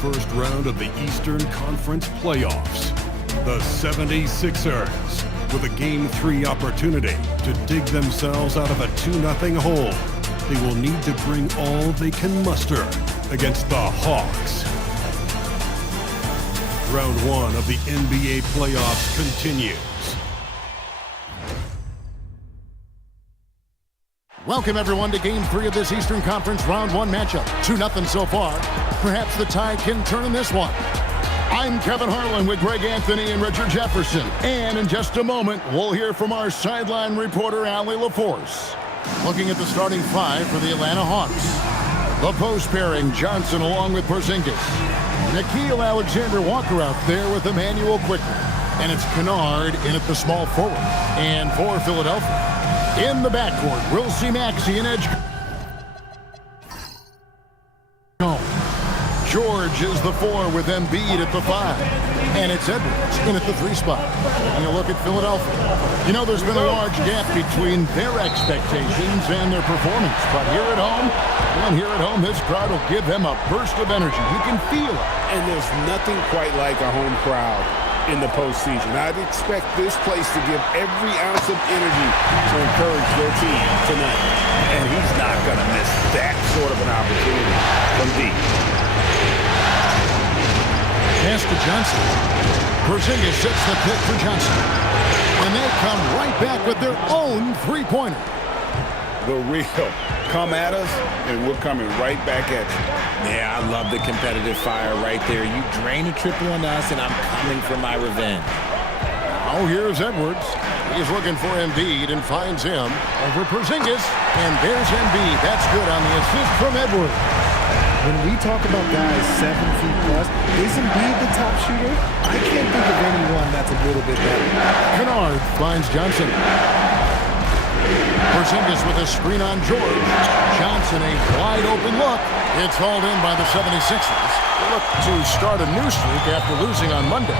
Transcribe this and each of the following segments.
first round of the Eastern Conference playoffs. The 76ers, with a Game 3 opportunity to dig themselves out of a 2-0 hole. They will need to bring all they can muster against the Hawks. Round 1 of the NBA playoffs continues. Welcome, everyone, to Game 3 of this Eastern Conference Round 1 matchup. 2-0 so far. Perhaps the tide can turn in this one. I'm Kevin Harlan with Greg Anthony and Richard Jefferson. And in just a moment, we'll hear from our sideline reporter, Allie LaForce. Looking at the starting five for the Atlanta Hawks. The post pairing, Johnson along with Porzingis. Nickeil Alexander-Walker out there with Emmanuel quickly. And it's Kennard in at the small forward. And for Philadelphia, in the backcourt, we'll see Maxey in edge. George is the 4 with Embiid at the 5. And it's Edwards in at the 3 spot. Taking a look at Philadelphia. You know, there's been a large gap between their expectations and their performance. But here at home, this crowd will give them a burst of energy. You can feel it. And there's nothing quite like a home crowd in the postseason. I'd expect this place to give every ounce of energy to encourage their team tonight. And he's not going to miss that sort of an opportunity from deep. Pass to Johnson. Porzingis sets the pick for Johnson. And they come right back with their own three-pointer. The real. Come at us, and we're coming right back at you. Yeah, I love the competitive fire right there. You drain a triple on us, and I'm coming for my revenge. Now here's Edwards. He's looking for Embiid and finds him over Porzingis. And there's Embiid. That's good on the assist from Edwards. When we talk about guys 7 feet plus, is Embiid the top shooter? I can't think of anyone that's a little bit better. Kennard finds Johnson. Porzingis with a screen on George. Johnson, a wide open look. It's hauled in by the 76ers. Look to start a new streak after losing on Monday.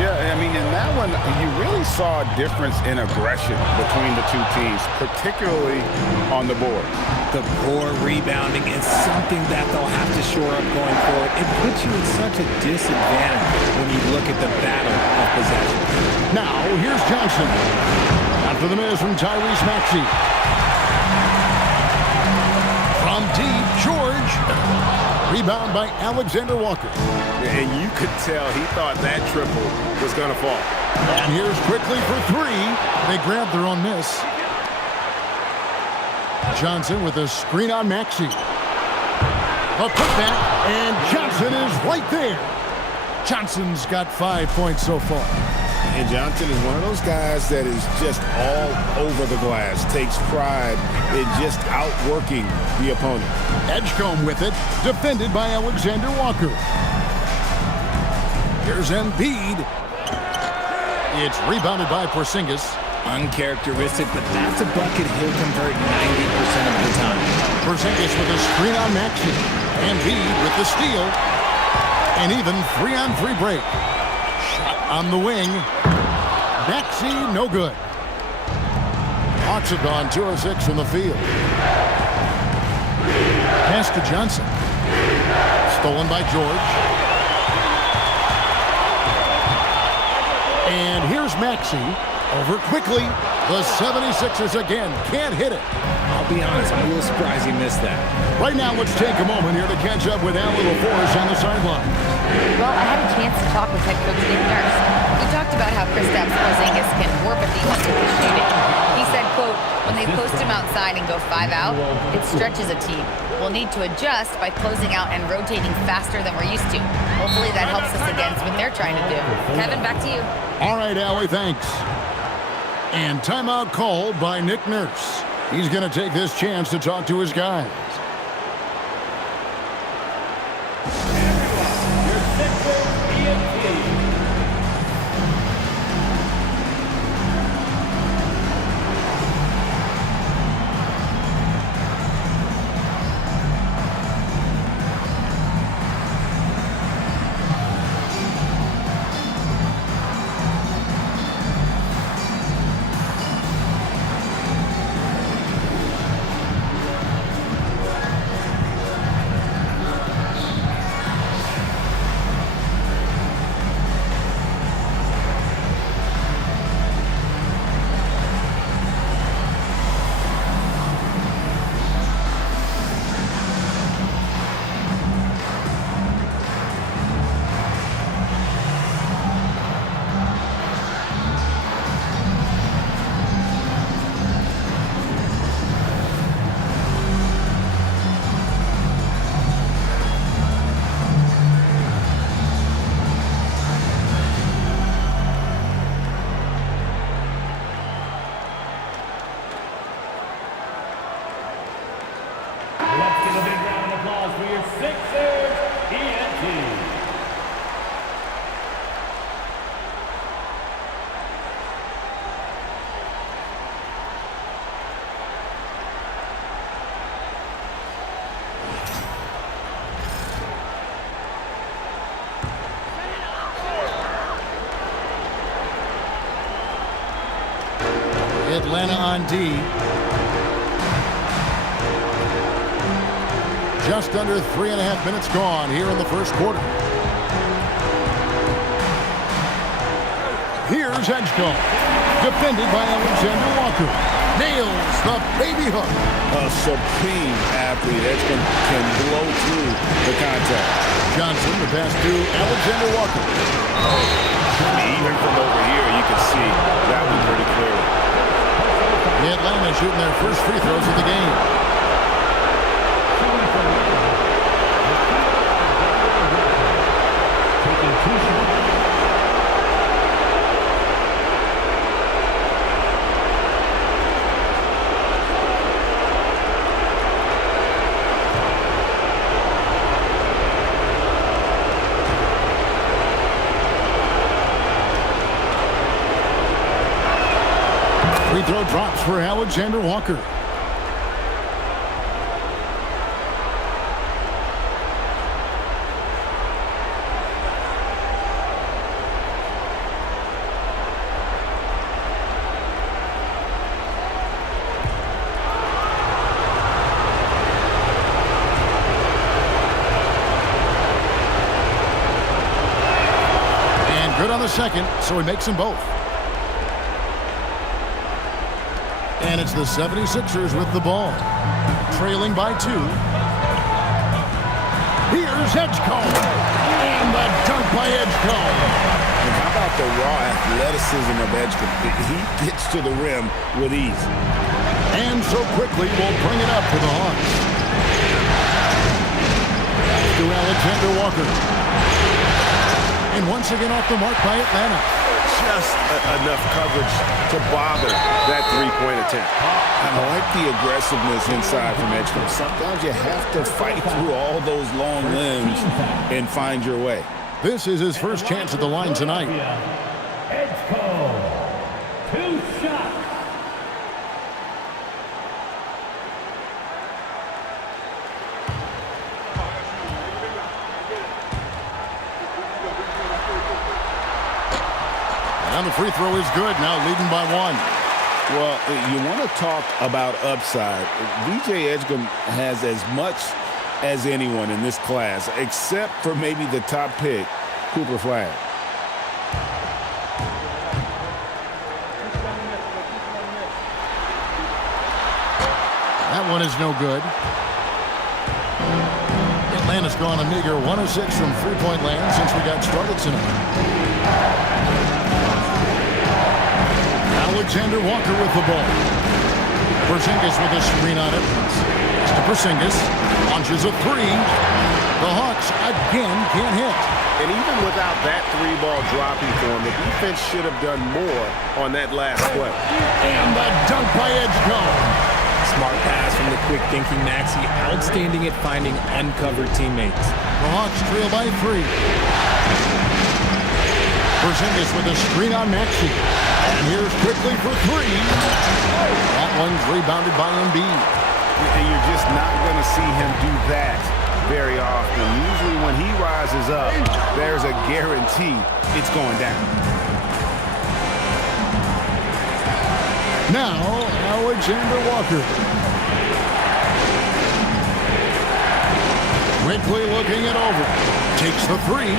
Yeah, I mean, in that one, you really saw a difference in aggression between the two teams, particularly on the board. The poor rebounding is something that they'll have to shore up going forward. It puts you in such a disadvantage when you look at the battle of possession. Now, here's Johnson. After the miss from Tyrese Maxey. From deep, George. Rebound by Alexander-Walker. And you could tell he thought that triple was going to fall. And here's quickly for 3. They grabbed their own miss. Johnson with a screen on Maxey. A putback, and Johnson is right there. Johnson's got 5 points so far. And Johnson is one of those guys that is just all over the glass, takes pride in just outworking the opponent. Edgecombe with it, defended by Alexander-Walker. Here's Embiid. It's rebounded by Porzingis. Uncharacteristic, but that's a bucket he'll convert 90% of the time. Porzingis with a screen on Maxey. Embiid with the steal. And even 3-on-3 break. Shot on the wing. Maxey, no good. Hawks have gone 2 of 6 from the field. Pass to Johnson. Stolen by George. And here's Maxey. Over quickly. The 76ers again can't hit it. I'll be honest, I'm a little surprised he missed that. Right now, let's take a moment here to catch up with Allie LaForce on the sideline. Well, I had a chance to talk with head coach Nick Nurse. He talked about how Kristaps Porzingis can warp a defense with his shooting. He said, quote, when they post him outside and go 5 out, it stretches a team. We'll need to adjust by closing out and rotating faster than we're used to. Hopefully that helps us against what they're trying to do. Kevin, back to you. All right, Allie, thanks. And timeout called by Nick Nurse. He's going to take this chance to talk to his guys. And a big round of applause for your Sixers ENT. Atlanta on D. Just under 3.5 minutes gone here in the first quarter. Here's Edgecombe. Defended by Alexander Walker. Nails the baby hook. A supreme athlete. Edgecombe can blow through the contact. Johnson, the pass to Alexander Walker. Even from over here, you can see that one pretty clearly. Atlanta shooting their first free throws of the game. Taking 2 shots. Free throw drops for Alexander Walker. And good on the second, so he makes them both. And it's the 76ers with the ball. Trailing by 2. Here's Edgecombe. And the dunk by Edgecombe. And how about the raw athleticism of Edgecombe? He gets to the rim with ease. And so quickly will bring it up to the Hawks. To Alexander Walker. And once again off the mark by Atlanta. Just enough coverage to bother that three-point attempt. I like the aggressiveness inside from Edgecombe. Sometimes you have to fight through all those long limbs and find your way. This is his first chance at the line tonight. Edgecombe. 2 shots. And the free throw is good, now leading by 1. Well, you want to talk about upside. DJ Edgecombe has as much as anyone in this class, except for maybe the top pick, Cooper Flag. That one is no good. Atlanta's gone a meager 1 of 6 from three-point land since we got started tonight. Alexander Walker with the ball. Porzingis with a screen on it. It's to Porzingis. Launches a 3. The Hawks again can't hit. And even without that 3-ball dropping for him, the defense should have done more on that last play. And the dunk by Edgecombe. Smart pass from the quick-thinking Maxey. Outstanding at finding uncovered teammates. The Hawks trail by 3. Porzingis with a screen on Maxey. And here's quickly for 3. That one's rebounded by Embiid. And you're just not going to see him do that very often. Usually when he rises up, there's a guarantee it's going down. Now, Alexander Walker. Quickly looking it over. Takes the 3.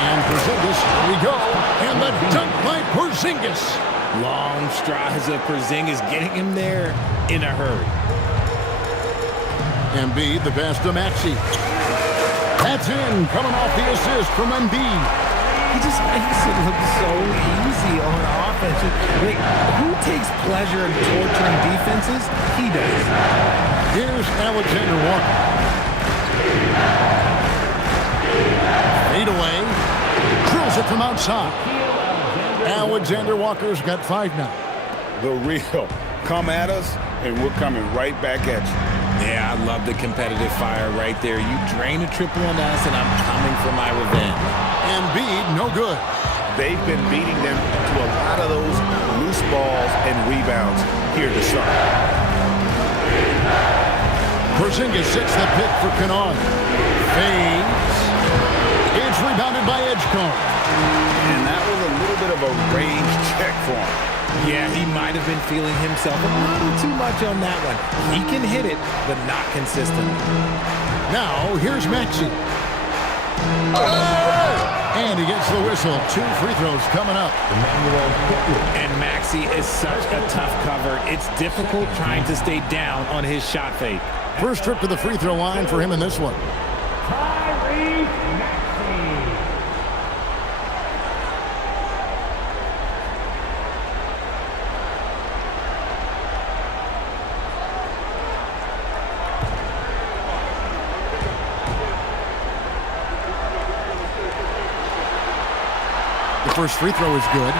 And Porzingis, here we go. And the dunk by Porzingis. Long strides of Porzingis getting him there in a hurry. Embiid, the pass to Maxey. That's in, coming off the assist from Embiid. He just makes it look so easy on offense. Like, who takes pleasure in torturing defenses? He does. Here's Alexander Walker. Fade away. Drills it from outside. Alexander Walker's got 5 now. The real Come at us, and we're coming right back at you. Yeah, I love the competitive fire right there. You drain a triple on us, and I'm coming for my revenge. Embiid, no good. They've been beating them to a lot of those loose balls and rebounds here to start. Porzingis sits the pick for Kennard. Fades. It's rebounded by Edgecombe. And that was a little bit of a range check for him. Yeah, he might have been feeling himself a little too much on that one. He can hit it, but not consistently. Now, here's Maxey. And he gets the whistle. 2 free throws coming up. And Maxey is such a tough cover. It's difficult trying to stay down on his shot fake. First trip to the free throw line for him in this one. Tyrese Maxey. The first free throw is good.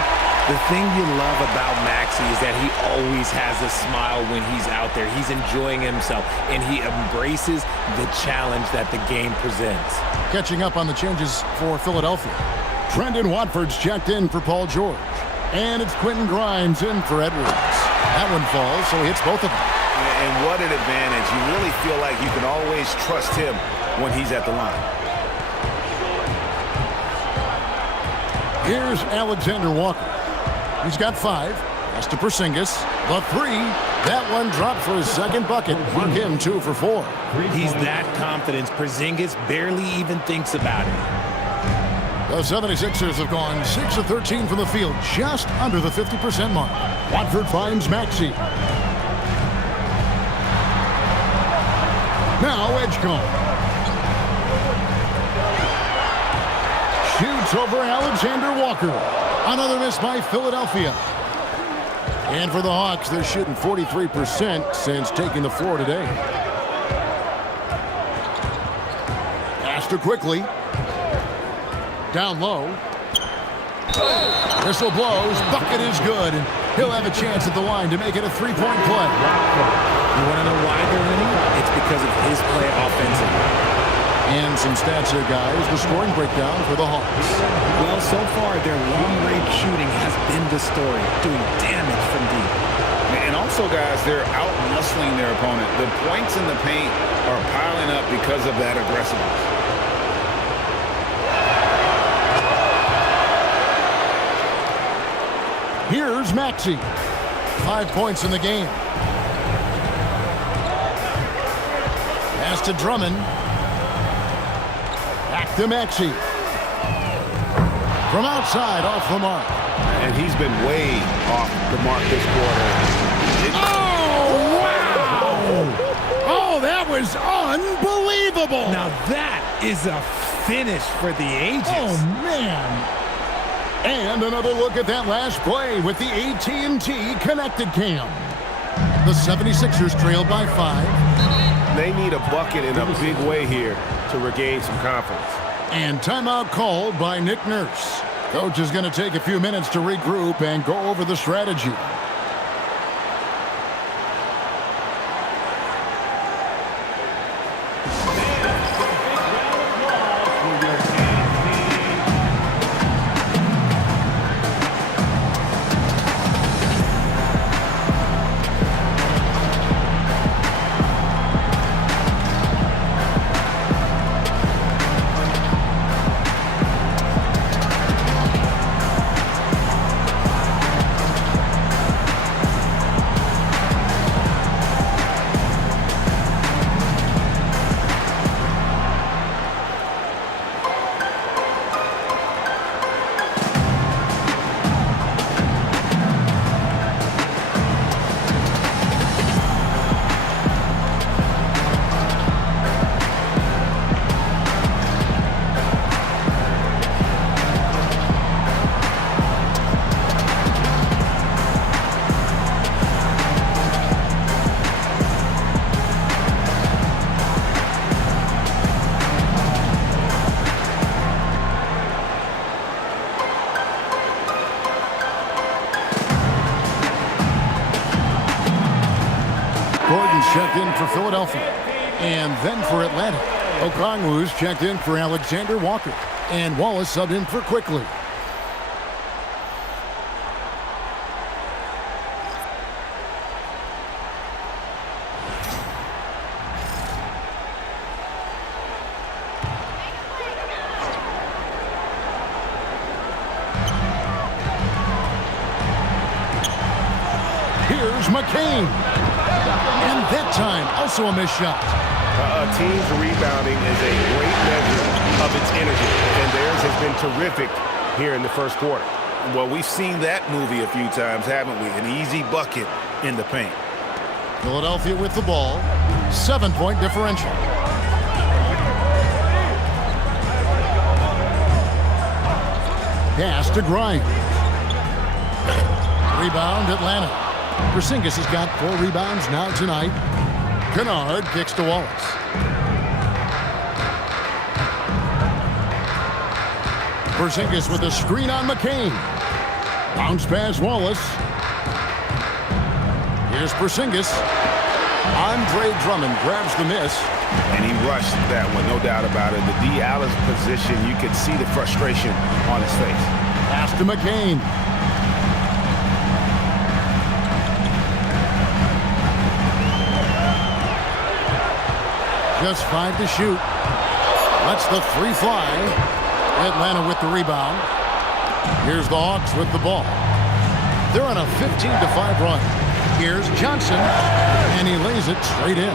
The thing you love about Maxey is that he always has a smile when he's out there. He's enjoying himself, and he embraces the challenge that the game presents. Catching up on the changes for Philadelphia. Trendon Watford's checked in for Paul George. And it's Quentin Grimes in for Edwards. That one falls, so he hits both of them. And what an advantage. You really feel like you can always trust him when he's at the line. Here's Alexander Walker. He's got 5. Pass to Porzingis. The 3. That one dropped for his second bucket. Mark him 2 for 4. He's that confident. Porzingis barely even thinks about it. The 76ers have gone 6 of 13 from the field, just under the 50% mark. Watford finds Maxey. Now Edgecombe. Shoots over Alexander Walker. Another miss by Philadelphia. And for the Hawks, they're shooting 43% since taking the floor today. Faster quickly. Down low. Whistle blows. Bucket is good. He'll have a chance at the line to make it a 3-point play. You want to know why they're winning? It's because of his play offensively. And some stats here, guys. The scoring breakdown for the Hawks. Well, so far, their long-range shooting has been the story, doing damage from deep. And also, guys, they're out-muscling their opponent. The points in the paint are piling up because of that aggressiveness. Here's Maxey. 5 points in the game. Pass to Drummond. Back to Maxey. From outside, off the mark. And he's been way off the mark this quarter. Oh, wow! Oh, that was unbelievable! Now that is a finish for the ages. Oh, man. And another look at that last play with the AT&T Connected Cam. The 76ers trailed by 5. They need a bucket in a big way here to regain some confidence. And timeout called by Nick Nurse. Coach is going to take a few minutes to regroup and go over the strategy. Gordon's checked in for Philadelphia. And then for Atlanta, Okongwu's checked in for Alexander Walker. And Wallace subbed in for Quickly. Here's McCain. And that time, also a missed shot. A team's rebounding is a great measure of its energy, and theirs has been terrific here in the first quarter. Well, we've seen that movie a few times, haven't we? An easy bucket in the paint. Philadelphia with the ball. 7-point differential. Pass to Grimes. Rebound, Atlanta. Porzingis has got 4 rebounds now tonight. Kennard kicks to Wallace. Porzingis with a screen on McCain. Bounce pass Wallace. Here's Porzingis. Andre Drummond grabs the miss. And he rushed that one, no doubt about it. The D. Allen's position, you could see the frustration on his face. Pass to McCain. Just 5 to shoot. Lets the 3 fly. Atlanta with the rebound. Here's the Hawks with the ball. They're on a 15-5 run. Here's Johnson, and he lays it straight in.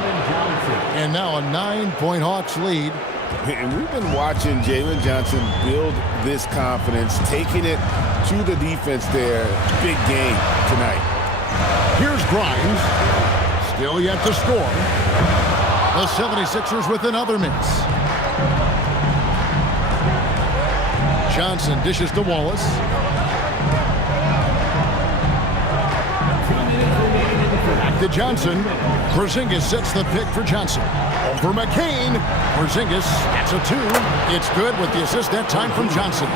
And now a 9-point Hawks lead. And we've been watching Jalen Johnson build this confidence, taking it to the defense there. Big game tonight. Here's Grimes. Still yet to score. The 76ers with another miss. Johnson dishes to Wallace. Back to Johnson. Porzingis sets the pick for Johnson. Over McCain. Porzingis, that's a 2. It's good with the assist that time from Johnson.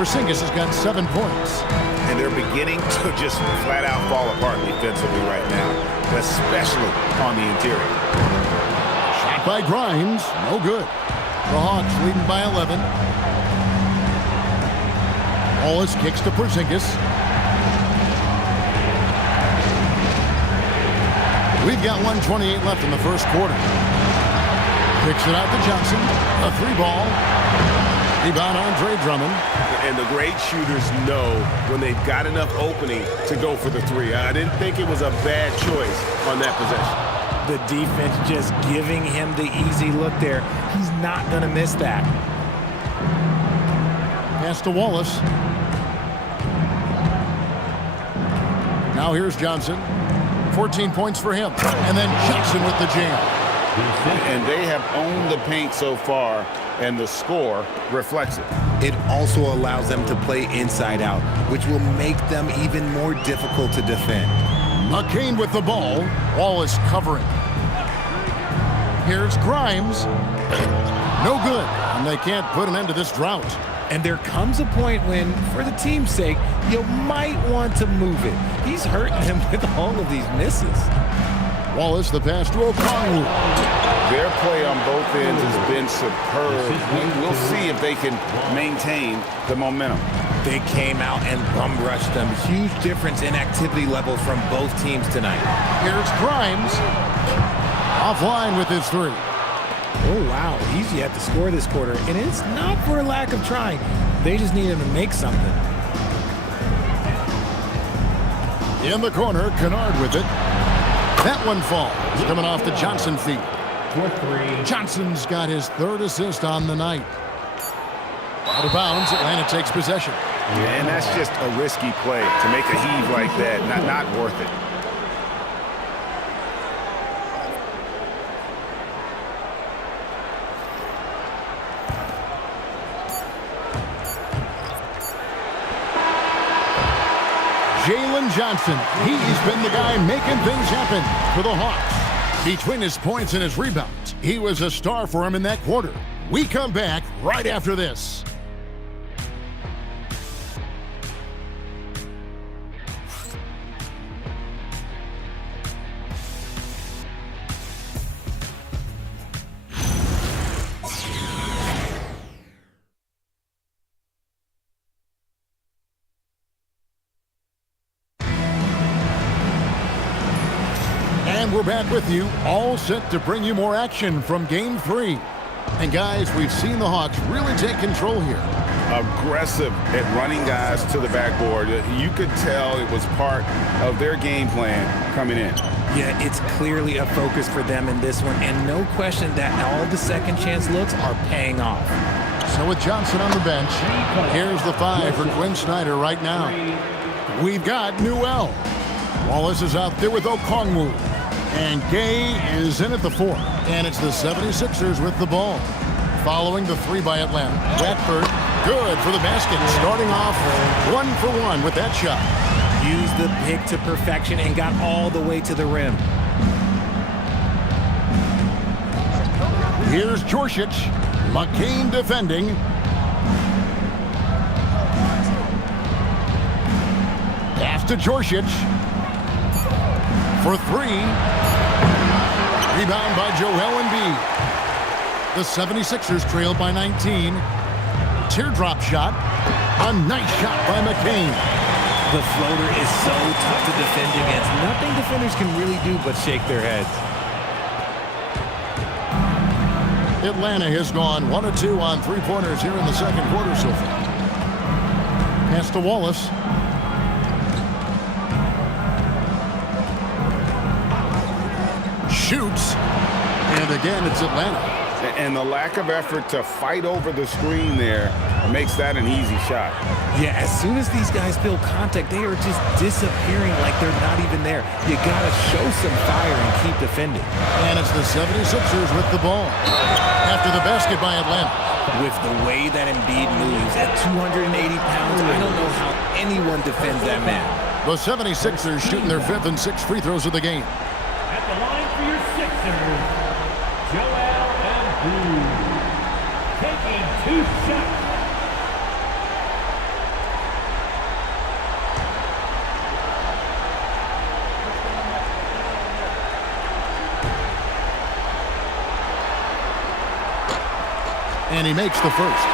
Porzingis has got 7 points. And they're beginning to just flat out fall apart defensively right now, especially on the interior. Shot by Grimes, no good. The Hawks leading by 11. Wallace kicks to Porzingis. We've got 1:28 left in the first quarter. Kicks it out to Johnson. A 3-ball. Rebound Andre Drummond. And the great shooters know when they've got enough opening to go for the 3. I didn't think it was a bad choice on that possession. The defense just giving him the easy look there. He's not going to miss that. Pass to Wallace. Now here's Johnson. 14 points for him. And then Johnson with the jam. And they have owned the paint so far, and the score reflects it. It also allows them to play inside out, which will make them even more difficult to defend. McCain with the ball. Wallace covering. Here's Grimes. No good. And they can't put an end to this drought. And there comes a point when, for the team's sake, you might want to move it. He's hurting him with all of these misses. Wallace, the pass to Okongwu. Their play on both ends has been superb. We'll see if they can maintain the momentum. They came out and bum rushed them. Huge difference in activity level from both teams tonight. Here's Grimes. Offline with his 3. Oh, wow. He's yet to score this quarter. And it's not for a lack of trying. They just need him to make something. In the corner, Kennard with it. That one falls. Coming off the Johnson feet. Johnson's got his 3rd assist on the night. Out of bounds, Atlanta takes possession. And that's just a risky play to make a heave like that. Not worth it. Jalen Johnson, he's been the guy making things happen for the Hawks. Between his points and his rebounds, he was a star for him in that quarter. We come back right after this. And we're back with you, all set to bring you more action from Game 3. And guys, we've seen the Hawks really take control here. Aggressive at running guys to the backboard. You could tell it was part of their game plan coming in. Yeah, it's clearly a focus for them in this one, and no question that all the second chance looks are paying off. So with Johnson on the bench, here's the 5 for Quinn Snyder right now. We've got Newell. Wallace is out there with Okongwu. And Gay is in at the 4. And it's the 76ers with the ball. Following the 3 by Atlanta. Radford, good for the basket. Starting off 1 for 1 with that shot. Used the pick to perfection and got all the way to the rim. Here's Jorsic. McCain defending. Pass to Jorsic. For 3. Rebound by Joel Embiid. The 76ers trailed by 19. Teardrop shot. A nice shot by McCain. The floater is so tough to defend against. Nothing defenders can really do but shake their heads. Atlanta has gone 1 of 2 on 3-pointers here in the second quarter so far. Pass to Wallace. Shoots. And again, it's Atlanta. And the lack of effort to fight over the screen there makes that an easy shot. Yeah, as soon as these guys feel contact, they are just disappearing like they're not even there. You gotta show some fire and keep defending. And it's the 76ers with the ball. After the basket by Atlanta. With the way that Embiid moves at 280 pounds, I don't know how anyone defends that man. The 76ers shooting their 5th and 6th free throws of the game. At the line for your Sixers, Joel Embiid. Taking 2 shots. And he makes the first.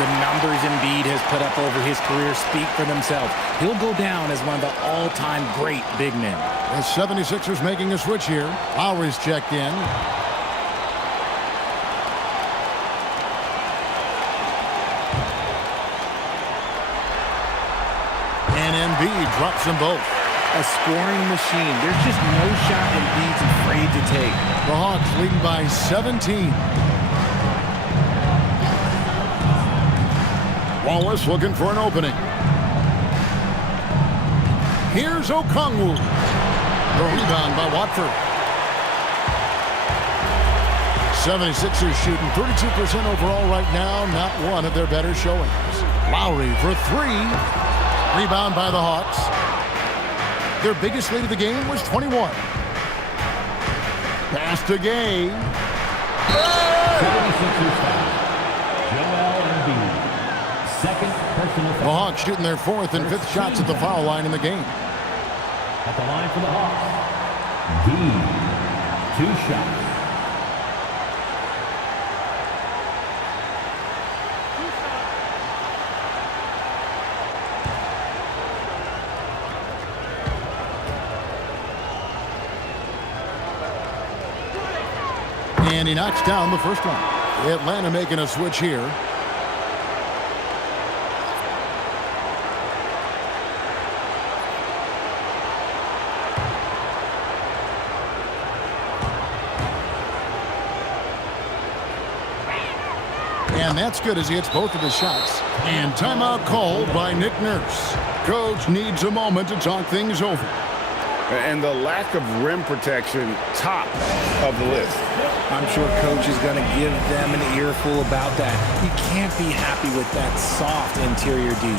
The numbers Embiid has put up over his career speak for themselves. He'll go down as one of the all-time great big men. The 76ers making a switch here. Lowry's checked in. And Embiid drops them both. A scoring machine. There's just no shot Embiid's afraid to take. The Hawks leading by 17. Wallace looking for an opening. Here's Okongwu. The rebound by Watford. 76ers shooting 32% overall right now. Not one of their better showings. Lowry for 3. Rebound by the Hawks. Their biggest lead of the game was 21. Pass to Gay. 76ers foul. Joel Embiid. Second personal The foul. Hawks shooting their 4th and 5th shots at the foul line in the game. At the line for the Hawks, Embiid. 2 shots. And he knocks down the first one. Atlanta making a switch here. And that's good as he hits both of his shots. And timeout called by Nick Nurse. Coach needs a moment to talk things over. And the lack of rim protection, top of the list. I'm sure Coach is going to give them an earful about that. You can't be happy with that soft interior D.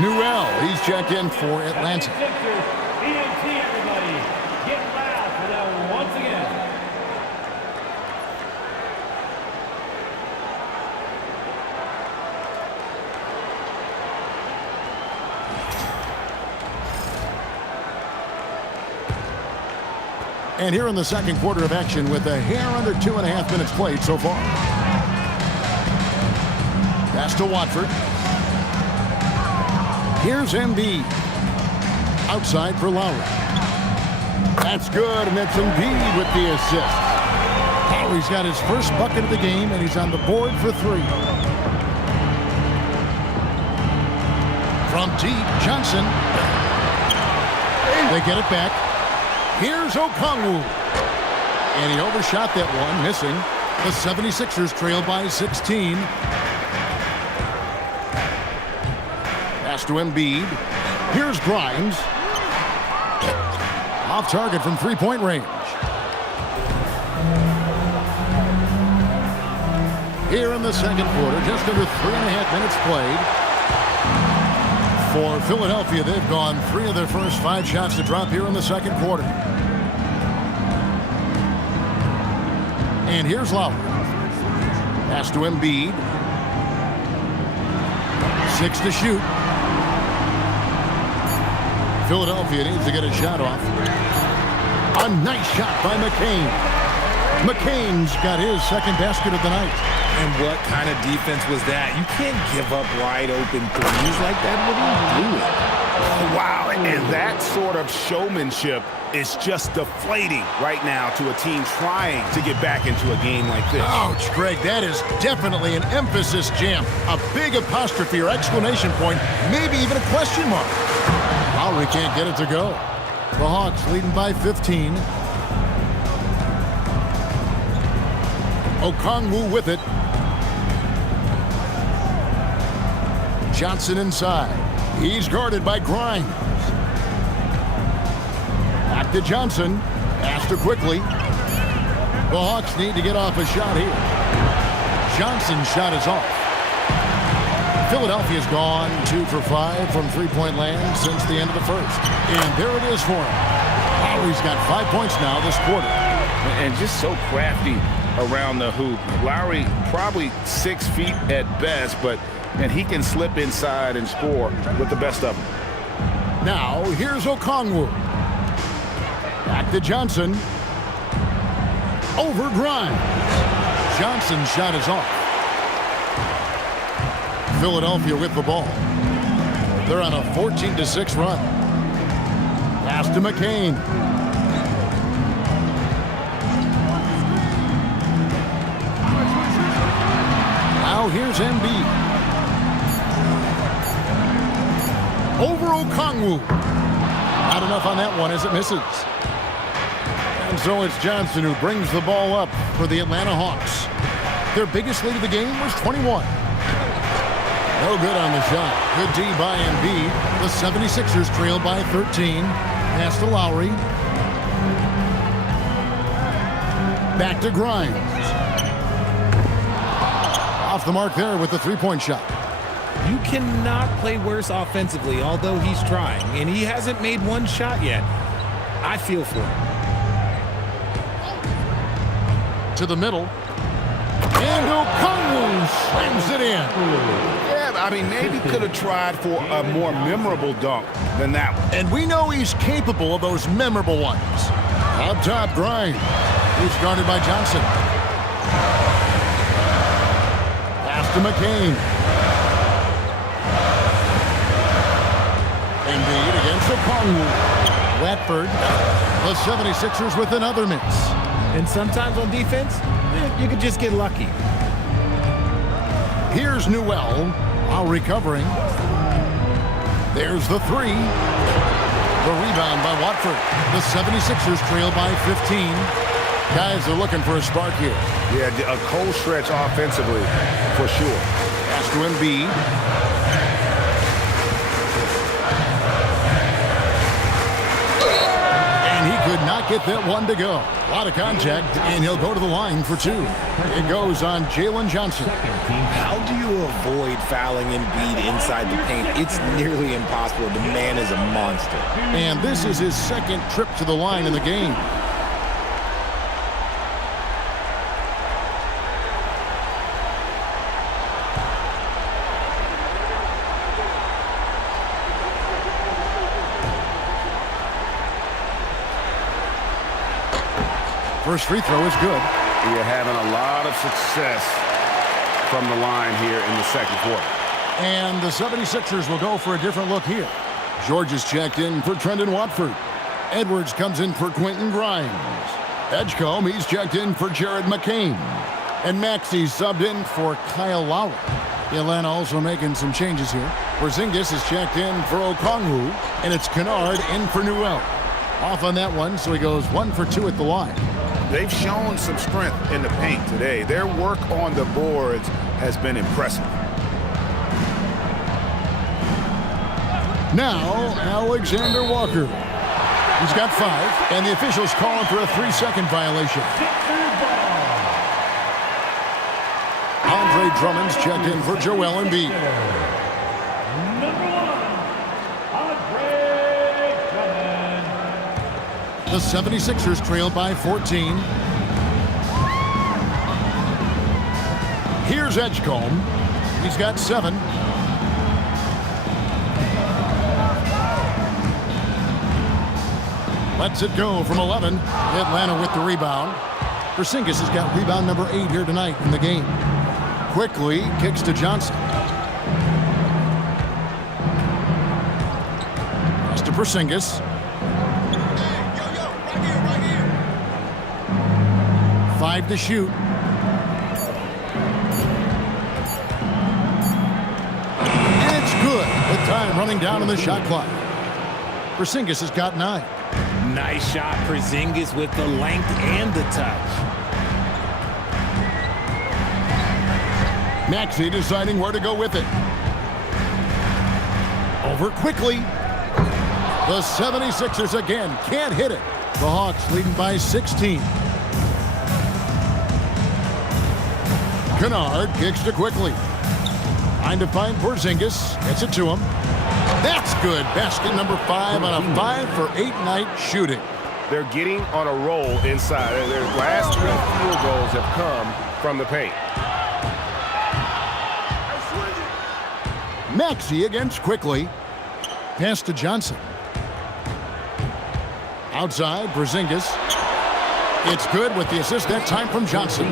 Newell, he's checked in for Atlanta. 76ers, EMT, everybody. Get loud for that once again. And here in the second quarter of action with a hair under 2.5 minutes played so far. Pass to Watford. Here's Embiid. Outside for Lowry. That's good, and that's Embiid with the assist. Lowry's got his first bucket of the game, and he's on the board for 3. From deep, Johnson. They get it back. Here's Okongwu. And he overshot that one, missing. The 76ers trail by 16. Pass to Embiid. Here's Grimes. Off target from three-point range. Here in the second quarter, just under 3.5 minutes played. For Philadelphia, they've gone 3 of their first 5 shots to drop here in the second quarter. And here's Lowry. Pass to Embiid. 6 to shoot. Philadelphia needs to get a shot off. A nice shot by McCain. McCain's got his second basket of the night. And what kind of defense was that? You can't give up wide open threes like that. What are you doing? Oh, wow, and that sort of showmanship is just deflating right now to a team trying to get back into a game like this. Ouch, Greg, that is definitely an emphasis jam. A big apostrophe or exclamation point, maybe even a question mark. Lowry can't get it to go. The Hawks leading by 15. Okongwu with it. Johnson inside. He's guarded by Grimes. Back to Johnson. After quickly. The Hawks need to get off a shot here. Johnson's shot is off. Philadelphia's gone 2 for 5 from three-point land since the end of the first. And there it is for him. Lowry's got 5 points now this quarter. And just so crafty around the hoop. Lowry probably 6 feet at best, and he can slip inside and score with the best of them. Now, here's Okongwu. Back to Johnson. Over Grimes. Johnson's shot is off. Philadelphia with the ball. They're on a 14-6 run. Pass to McCain. Now here's Embiid. Over Okongwu. Not enough on that one as it misses. And so it's Johnson who brings the ball up for the Atlanta Hawks. Their biggest lead of the game was 21. No good on the shot. Good D by Embiid. The 76ers trail by 13. Pass to Lowry. Back to Grimes. Off the mark there with the three-point shot. You cannot play worse offensively, although he's trying. And he hasn't made one shot yet. I feel for him. To the middle. And Okongwu slams it in. Yeah, I mean, maybe could have tried for a more memorable dunk than that one. And we know he's capable of those memorable ones. Up top, Grimes. He's guarded by Johnson. Pass to McCain. Embiid against Okongwu. Watford. The 76ers with another miss. And sometimes on defense, you could just get lucky. Here's Newell. While recovering. There's the three. The rebound by Watford. The 76ers trail by 15. Guys are looking for a spark here. Yeah, a cold stretch offensively, for sure. Pass to Embiid. And he could not Second and 1 to go. A lot of contact, and he'll go to the line for 2. It goes on Jalen Johnson. How do you avoid fouling Embiid inside the paint? It's nearly impossible. The man is a monster. And this is his second trip to the line in the game. First free throw is good. You're having a lot of success from the line here in the second quarter. And the 76ers will go for a different look here. George is checked in for Trendon Watford. Edwards comes in for Quentin Grimes. Edgecombe, he's checked in for Jared McCain. And Maxey subbed in for Kyle Lowry. Atlanta also making some changes here. Porzingis is checked in for Okongwu. And it's Kennard in for Newell. Off on that one, so he goes 1 for 2 at the line. They've shown some strength in the paint today. Their work on the boards has been impressive. Now, Alexander Walker. He's got 5, and the officials calling for a 3-second violation. Andre Drummond's checked in for Joel Embiid. Number 1, Andre Drummond. The 76ers trail by 14. Here's Edgecombe. He's got 7. Lets it go from 11. Atlanta with the rebound. Porzingis has got rebound number 8 here tonight in the game. Quickly kicks to Johnson. Pass to Porzingis. Right here. 5 to shoot. And it's good. With time running down on the shot clock. Porzingis has got 9. Nice shot, Porzingis with the length and the touch. Maxey deciding where to go with it. Over quickly. The 76ers again can't hit it. The Hawks leading by 16. Kennard kicks to quickly. Trying to find Porzingis. Gets it to him. That's good. Basket number 5 on a 5 for 8 night shooting. They're getting on a roll inside. Their last 3 field goals have come from the paint. Maxey against quickly. Pass to Johnson. Outside, Porzingis. It's good with the assist that time from Johnson.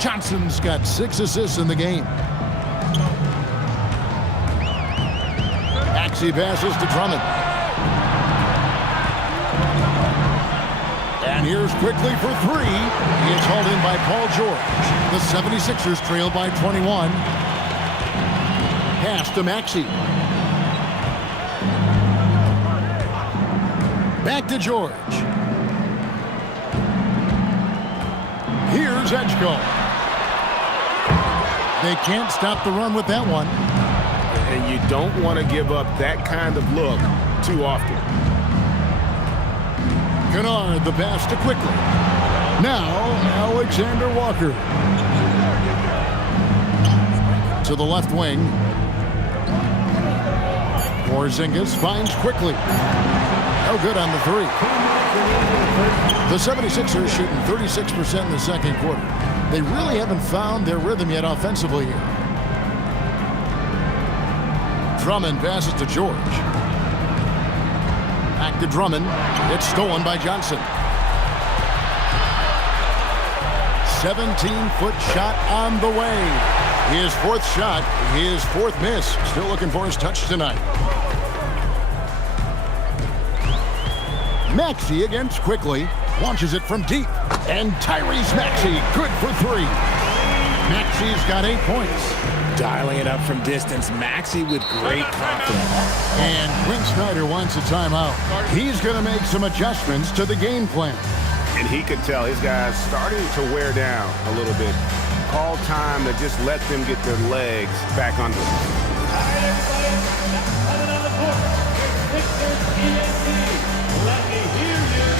Johnson's got 6 assists in the game. Maxey passes to Drummond. And here's quickly for 3. It's hauled in by Paul George. The 76ers trail by 21. Pass to Maxey. Back to George. Here's Edgecombe. They can't stop the run with that one. And you don't want to give up that kind of look too often. Kennard, the pass to quickly. Now, Alexander Walker. To the left wing. Porzingis finds quickly. No good on the 3. The 76ers shooting 36% in the second quarter. They really haven't found their rhythm yet offensively here. Drummond passes to George. Back to Drummond. It's stolen by Johnson. 17-foot shot on the way. His 4th shot, his 4th miss. Still looking for his touch tonight. Maxey against quickly. Launches it from deep. And Tyrese Maxey, good for 3. Maxey's got 8 points. Dialing it up from distance, Maxey with great confidence. And Quinn Snyder wants a timeout. He's going to make some adjustments to the game plan. And he could tell his guys starting to wear down a little bit. Call time to just let them get their legs back under them. All right, everybody, that's coming on the court. Your Sixers TNT. Let me hear you.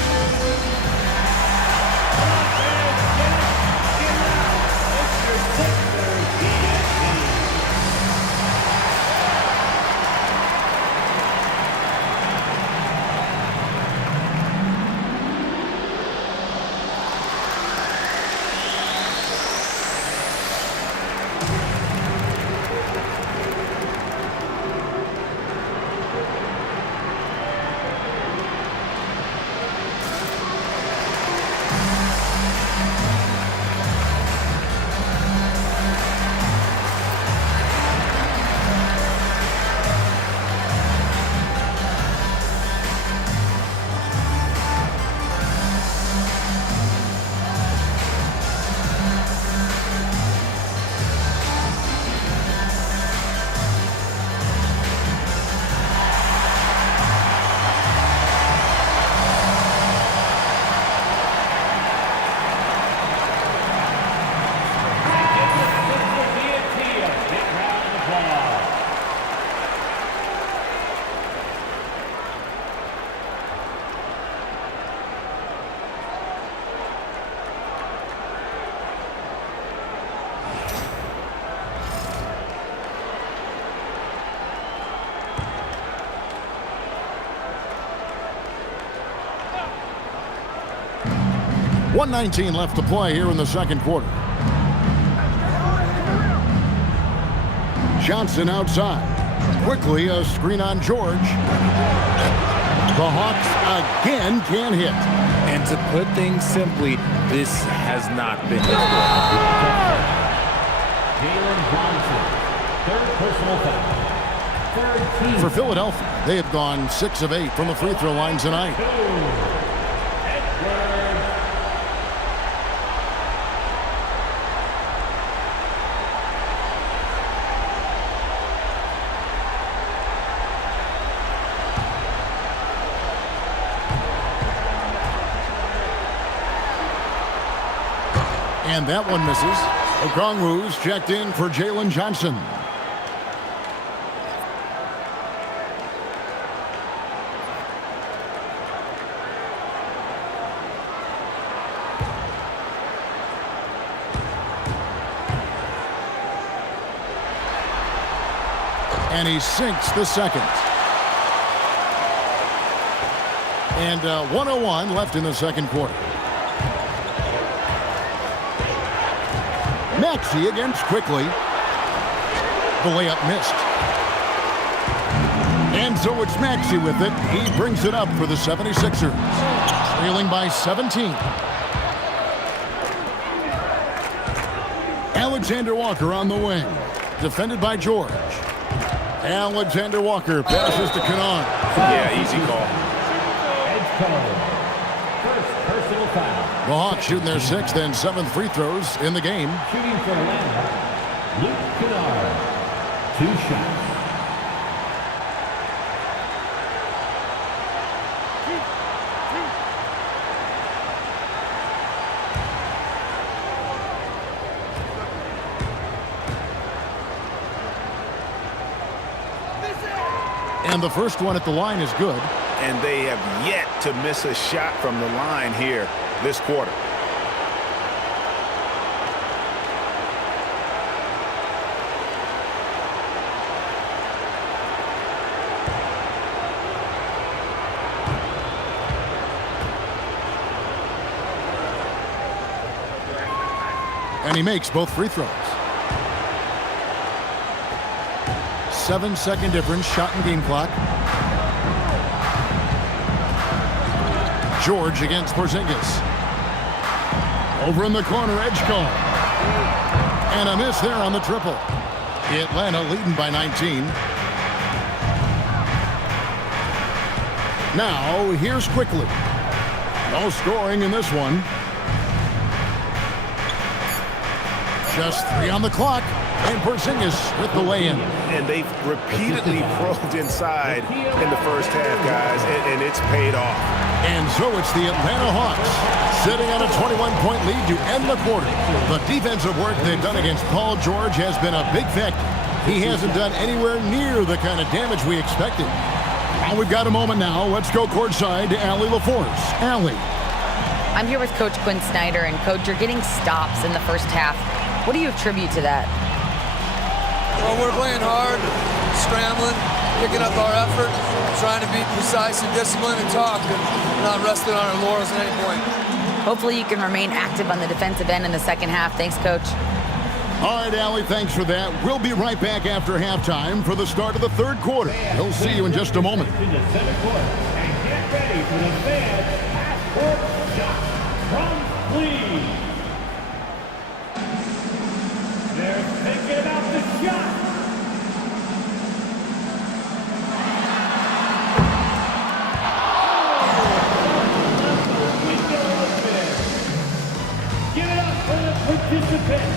1:19 left to play here in the second quarter. Johnson outside. Quickly a screen on George. The Hawks again can't hit. And to put things simply, this has not been his fault. Jalen Johnson, third personal foul. Third team. For Philadelphia, they have gone 6 of 8 from the free throw line tonight. And that one misses. Okongwu's checked in for Jalen Johnson. And he sinks the second. And 1:01 left in the second quarter. Maxey against Quickly. The layup missed. And so it's Maxey with it. He brings it up for the 76ers. Trailing by 17. Alexander Walker on the wing. Defended by George. Alexander Walker passes to Canard. Yeah, easy call. Edge code. First personal foul. The Hawks shooting their 6th and 7th free throws in the game. Shooting for Atlanta, Luke Kennard. 2 shots. And the first one at the line is good. And they have yet to miss a shot from the line here this quarter. And he makes both free throws. 7-second difference, shot and game clock. George against Porzingis. Over in the corner, edge call. And a miss there on the triple. Atlanta leading by 19. Now, here's Quickly. No scoring in this one. Just 3 on the clock. And Porzingis with the lay-in. And they've repeatedly probed inside in the first half, guys, and it's paid off. And so it's the Atlanta Hawks sitting on a 21-point lead to end the quarter. The defensive work they've done against Paul George has been a big factor. He hasn't done anywhere near the kind of damage we expected. Well, we've got a moment now. Let's go courtside to Allie LaForce. Allie. I'm here with Coach Quinn Snyder, and Coach, you're getting stops in the first half. What do you attribute to that? Well, we're playing hard, scrambling, picking up our effort, trying to be precise and disciplined and talk, and not resting on our laurels at any point. Hopefully you can remain active on the defensive end in the second half. Thanks, Coach. All right, Allie, thanks for that. We'll be right back after halftime for the start of the third quarter. We'll see you in just a moment. In the second quarter. And get ready for the fans half-court shot from Cleveland. They're thinking about the shot. Give it up for the participants.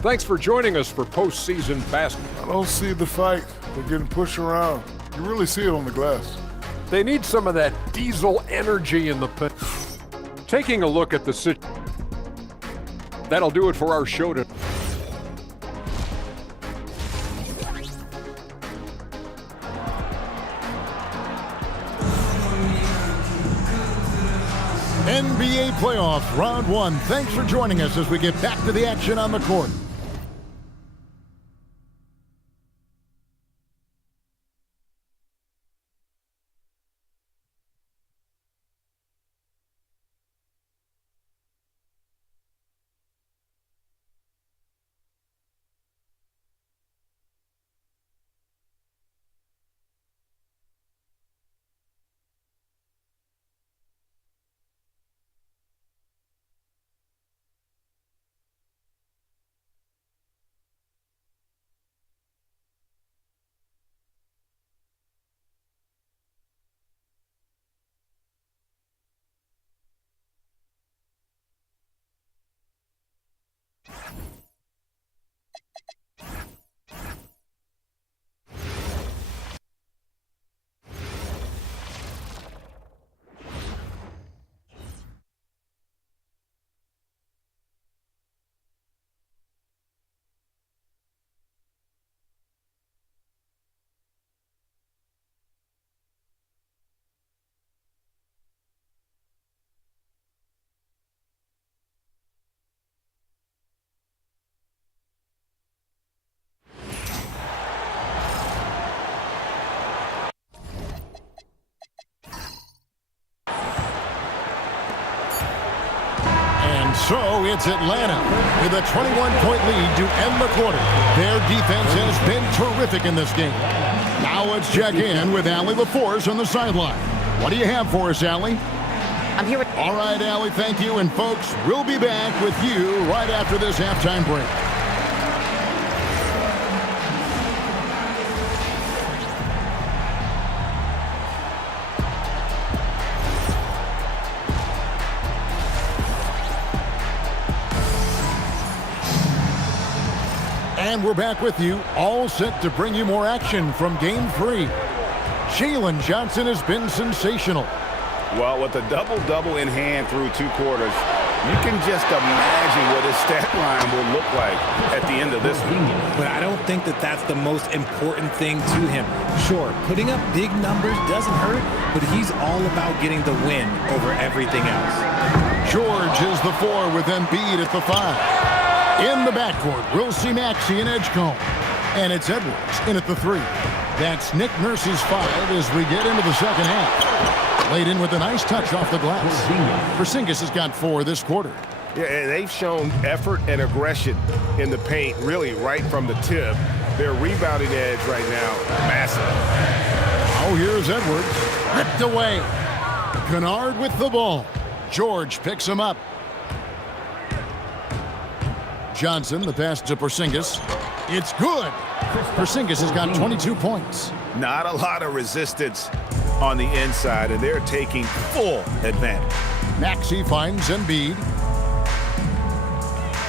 Thanks for joining us for postseason basketball. I don't see the fight. They're getting pushed around. You really see it on the glass. They need some of that diesel energy in the paint. Taking a look at the situation. That'll do it for our show today. NBA playoffs, round one. Thanks for joining us as we get back to the action on the court. So it's Atlanta with a 21-point lead to end the quarter. Their defense has been terrific in this game. Now let's check in with Allie LaForce on the sideline. What do you have for us, Allie? I'm here with... All right, Allie, thank you. And folks, we'll be back with you right after this halftime break. And we're back with you, all set to bring you more action from Game 3. Jalen Johnson has been sensational. Well, with a double-double in hand through 2 quarters, you can just imagine what his stat line will look like at the end of this one. But I don't think that that's the most important thing to him. Sure, putting up big numbers doesn't hurt, but he's all about getting the win over everything else. George is the 4 with Embiid at the 5. In the backcourt, we'll see Maxey and Edgecombe. And it's Edwards in at the 3. That's Nick Nurse's 5 as we get into the second half. Laid in with a nice touch off the glass. Porzingis has got 4 this quarter. Yeah, and they've shown effort and aggression in the paint, really right from the tip. Their rebounding edge right now, massive. Oh, here's Edwards. Ripped away. Kennard with the ball. George picks him up. Johnson, the pass to Porzingis. It's good. Porzingis has got 22 points. Not a lot of resistance on the inside, and they're taking full advantage. Maxey finds Embiid.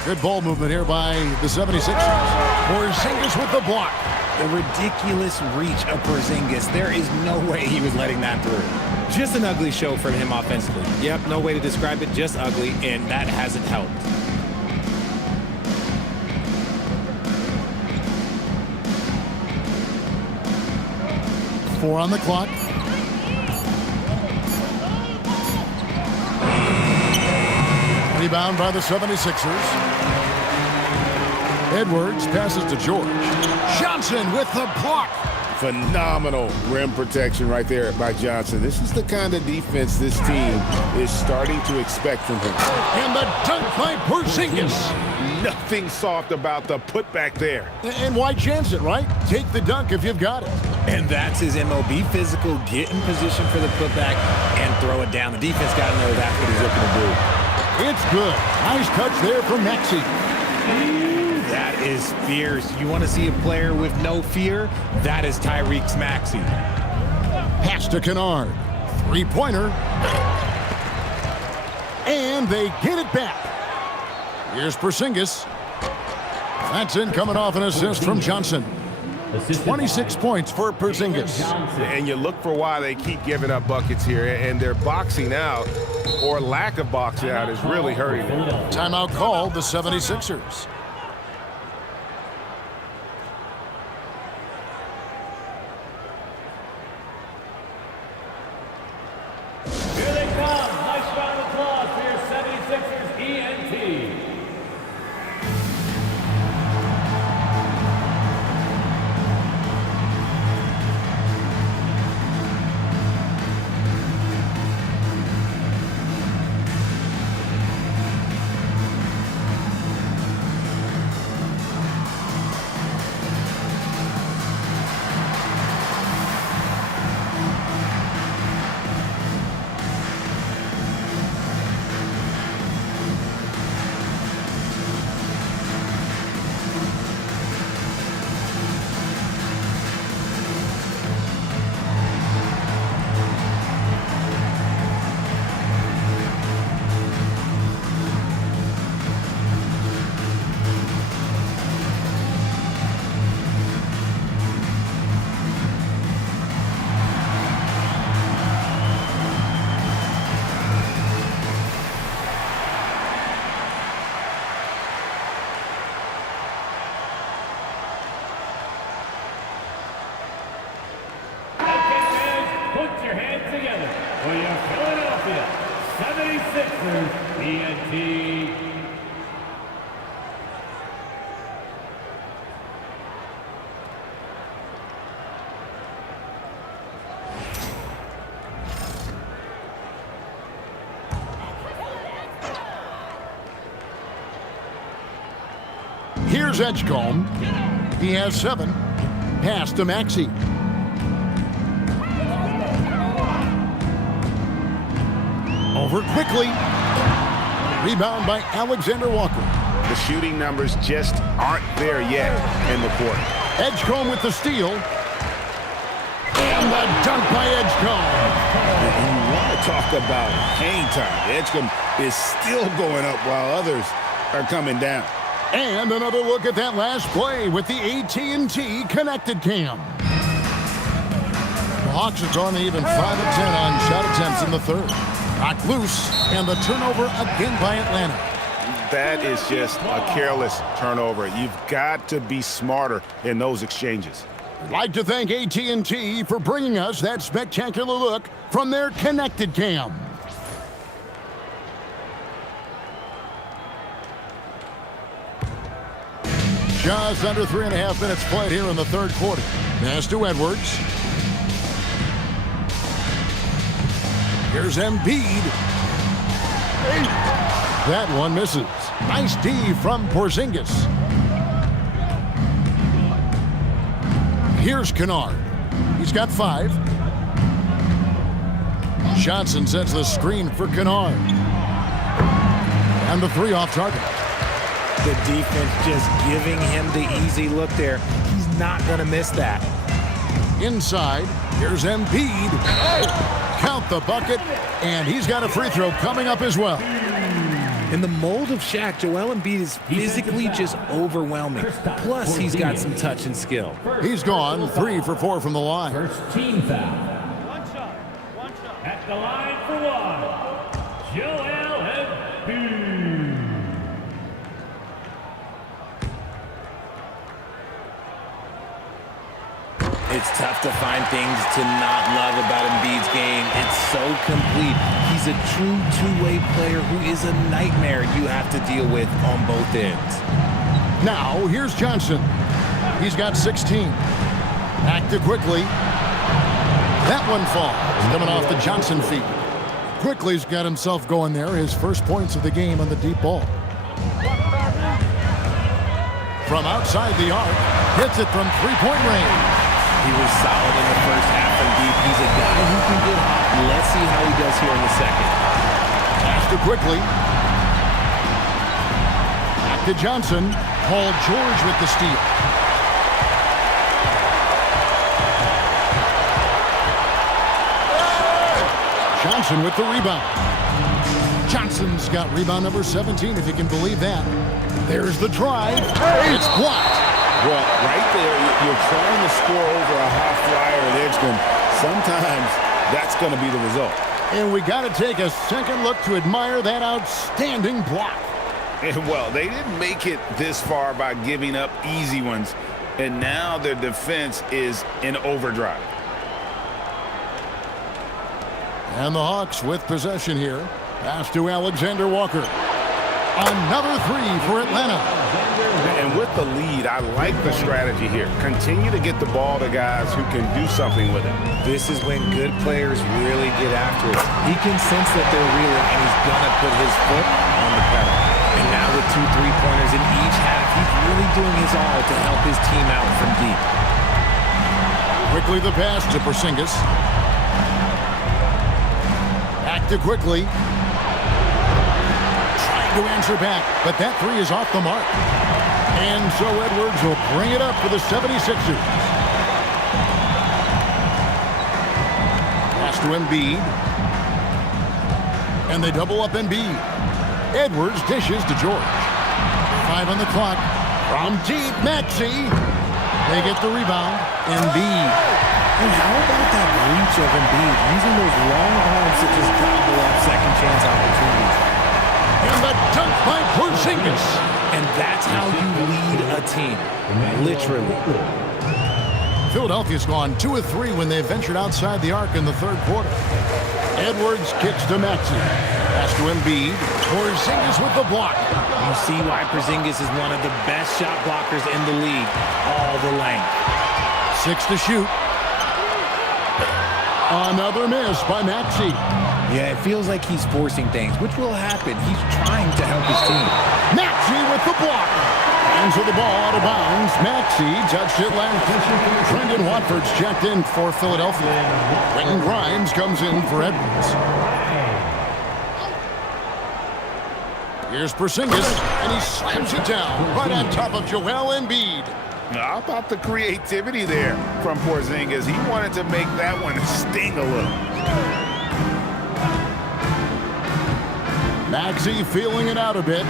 Good ball movement here by the 76ers. Porzingis with the block. The ridiculous reach of Porzingis. There is no way he was letting that through. Just an ugly show from him offensively. Yep, no way to describe it, just ugly, and that hasn't helped. 4 on the clock. Rebound by the 76ers. Edwards passes to George. Johnson with the block. Phenomenal rim protection right there by Johnson. This is the kind of defense this team is starting to expect from him. And the dunk by Porzingis. Nothing soft about the putback there. And why chance it, right? Take the dunk if you've got it. And that's his MO. Be physical, get in position for the putback, and throw it down. The defense got to know that's what he's looking to do. It's good. Nice touch there from Maxey. That is fierce. You want to see a player with no fear? That is Tyrese Maxey. Pass to Kennard. 3-pointer. And they get it back. Here's Porzingis. That's in, coming off an assist from Johnson. 26 points for Porzingis. And you look for why they keep giving up buckets here, and their boxing out, or lack of boxing out, is really hurting them. Timeout called the 76ers. Here they come. Nice round of applause for your 76ers ENT. Put your hands together for your Philadelphia 76ers ENT. Here's Edgecombe. He has 7. Pass to Maxey. Over quickly. Rebound by Alexander Walker. The shooting numbers just aren't there yet in the quarter. Edgecombe with the steal. And the dunk by Edgecombe. And you want to talk about hang time. Edgecombe is still going up while others are coming down. And another look at that last play with the AT&T connected cam. The Hawks have gone even 5 of 10 on shot attempts in the third. Knocked loose, and the turnover again by Atlanta. That is just a careless turnover. You've got to be smarter in those exchanges. I'd like to thank AT&T for bringing us that spectacular look from their connected cam. Just under 3.5 minutes played here in the third quarter. Pass to Edwards. Here's Embiid. That one misses. Nice D from Porzingis. Here's Kennard. He's got 5. Johnson sets the screen for Kennard. And the 3 off target. The defense just giving him the easy look there. He's not going to miss that. Inside, here's Embiid. Count the bucket, and he's got a free throw coming up as well. In the mold of Shaq, Joel Embiid is physically just overwhelming. Plus, he's got some touch and skill. He's gone 3 for 4 from the line. First team foul. One shot. At the line for 1, Joel Embiid. It's tough to find things to not love about Embiid's game. It's so complete. He's a true two-way player who is a nightmare you have to deal with on both ends. Now, here's Johnson. He's got 16. Active quickly. That one falls. Coming off the Johnson feet. Quickly's got himself going there. His first points of the game on the deep ball. From outside the arc. Hits it from three-point range. He was solid in the first half and deep. He's a guy who can get hot. Let's see how he does here in the second. Pass to quickly. Back to Johnson. Paul George with the steal. Johnson with the rebound. Johnson's got rebound number 17, if you can believe that. There's the drive. It's blocked. Well, right there, you're trying to score over a high flyer at Edgecombe. Sometimes that's going to be the result. And we got to take a second look to admire that outstanding block. And, well, they didn't make it this far by giving up easy ones. And now their defense is in overdrive. And the Hawks with possession here. Pass to Alexander Walker. Another 3 for Atlanta. And with the lead, I like the strategy here. Continue to get the ball to guys who can do something with it. This is when good players really get after it. He can sense that they're reeling, and he's going to put his foot on the pedal. And now with 2 3-pointers in each half, he's really doing his all to help his team out from deep. Quickly the pass to Porzingis. Back to quickly. To answer back, but that 3 is off the mark. And so Edwards will bring it up for the 76ers. Pass to Embiid. And they double up Embiid. Edwards dishes to George. 5 on the clock. From deep, Maxey. They get the rebound. Embiid. And how about that reach of Embiid, using those long arms to just gobble up second chance opportunities. And the dunk by Porzingis. And that's how you lead a team. Literally. Philadelphia's gone 2 of 3 when they ventured outside the arc in the third quarter. Edwards kicks to Maxey. Pass to Embiid. Porzingis with the block. You see why Porzingis is one of the best shot blockers in the league. All the length. 6 to shoot. Another miss by Maxey. Yeah, it feels like he's forcing things, which will happen. He's trying to help his team. Maxey with the block. Hands of the ball out of bounds. Maxey touched it last. Brendan Watford's checked in for Philadelphia. Quentin Grimes comes in for Edwards. Here's Porzingis, and he slams it down right on top of Joel Embiid. How about the creativity there from Porzingis? He wanted to make that one sting a little. Maxey feeling it out a bit.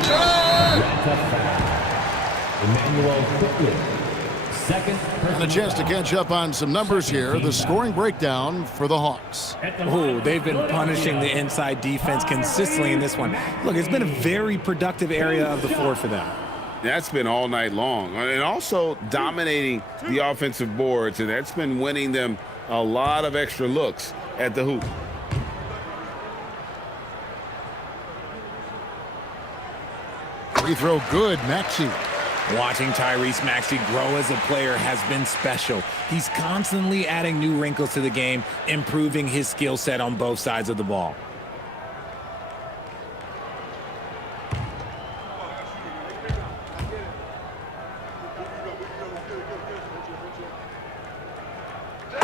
And a chance to catch up on some numbers here. The scoring breakdown for the Hawks. Oh, they've been punishing the inside defense consistently in this one. Look, it's been a very productive area of the floor for them. That's been all night long. And also dominating the offensive boards, and that's been winning them a lot of extra looks at the hoop. Free throw good, Maxey. Watching Tyrese Maxey grow as a player has been special. He's constantly adding new wrinkles to the game, improving his skill set on both sides of the ball.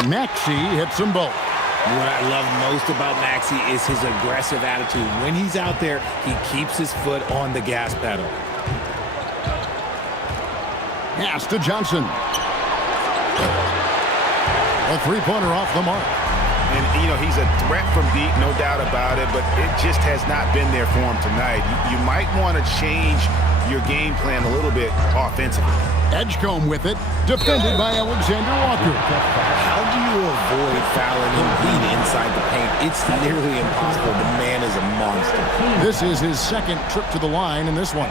Maxey hits them both. What I love most about Maxey is his aggressive attitude. When he's out there, he keeps his foot on the gas pedal. Pass to Johnson. A three-pointer off the mark. And, you know, he's a threat from deep, no doubt about it, but it just has not been there for him tonight. You might want to change your game plan a little bit offensively. Edgecombe with it, defended by Alexander Walker. How do you avoid fouling Embiid inside the paint? It's nearly impossible. The man is a monster. This is his second trip to the line in this one.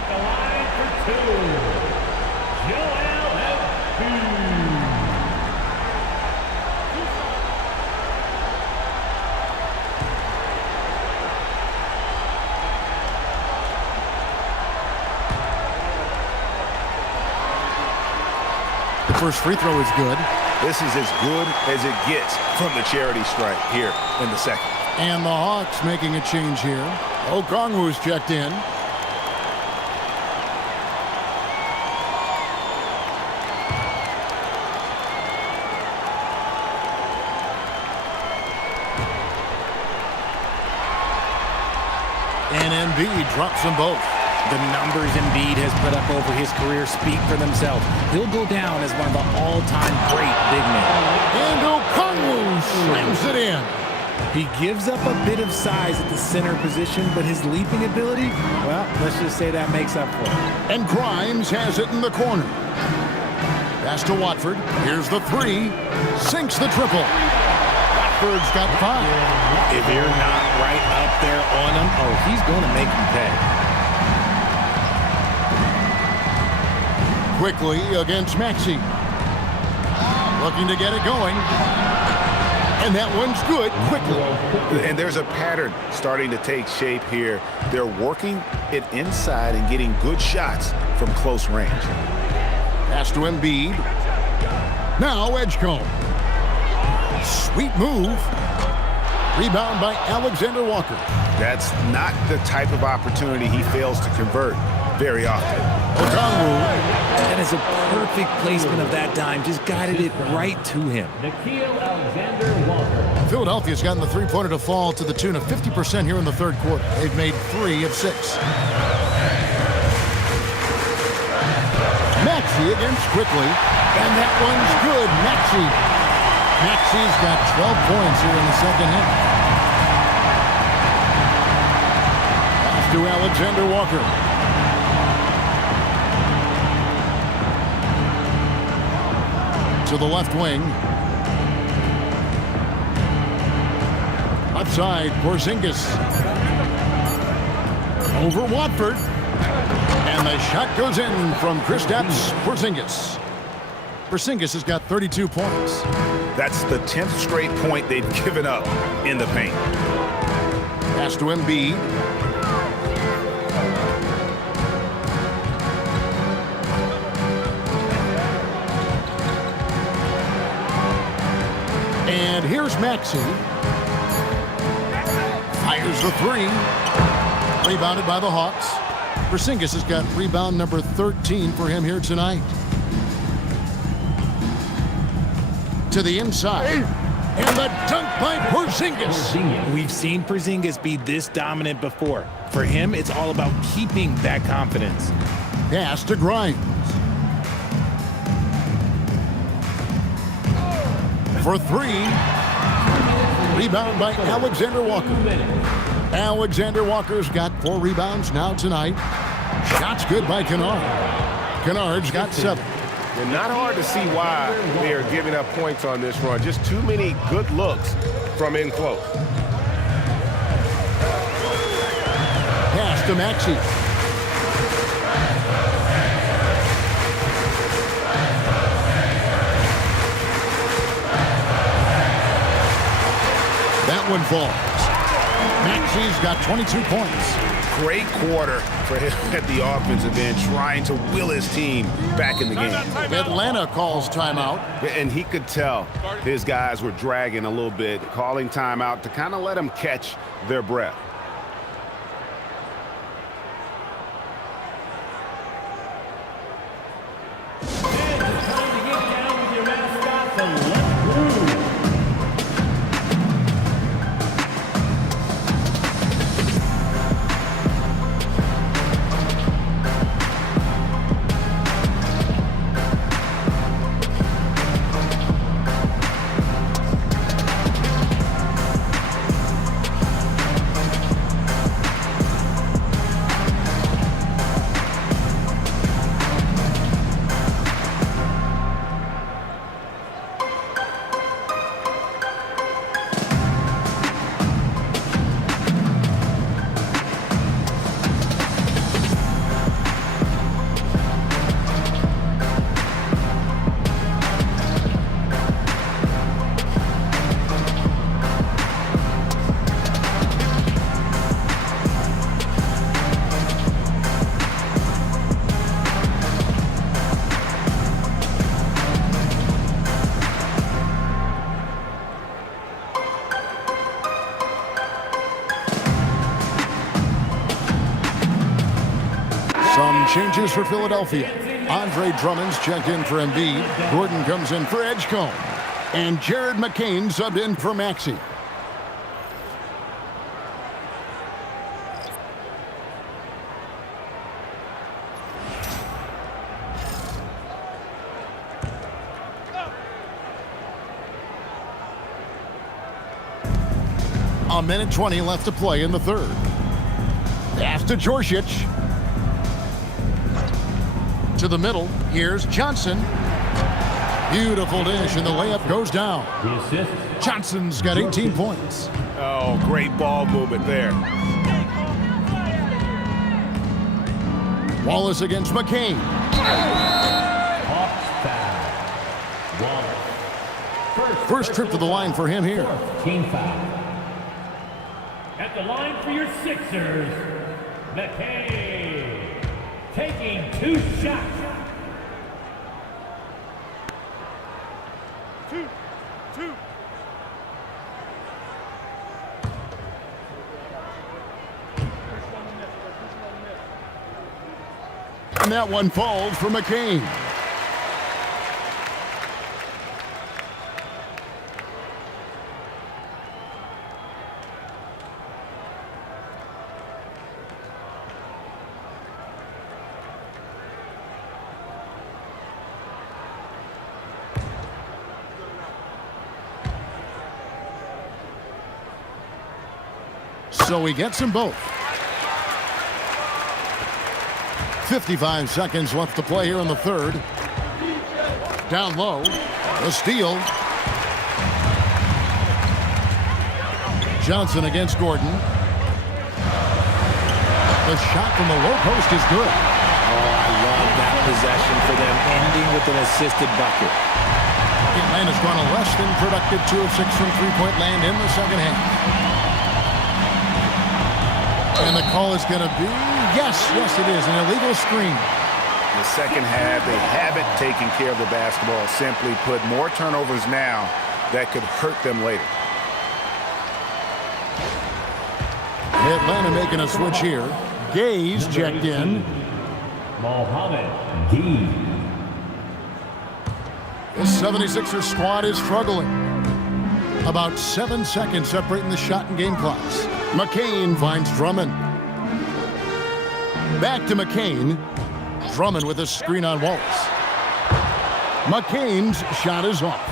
First free throw is good. This is as good as it gets from the charity stripe here in the second. And the Hawks making a change here. Okongwu's checked in. And Embiid drops them both. The numbers Embiid has put up over his career speak for themselves. He'll go down as one of the all-time great big men. And Okongwu slams it in. He gives up a bit of size at the center position, but his leaping ability, well, let's just say that makes up for it. And Grimes has it in the corner. Pass to Watford. Here's the three. Sinks the triple. Watford's got 5. If you're not right up there on him, oh, he's going to make you pay. Quickly against Maxey. Looking to get it going. And that one's good quickly. And there's a pattern starting to take shape here. They're working it inside and getting good shots from close range. Pass to Embiid. Now Edgecombe. Sweet move. Rebound by Alexander Walker. That's not the type of opportunity he fails to convert very often. Okongwu. That is a perfect placement of that dime. Just guided it right to him. Philadelphia's gotten the three-pointer to fall to the tune of 50% here in the third quarter. They've made 3 of 6. Maxey against quickly. And that one's good. Maxey. Maxey's got 12 points here in the second half. Pass to Alexander Walker. To the left wing. Outside, Porzingis. Over Watford. And the shot goes in from Kristaps Porzingis. Porzingis has got 32 points. That's the 10th straight point they've given up in the paint. Pass to Embiid. And here's Maxey. Fires the 3. Rebounded by the Hawks. Porzingis has got rebound number 13 for him here tonight. To the inside. And the dunk by Porzingis. We've seen Porzingis be this dominant before. For him, it's all about keeping that confidence. Pass to Grimes. For three. Rebound by Alexander Walker. Alexander Walker's got 4 rebounds now tonight. Shots good by Kennard. Kennard's got 7. And not hard to see why they are giving up points on this run. Just too many good looks from in close. Pass to Maxey. That one falls. Maxey's got 22 points. Great quarter for him at the offensive end, trying to will his team back in the game. Atlanta calls timeout. And he could tell his guys were dragging a little bit, calling timeout to kind of let them catch their breath. Some changes for Philadelphia. Andre Drummond's checked in for Embiid. Gordon comes in for Edgecombe. And Jared McCain subbed in for Maxey. A minute 20 left to play in the third. Pass to Djorcic. To the middle. Here's Johnson. Beautiful dish, and the layup goes down. Johnson's got 18 points. Oh, great ball movement there. Wallace against McCain. First trip to the line for him here. Team foul. At the line for your Sixers, McCain taking 2 shots. Two. And that one falls for McCain. So he gets them both. 55 seconds left to play here in the third. Down low, a steal. Johnson against Gordon. The shot from the low post is good. Oh, I love that possession for them, ending with an assisted bucket. Atlanta's gone a less than productive 2 of 6 from three-point land in the second half. And the call is going to be, yes, it is, an illegal screen. The second half, they haven't taken care of the basketball. Simply put, more turnovers now that could hurt them later. Atlanta making a switch here. Gay's checked in. Mohamed Gay. This 76ers squad is struggling. About 7 seconds separating the shot and game clocks. McCain finds Drummond. Back to McCain. Drummond with a screen on Wallace. McCain's shot is off.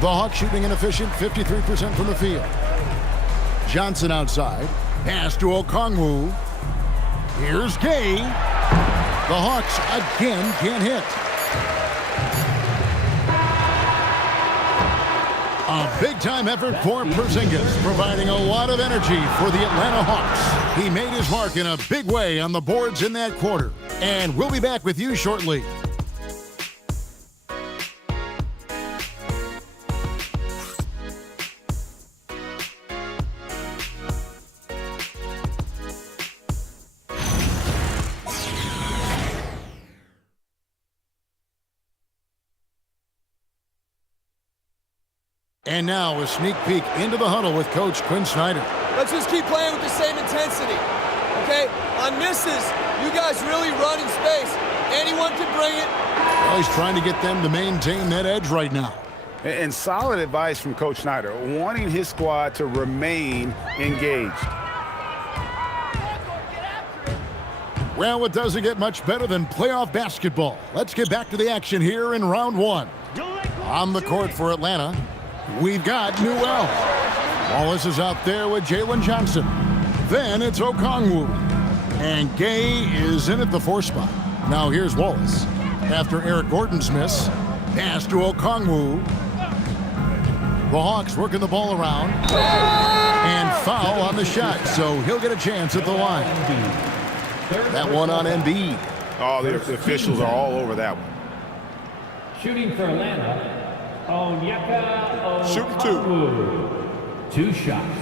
The Hawks shooting inefficient, 53% from the field. Johnson outside. Pass to Okongwu. Here's Gay. The Hawks again can't hit. A big-time effort for Porzingis, providing a lot of energy for the Atlanta Hawks. He made his mark in a big way on the boards in that quarter. And we'll be back with you shortly. And now a sneak peek into the huddle with Coach Quinn Snyder. Let's just keep playing with the same intensity, okay? On misses, you guys really run in space. Anyone can bring it. Well, he's trying to get them to maintain that edge right now. And solid advice from Coach Snyder, wanting his squad to remain engaged. Well, it doesn't get much better than playoff basketball. Let's get back to the action here in round one. On the court for Atlanta, we've got Newell. Wallace is out there with Jalen Johnson. Then it's Okongwu. And Gay is in at the 4 spot. Now here's Wallace. After Eric Gordon's miss, pass to Okongwu. The Hawks working the ball around. And foul on the shot, so he'll get a chance at the line. That one on Embiid. Oh, the officials are all over that one. Shooting for Atlanta, Onyeka Shooting Okongwu. 2 shots.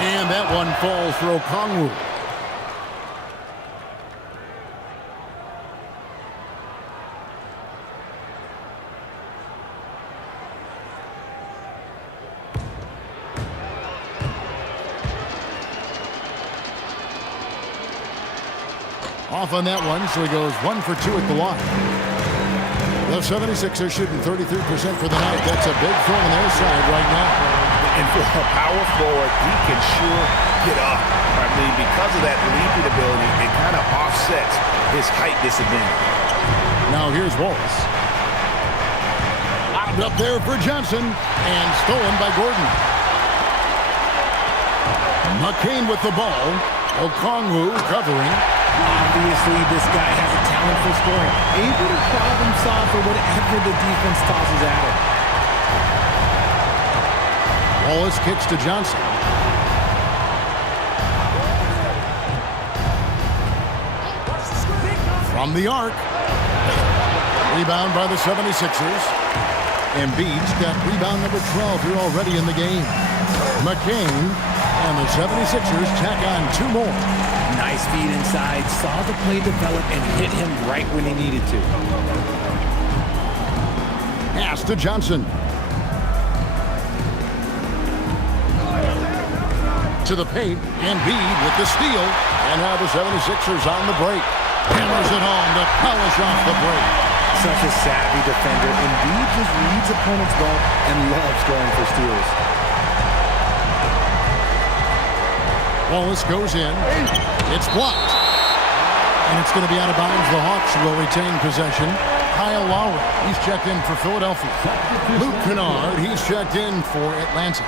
And that one falls for Okongwu. Off on that one, so he goes 1 for 2 at the line. The 76ers shooting 33% for the night. That's a big throw on their side right now. And for a power forward, he can sure get up. I mean, because of that leaping ability, it kind of offsets his height disadvantage. Now here's Wallace. Out up there for Johnson, and stolen by Gordon. McCain with the ball. Okongwu covering. Obviously, this guy has a talent for scoring. Able to problem solve for whatever the defense tosses at him. Wallace kicks to Johnson. From the arc. Rebound by the 76ers. Embiid's got rebound number 12 here already in the game. McCain and the 76ers tack on 2 more. Nice feed inside, saw the play develop and hit him right when he needed to. Pass to Johnson. To the paint, Embiid with the steal. And now the 76ers on the break. Hammers it home to polish off the break. Such a savvy defender. Embiid just reads opponents well and loves going for steals. Wallace goes in. It's blocked. And it's going to be out of bounds. The Hawks will retain possession. Kyle Lowry, he's checked in for Philadelphia. Luke Kennard, he's checked in for Atlanta.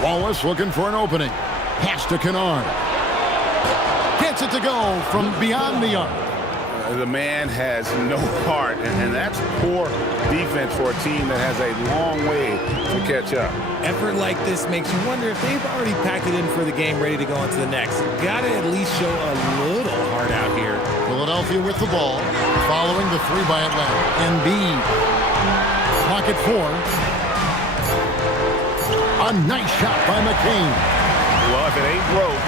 Wallace looking for an opening. Pass to Kennard. Gets it to go from beyond the arc. The man has no heart, and that's poor defense for a team that has a long way to catch up. Effort like this makes you wonder if they've already packed it in for the game, ready to go on to the next. Gotta at least show a little heart out here. Philadelphia with the ball, following the 3 by Atlanta. Embiid. Clock at 4. A nice shot by McCain. Well, if it ain't broke,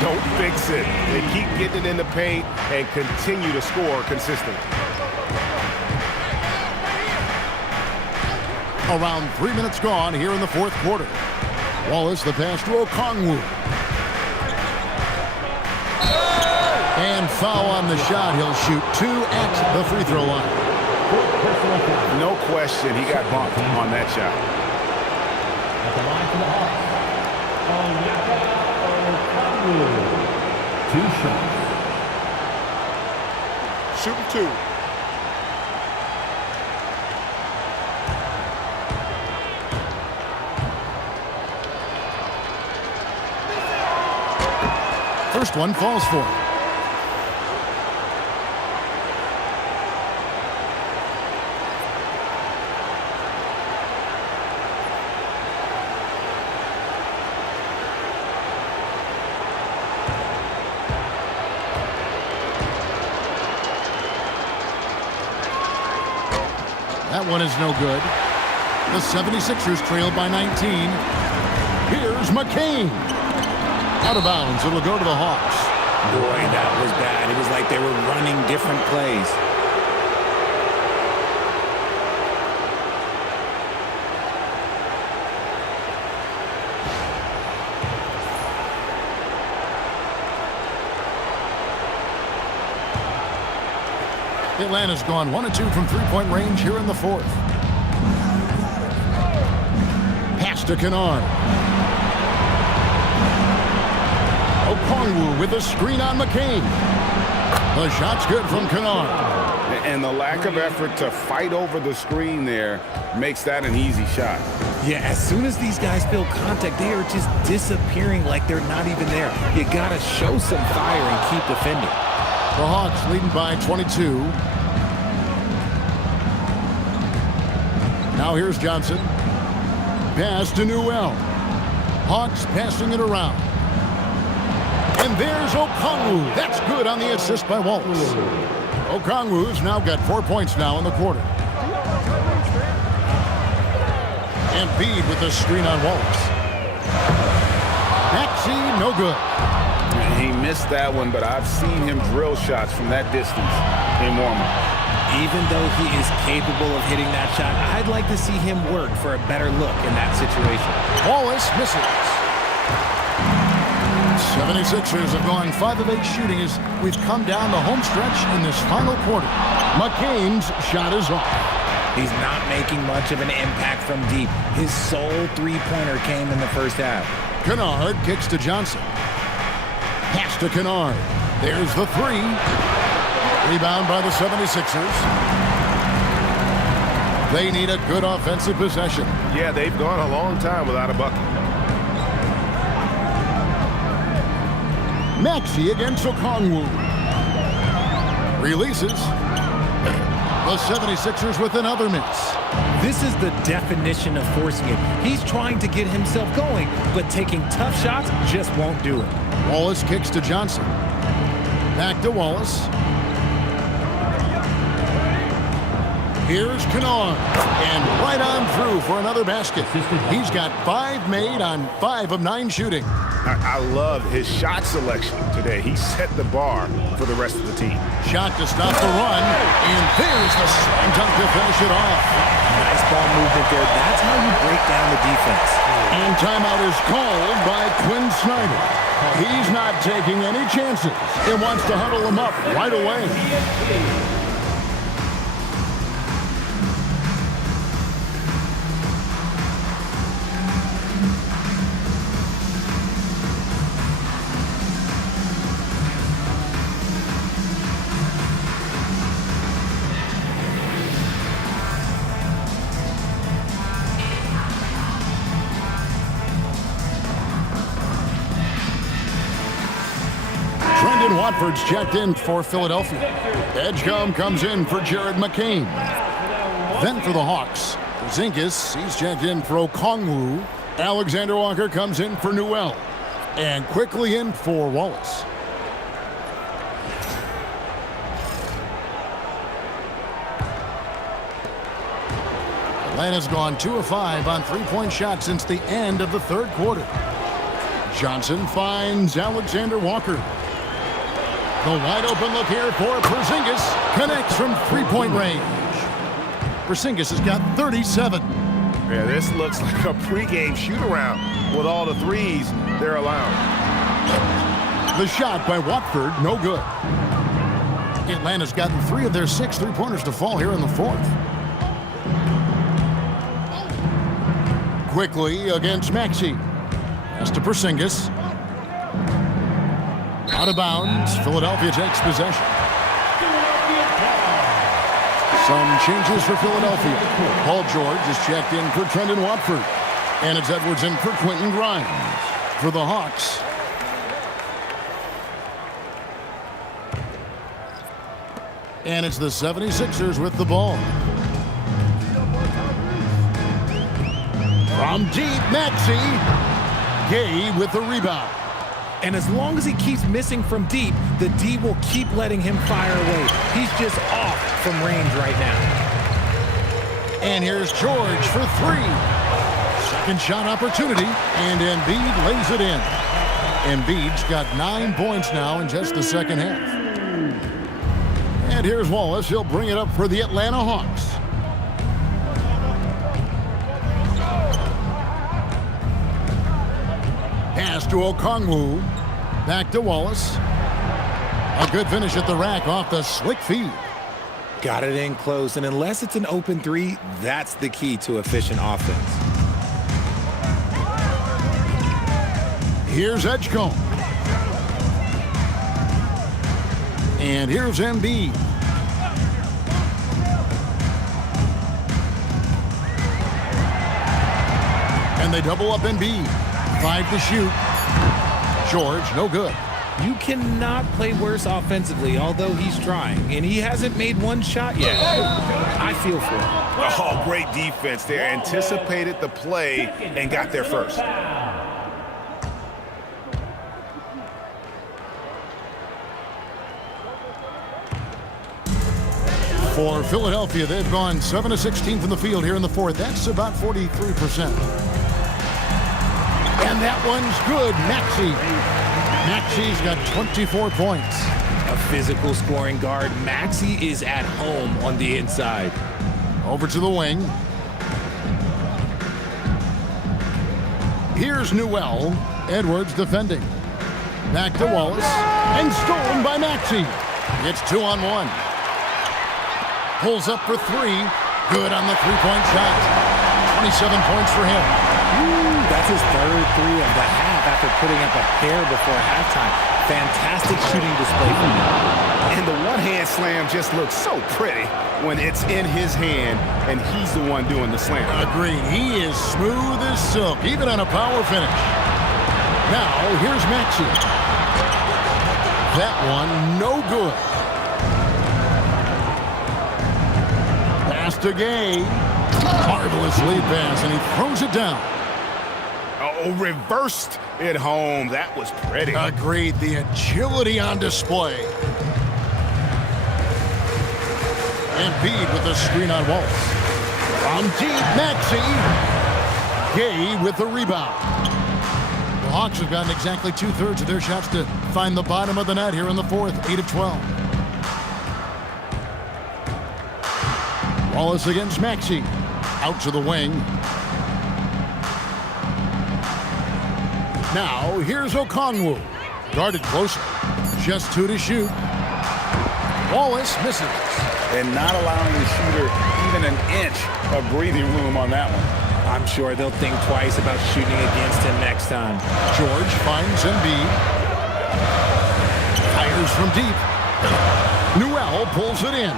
don't fix it. They keep getting it in the paint and continue to score consistently. Around 3 minutes gone here in the fourth quarter. Wallace, the pass to Okongwu. And foul on the shot. He'll shoot 2 at the free throw line. No question, he got bumped on that shot. At the line for the Hawks, Onyeka Okongwu. 2 shots. Shooting 2. First one falls for him. That one is no good. The 76ers trail by 19. Here's McCain. Out of bounds. It'll go to the Hawks. Boy, that was bad. It was like they were running different plays. Atlanta's gone 1 of 2 from three-point range here in the fourth. Pass to Kennard. Okongwu with a screen on McCain. The shot's good from Kennard. And the lack of effort to fight over the screen there makes that an easy shot. Yeah, as soon as these guys feel contact, they are just disappearing like they're not even there. You gotta show some fire and keep defending. The Hawks leading by 22. Now here's Johnson. Pass to Newell. Hawks passing it around. And there's Okongwu. That's good on the assist by Wallace. Okongwu's now got 4 points now in the quarter. Embiid with the screen on Wallace. Maxey, no good. He missed that one, but I've seen him drill shots from that distance in warm-up. Even though he is capable of hitting that shot, I'd like to see him work for a better look in that situation. Wallace misses. 76ers have gone 5 of 8 shooting as we've come down the home stretch in this final quarter. McCain's shot is off. He's not making much of an impact from deep. His sole three-pointer came in the first half. Kennard kicks to Johnson. Pass to Kennard. There's the 3. Rebound by the 76ers. They need a good offensive possession. Yeah, they've gone a long time without a bucket. Maxey against Okongwu. Releases. The 76ers with another miss. This is the definition of forcing it. He's trying to get himself going, but taking tough shots just won't do it. Wallace kicks to Johnson. Back to Wallace. Here's Kennard. And right on through for another basket. He's got 5 made on 5 of 9 shooting. I love his shot selection today. He set the bar for the rest of the team. Shot to stop the run. And there's the slam dunk to finish it off. Nice ball movement there. That's how you break down the defense. And timeout is called by Quinn Snyder. He's not taking any chances. He wants to huddle them up right away. Watford's checked in for Philadelphia. Edgecombe comes in for Jared McCain. Then for the Hawks, Porzingis, he's checked in for Okongwu. Alexander Walker comes in for Newell. And quickly in for Wallace. Atlanta's gone 2 of 5 on 3-point shots since the end of the third quarter. Johnson finds Alexander Walker. The wide open look here for Porzingis. Connects from three-point range. Porzingis has got 37. Yeah, this looks like a pregame shoot-around with all the threes they're allowing. The shot by Watford, no good. Atlanta's gotten 3 of their 6 three-pointers to fall here in the fourth. Quickly against Maxey. Pass to Porzingis. Out of bounds. Philadelphia takes possession. Some changes for Philadelphia. Paul George is checked in for Trendon Watford. And it's Edwards in for Quentin Grimes. For the Hawks, and it's the 76ers with the ball. From deep, Maxey. Gay with the rebound. And as long as he keeps missing from deep, the D will keep letting him fire away. He's just off from range right now. And here's George for 3. Second shot opportunity, and Embiid lays it in. Embiid's got 9 points now in just the second half. And here's Wallace. He'll bring it up for the Atlanta Hawks. Pass to Okongwu. Back to Wallace. A good finish at the rack off the slick feed. Got it in close, and unless it's an open 3, that's the key to efficient offense. Here's Edgecombe. And here's Embiid. And they double up Embiid. 5 to shoot. George, no good. You cannot play worse offensively, although he's trying, and he hasn't made one shot yet. I feel for him. Oh, great defense there. Anticipated the play and got there first. For Philadelphia, they've gone 7 of 16 from the field here in the fourth. That's about 43%. And that one's good. Maxey's got 24 points. A physical scoring guard. Maxey is at home on the inside. Over to the wing. Here's Newell. Edwards defending. Back to Wallace. And stolen by Maxey. It's 2-on-1. Pulls up for 3. Good on the three-point shot. 27 points for him. That's his third 3 of the half after putting up a pair before halftime. Fantastic shooting display from him. And the one-hand slam just looks so pretty when it's in his hand and he's the one doing the slam. Agreed. He is smooth as silk, even on a power finish. Now, here's Maxey. That one, no good. Pass to Gay. Marvelous lead pass, and he throws it down. Oh, reversed it home. That was pretty. Agreed. The agility on display. Embiid with the screen on Wallace. From deep, Maxey. Gay with the rebound. The Hawks have gotten exactly 2/3 of their shots to find the bottom of the net here in the fourth. 8 of 12. Wallace against Maxey. Out to the wing. Now, here's Okongwu. Guarded closer. Just 2 to shoot. Wallace misses. And not allowing the shooter even an inch of breathing room on that one. I'm sure they'll think twice about shooting against him next time. George finds Embiid. Fires from deep. Newell pulls it in.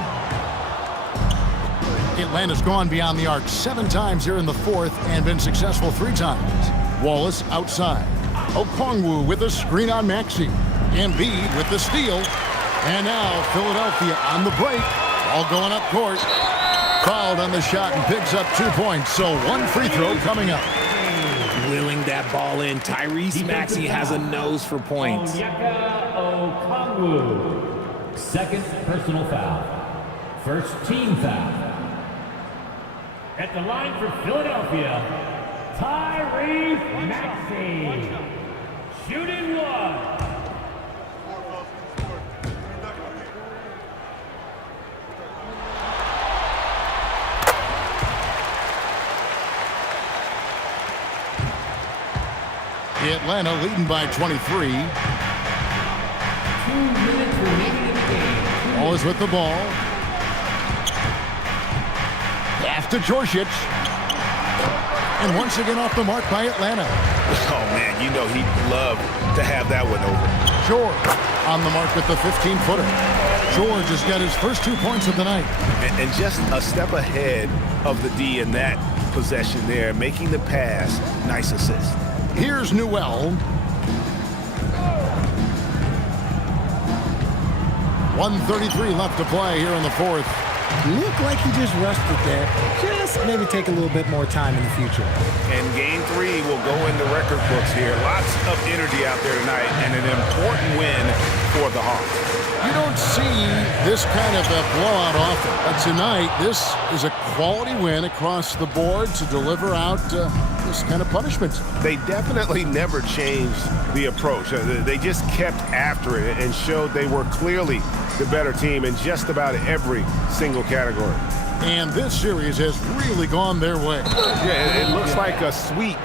Atlanta's gone beyond the arc 7 times here in the fourth and been successful 3 times. Wallace outside. Okongwu with a screen on Maxey. Embiid with the steal. And now Philadelphia on the break. All going up court. Fouled on the shot and picks up 2 points. So 1 free throw coming up. Willing that ball in. Tyrese Maxey has a nose for points. Okongwu. Second personal foul. First team foul. At the line for Philadelphia, Tyrese Maxey. shooting one. Atlanta leading by 23. 2 minutes remaining in the game. Wallace with the ball. Pass to Jorcic. And once again off the mark by Atlanta. Oh, man, you know he'd love to have that one over. George on the mark with the 15-footer. George has got his first 2 points of the night. And just a step ahead of the D in that possession there, making the pass. Nice assist. Here's Newell. 1:33 left to play here in the fourth. Looked like he just rushed it there. Just maybe take a little bit more time in the future. And game 3 will go in the record books here. Lots of energy out there tonight and an important win for the Hawks. You don't see this kind of a blowout often, but tonight this is a quality win across the board to deliver out this kind of punishment. They definitely never changed the approach. They just kept after it and showed they were clearly the better team in just about every single category. And this series has really gone their way. Yeah, it looks like a sweep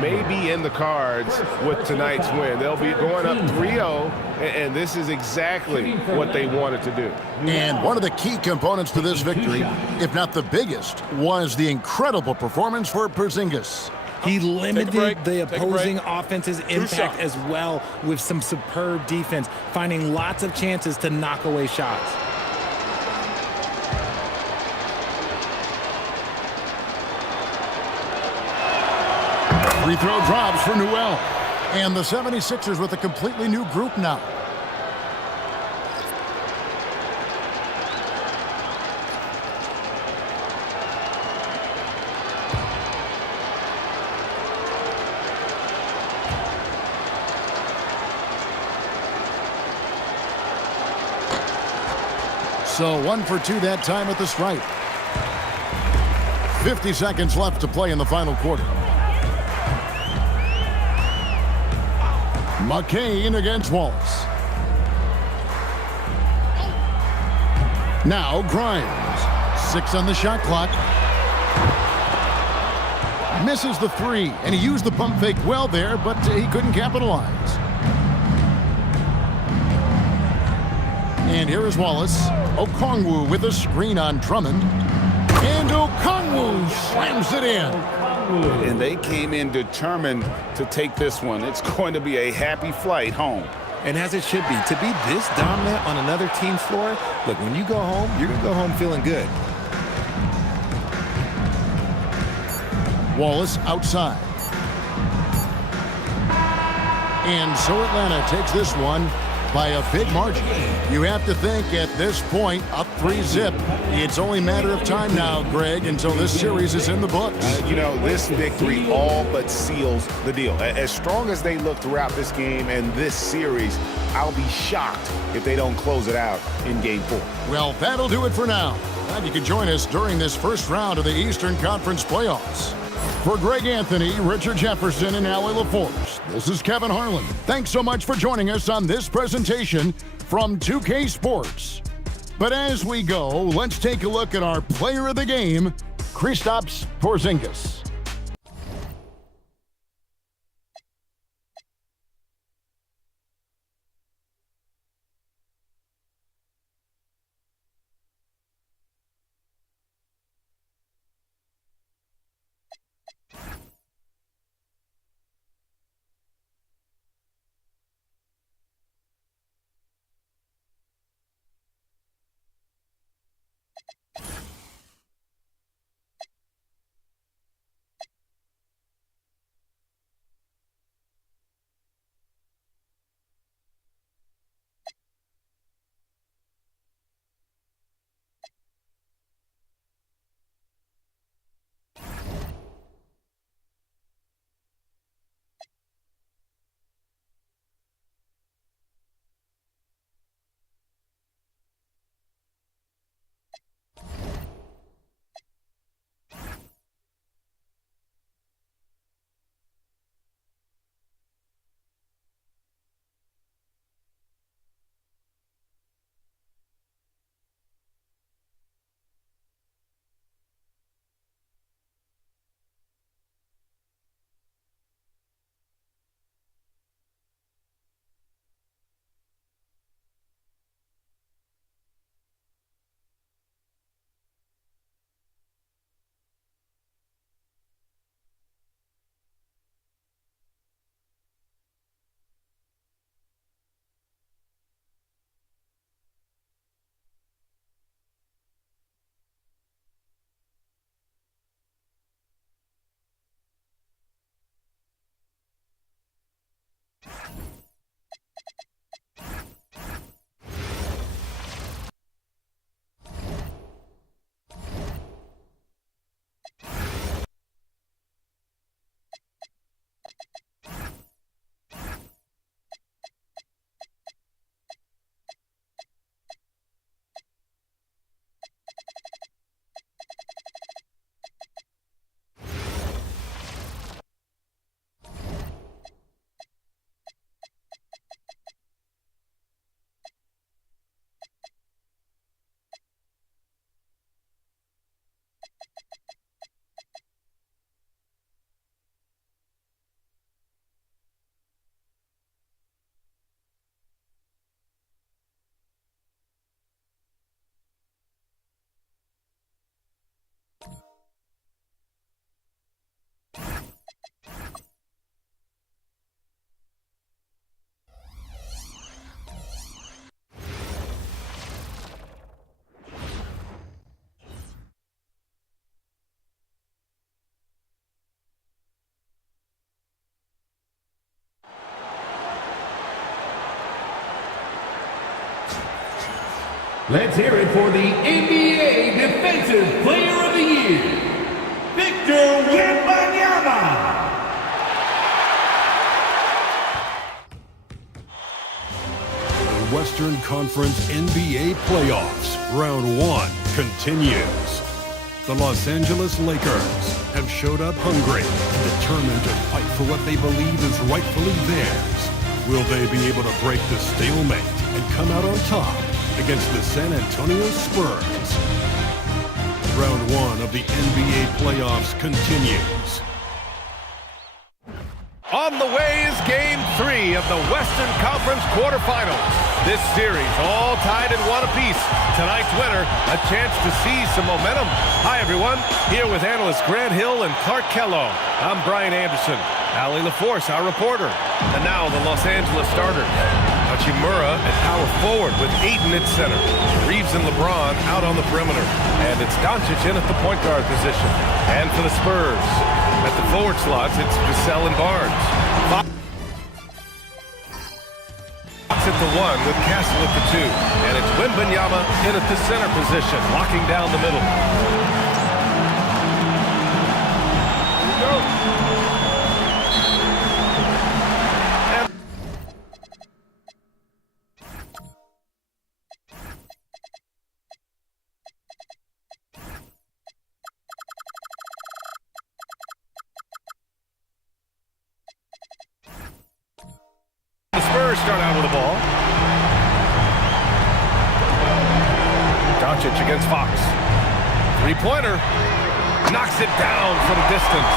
may be in the cards with tonight's win. They'll be going up 3-0, and this is exactly what they wanted to do. And one of the key components to this victory, if not the biggest, was the incredible performance for Porzingis. He limited the opposing offense's impact as well with some superb defense, finding lots of chances to knock away shots. Free throw drops for Newell. And the 76ers with a completely new group now. So 1 for 2 that time at the stripe. 50 seconds left to play in the final quarter. McCain against Wallace. Now Grimes. 6 on the shot clock. Misses the 3, and he used the pump fake well there, but he couldn't capitalize. And here is Wallace. Okongwu with a screen on Drummond. And Okongwu slams it in. And they came in determined to take this one. It's going to be a happy flight home. And as it should be, to be this dominant on another team's floor, look, when you go home, you're going to go home feeling good. Wallace outside. And so Atlanta takes this one by a big margin. You have to think at this point, up 3-zip. It's only a matter of time now, Greg, until this series is in the books. You know, this victory all but seals the deal. As strong as they look throughout this game and this series, I'll be shocked if they don't close it out in Game 4. Well, that'll do it for now. Glad you could join us during this first round of the Eastern Conference playoffs. For Greg Anthony, Richard Jefferson, and Allie LaForce, this is Kevin Harlan. Thanks so much for joining us on this presentation from 2K Sports. But as we go, let's take a look at our player of the game, Kristaps Porzingis. Let's hear it for the NBA Defensive Player of the Year, Victor Wembanyama. The Western Conference NBA Playoffs, Round 1 continues. The Los Angeles Lakers have showed up hungry and determined to fight for what they believe is rightfully theirs. Will they be able to break the stalemate and come out on top against the San Antonio Spurs? Round 1 of the NBA playoffs continues. On the way is Game 3 of the Western Conference quarterfinals. This series all tied in one apiece. Tonight's winner, a chance to see some momentum. Hi, everyone. Here with analysts Grant Hill and Clark Kellogg. I'm Brian Anderson. Ali LaForce, our reporter. And now the Los Angeles starters. Hachimura at power forward with Ayton at center. Reeves and LeBron out on the perimeter. And it's Doncic in at the point guard position. And for the Spurs, at the forward slots, it's Vassell and Barnes. Fox at the 1 with Castle at the 2. And it's Wembanyama in at the center position, locking down the middle. The Spurs start out with the ball. Doncic against Fox. Three-pointer. Knocks it down from distance.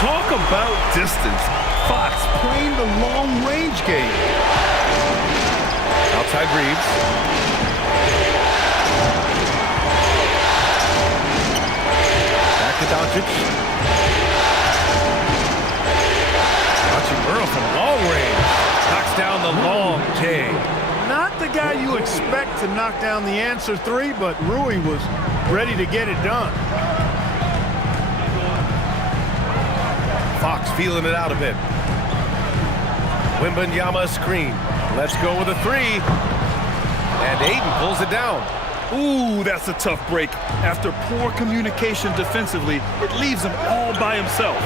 Talk about distance. Fox playing the long-range game. Outside Reeves. Back to Doncic. Hachimura from long range. Knocks down the long J. Not the guy you expect to knock down the answer three, but Rui was ready to get it done. Fox feeling it out a bit. Wembanyama screen. Let's go with a 3. And Ayton pulls it down. Ooh, that's a tough break. After poor communication defensively, it leaves him all by himself.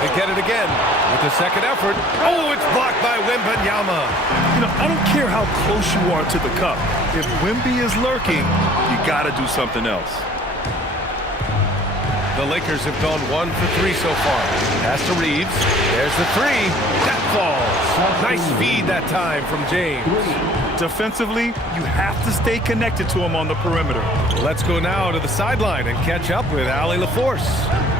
They get it again with the second effort. Oh, it's blocked by Wembanyama. You know, I don't care how close you are to the cup. If Wemby is lurking, you got to do something else. The Lakers have gone 1 for 3 so far. Pass to Reeves. There's the 3. That falls. Nice feed that time from James. Defensively, you have to stay connected to him on the perimeter. Let's go now to the sideline and catch up with Ali LaForce.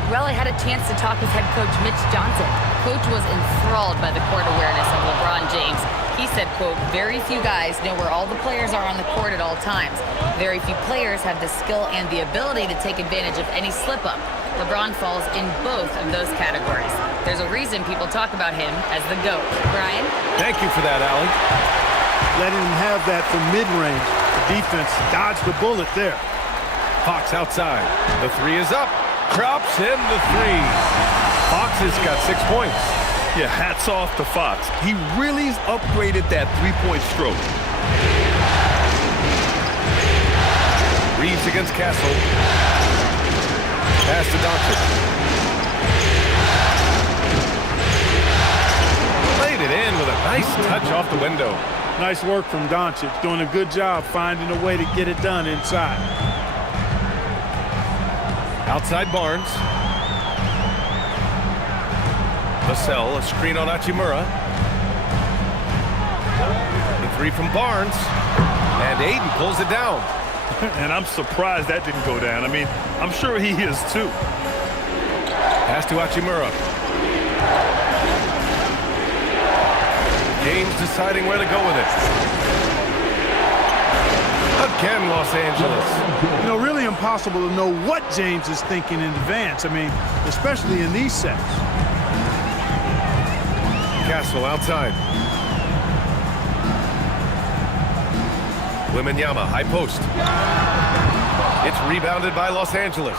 Well, I had a chance to talk with head coach Mitch Johnson. Coach was enthralled by the court awareness of LeBron James. He said, quote, very few guys know where all the players are on the court at all times. Very few players have the skill and the ability to take advantage of any slip-up. LeBron falls in both of those categories. There's a reason people talk about him as the GOAT. Brian? Thank you for that, Ali. Letting him have that from mid-range. The defense dodged the bullet there. Fox outside. The 3 is up. Drops in the 3. Fox has got 6 points. Yeah, hats off to Fox. He really upgraded that three-point stroke. Reeves against Castle. Pass to Doncic. Played it in with a nice touch off the window. Nice work from Doncic, doing a good job finding a way to get it done inside. Outside Barnes. Vassell, a screen on Hachimura. The 3 from Barnes. And Ayton pulls it down. And I'm surprised that didn't go down. I mean, I'm sure he is too. Pass to Hachimura. James deciding where to go with it. Again, Los Angeles. You know, really impossible to know what James is thinking in advance. I mean, especially in these sets. Castle outside. Wembanyama, high post. It's rebounded by Los Angeles.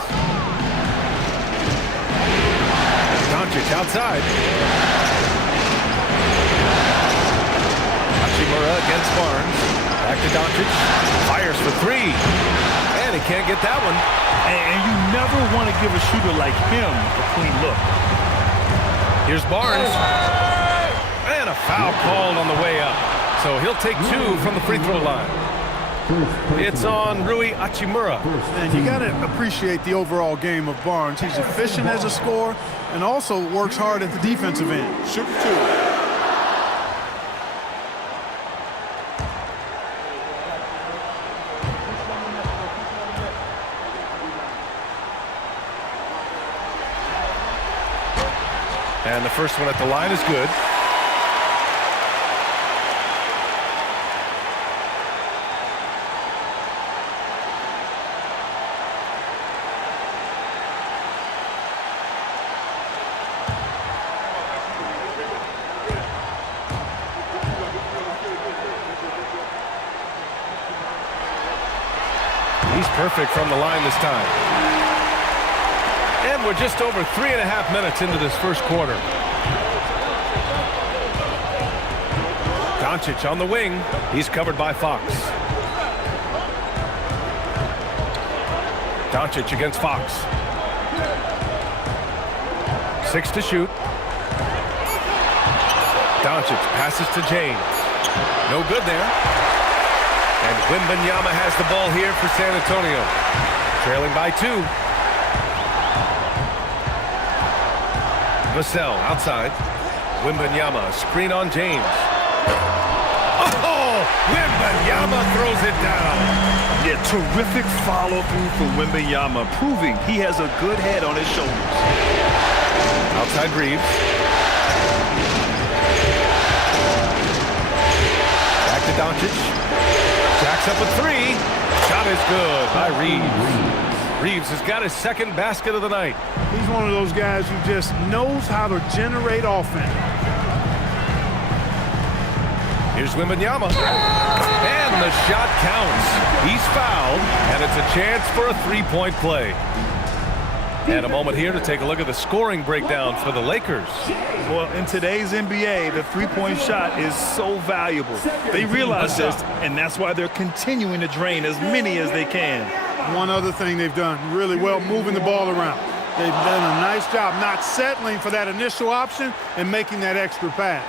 Doncic outside. Hachimura against Barnes. Back to Doncic. Fires for three. And he can't get that one. And you never want to give a shooter like him a clean look. Here's Barnes. And a foul called on the way up. So he'll take two from the free throw line. It's on Rui Hachimura. And you got to appreciate the overall game of Barnes. He's efficient as a scorer and also works hard at the defensive end. Shoot two. And the first one at the line is good. He's perfect from the line this time. And we're just over 3.5 minutes into this first quarter. Doncic on the wing. He's covered by Fox. Doncic against Fox. 6 to shoot. Doncic passes to James. No good there. And Wembanyama has the ball here for San Antonio. Trailing by 2. Vassell outside. Wembanyama, screen on James. Oh! Wembanyama throws it down. Yeah, terrific follow-through from Wembanyama, proving he has a good head on his shoulders. Outside Reeves. Back to Doncic. Jacks up a 3. Shot is good by Reeves. Reeves has got his second basket of the night. He's one of those guys who just knows how to generate offense. Here's Wembanyama. And the shot counts. He's fouled, and it's a chance for a three-point play. And a moment here to take a look at the scoring breakdown for the Lakers. Well, in today's NBA, the three-point shot is so valuable. They realize this, and that's why they're continuing to drain as many as they can. One other thing they've done really well, moving the ball around. They've done a nice job not settling for that initial option and making that extra pass.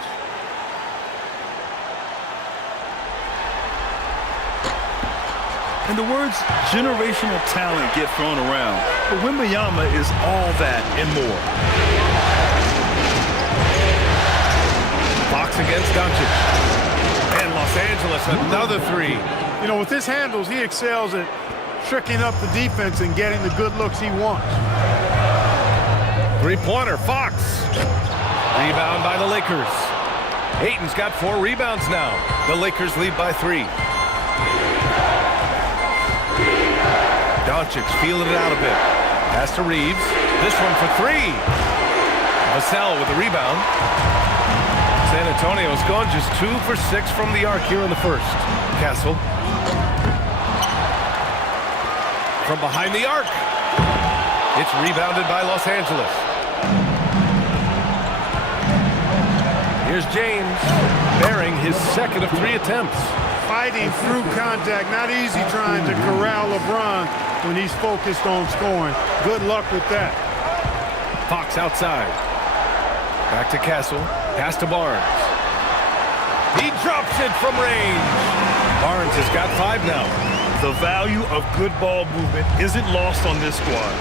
And the words generational talent get thrown around, but Wembanyama is all that and more. Fox against Doncic. And Los Angeles, another 3. You know, with his handles, he excels at tricking up the defense and getting the good looks he wants. Three-pointer, Fox. Rebound by the Lakers. Ayton's got 4 rebounds now. The Lakers lead by 3. Doncic feeling it out a bit. Pass to Reeves. This one for 3. Vassell with the rebound. San Antonio's gone just 2 for 6 from the arc here in the first. Castle. From behind the arc. It's rebounded by Los Angeles. Here's James, bearing his second of 3 attempts. Fighting through contact, not easy trying to corral LeBron when he's focused on scoring. Good luck with that. Fox outside. Back to Castle. Pass to Barnes. He drops it from range. Barnes has got 5 now. The value of good ball movement isn't lost on this squad.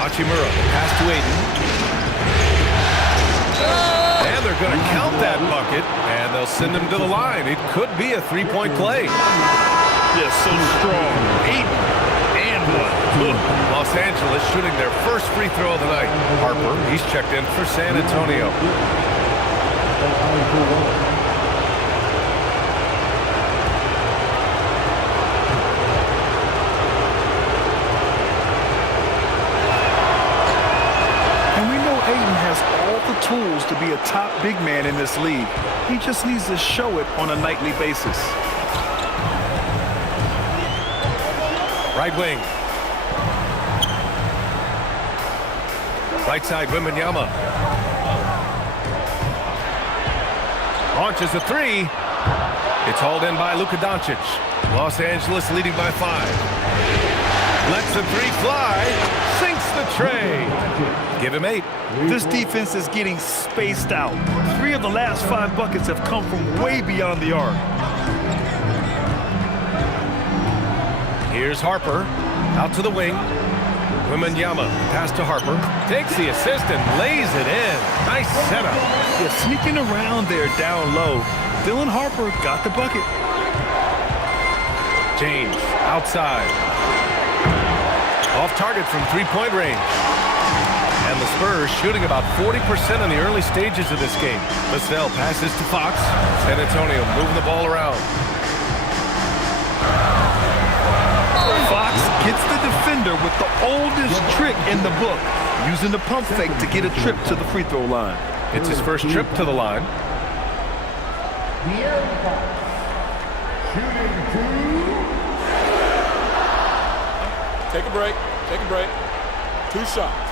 Hachimura, pass to Ayton. And they're going to count that bucket, and they'll send him to the line. It could be a 3-point play. Yes, so strong. 8 and 1. Los Angeles shooting their first free throw of the night. Harper, he's checked in for San Antonio. And we know Ayton has all the tools to be a top big man in this league. He just needs to show it on a nightly basis. Right wing. Right side, Wembanyama. Launches a 3. It's hauled in by Luka Doncic. Los Angeles leading by 5. Lets the three fly. Sinks the tray. Give him 8. This defense is getting spaced out. 3 of the last 5 buckets have come from way beyond the arc. Here's Harper. Out to the wing. Wembanyama pass to Harper. Takes the assist and lays it in. Nice setup. Yeah, sneaking around there down low. Dylan Harper got the bucket. James outside. Off target from three-point range. And the Spurs shooting about 40% in the early stages of this game. Vassell passes to Fox. San Antonio moving the ball around. Fox gets the defender with the oldest trick in the book, using the pump fake to get a trip to the free throw line. It's his first trip to the line. Take a break. Take a break. 2 shots.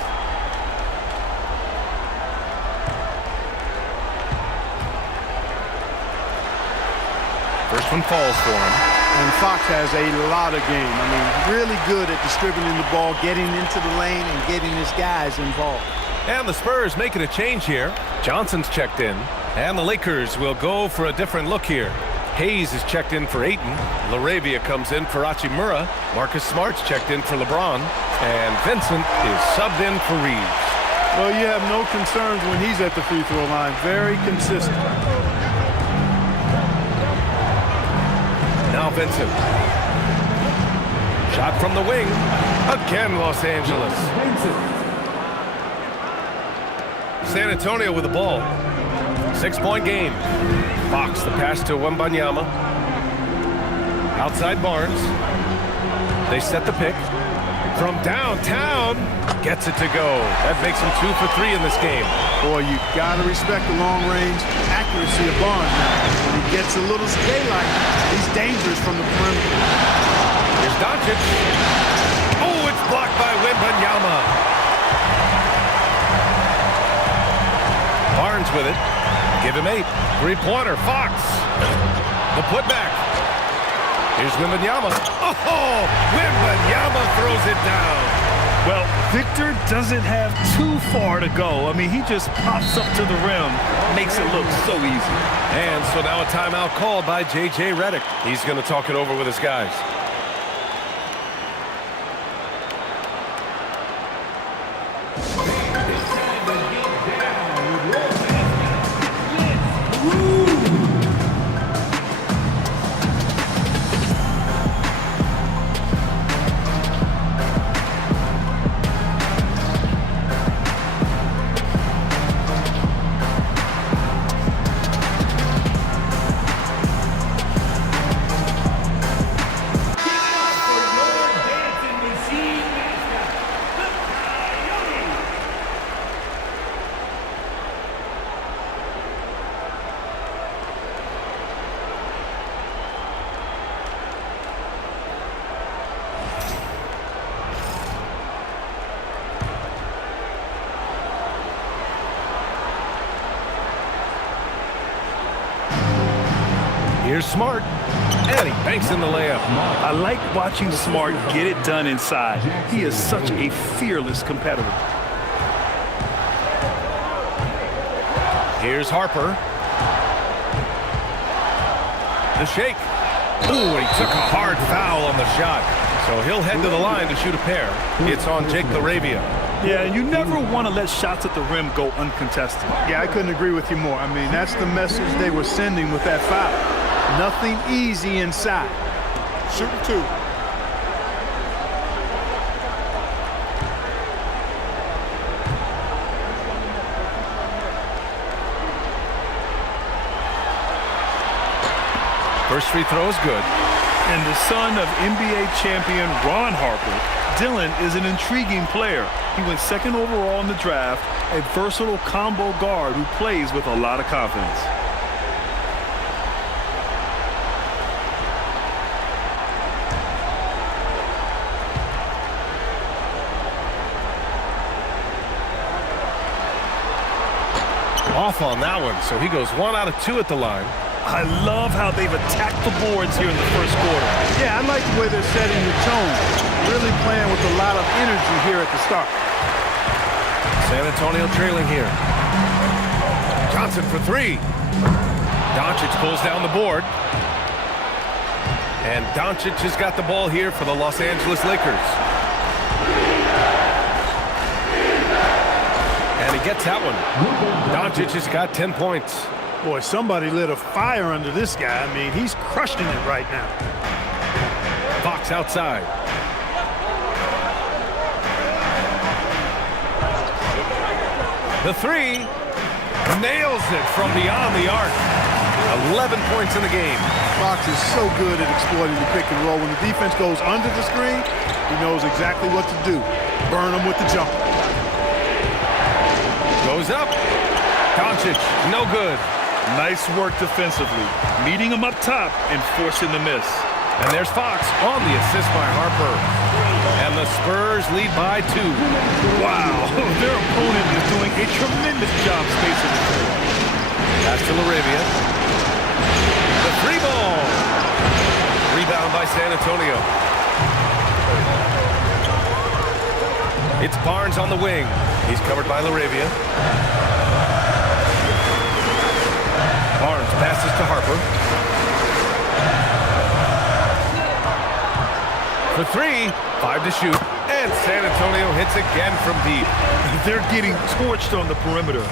First one falls for him. And Fox has a lot of game. I mean, really good at distributing the ball, getting into the lane, and getting his guys involved. And the Spurs making a change here. Johnson's checked in. And the Lakers will go for a different look here. Hayes is checked in for Ayton. LaRavia comes in for Hachimura. Marcus Smart's checked in for LeBron. And Vincent is subbed in for Reeves. Well, you have no concerns when he's at the free throw line. Very consistent. Now Vincent. Shot from the wing. Again, Los Angeles. San Antonio with the ball. 6-point game. Fox, the pass to Wembanyama. Outside Barnes. They set the pick. From downtown, gets it to go. That makes him 2 for 3 in this game. Boy, you got to respect the long-range accuracy of Barnes now. When he gets a little daylight, he's dangerous from the perimeter. Here's Doncic. Oh, it's blocked by Wembanyama. Barnes with it. Give him 8. Three-pointer, Fox. The putback. Here's Wembanyama. Oh, Wembanyama throws it down. Well, Victor doesn't have too far to go. I mean, he just pops up to the rim, makes it look so easy. And so now a timeout called by J.J. Redick. He's going to talk it over with his guys. Here's Smart, and he banks in the layup. I like watching Smart get it done inside. He is such a fearless competitor. Here's Harper. The shake. Ooh, he took a hard foul on the shot. So he'll head to the line to shoot a pair. It's on Jake LaRavia. Yeah, you never want to let shots at the rim go uncontested. Yeah, I couldn't agree with you more. I mean, that's the message they were sending with that foul. Nothing easy inside. Shooting 2. First free throw is good. And the son of NBA champion Ron Harper, Dylan is an intriguing player. He went 2nd overall in the draft, a versatile combo guard who plays with a lot of confidence. Off on that one, so he goes 1 out of 2 at the line. I love how they've attacked the boards here in the first quarter. Yeah, I like the way they're setting the tone. Really playing with a lot of energy here at the start. San Antonio trailing here. Johnson for three. Doncic pulls down the board. And Doncic has got the ball here for the Los Angeles Lakers. And he gets that one. Doncic has got 10 points. Boy, somebody lit a fire under this guy. I mean, he's crushing it right now. Fox outside. The three. Nails it from beyond the arc. 11 points in the game. Fox is so good at exploiting the pick and roll. When the defense goes under the screen, he knows exactly what to do. Burn them with the jumper. Goes up. Doncic, no good. Nice work defensively, meeting him up top and forcing the miss. And there's Fox on the assist by Harper. And the Spurs lead by 2. Wow, their opponent is doing a tremendous job spacing the floor. Pass to Laravia. The three ball. Rebound by San Antonio. It's Barnes on the wing. He's covered by Laravia. Barnes passes to Harper. For three, 5 to shoot. And San Antonio hits again from deep. They're getting torched on the perimeter.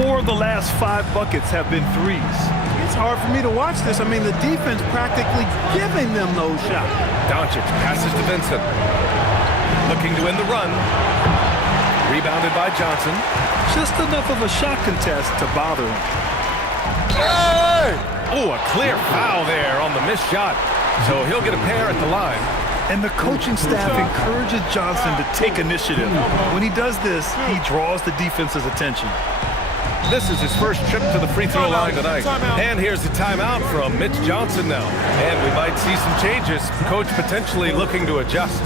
4 of the last 5 buckets have been threes. It's hard for me to watch this. I mean, the defense practically giving them those shots. Doncic passes to Vincent. Looking to end the run. Rebounded by Johnson. Just enough of a shot contest to bother him. Hey! Oh, a clear foul there on the missed shot. So he'll get a pair at the line. And the coaching staff encourages Johnson to take initiative. When he does this, he draws the defense's attention. This is his first trip to the free throw line tonight. And here's the timeout from Mitch Johnson now. And we might see some changes. Coach potentially looking to adjust.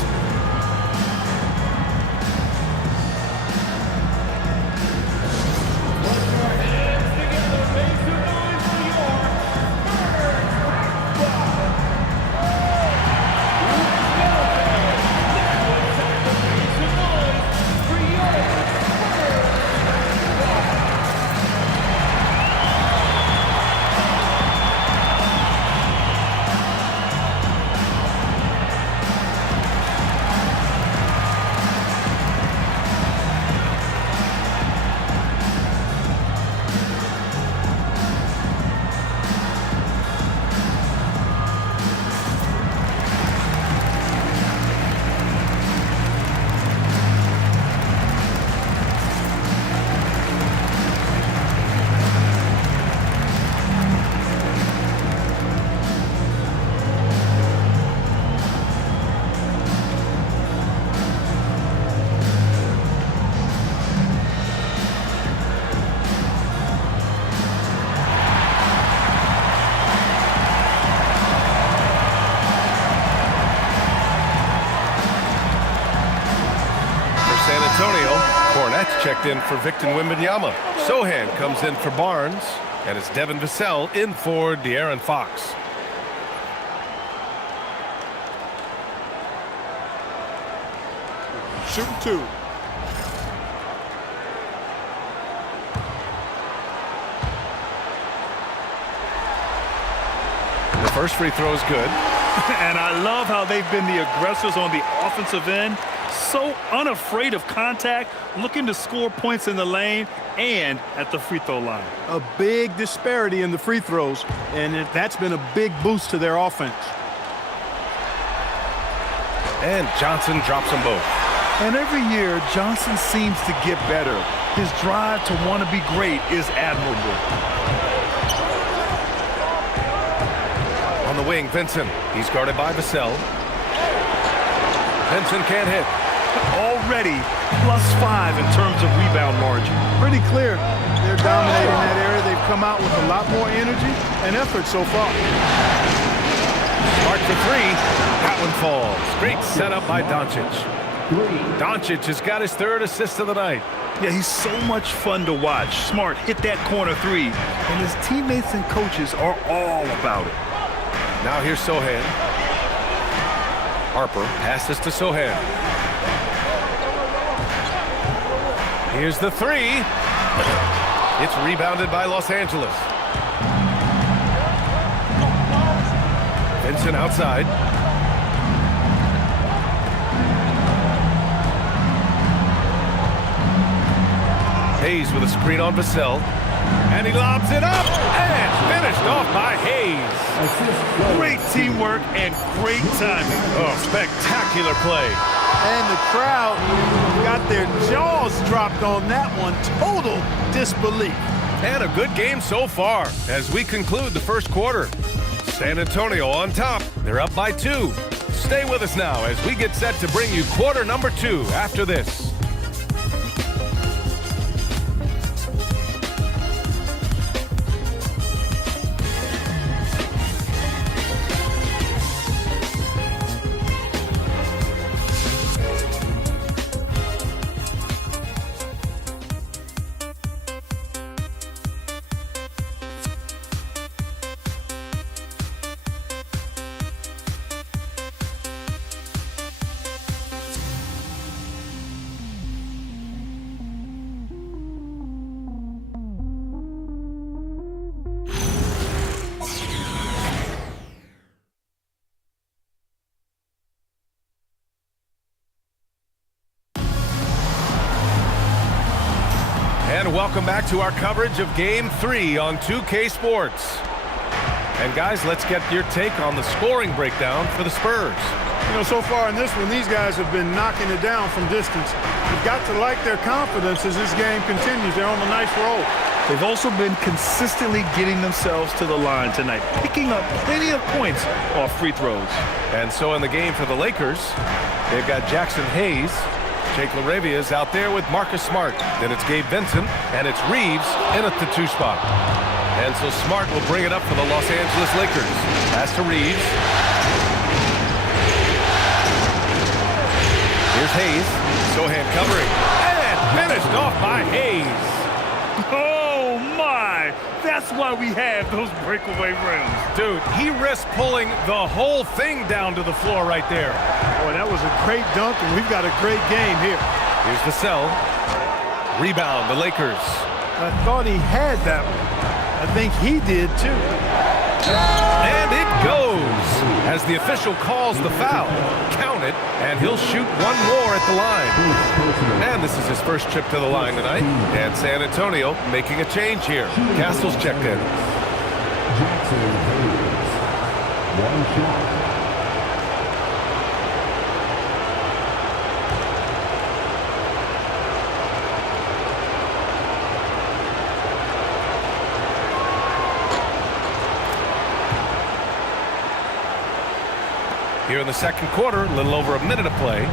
Cornette's checked in for Victor Wembanyama. Sohan comes in for Barnes. And it's Devin Vassell in for De'Aaron Fox. Shooting 2. The first free throw is good. And I love how they've been the aggressors on the offensive end. So unafraid of contact, looking to score points in the lane and at the free throw line. A big disparity in the free throws, and that's been a big boost to their offense. And Johnson drops them both. And every year, Johnson seems to get better. His drive to want to be great is admirable. On the wing, Vincent. He's guarded by Vassell. Vincent can't hit. Already +5 in terms of rebound margin. Pretty clear. They're dominating that area. They've come out with a lot more energy and effort so far. Smart for three. That one falls. Great setup by Doncic. Doncic has got his third assist of the night. Yeah, he's so much fun to watch. Smart hit that corner three, and his teammates and coaches are all about it. Now here's Sohan. Harper passes to Sohan. Here's the three. It's rebounded by Los Angeles. Vincent outside. Hayes with a screen on Vassell. And he lobs it up. And finished off by Hayes. Great teamwork and great timing. Oh, spectacular play. And the crowd got their jaws dropped on that one. Total disbelief. And a good game so far as we conclude the first quarter. San Antonio on top. They're up by 2. Stay with us now as we get set to bring you quarter number 2 after this. And welcome back to our coverage of Game 3 on 2K Sports. And guys, let's get your take on the scoring breakdown for the Spurs. You know, so far in this one, these guys have been knocking it down from distance. You've got to like their confidence as this game continues. They're on a nice roll. They've also been consistently getting themselves to the line tonight, picking up plenty of points off free throws. And so in the game for the Lakers, they've got Jackson Hayes. Jake LaRavia is out there with Marcus Smart. Then it's Gabe Vincent, and it's Reeves in at the 2 spot. And so Smart will bring it up for the Los Angeles Lakers. Pass to Reeves. Here's Hayes. Sohan covering. And finished off by Hayes. Oh, my! That's why we have those breakaway rims. Dude, he risked pulling the whole thing down to the floor right there. Boy, that was a great dunk, and we've got a great game here. Here's Vassell. Rebound, the Lakers. I thought he had that one. I think he did, too. And it goes as the official calls the foul. Count it, and he'll shoot one more at the line. And this is his first trip to the line tonight. And San Antonio making a change here. Castle's checked in. Jackson Hayes. One shot. Here in the second quarter, a little over a minute of play.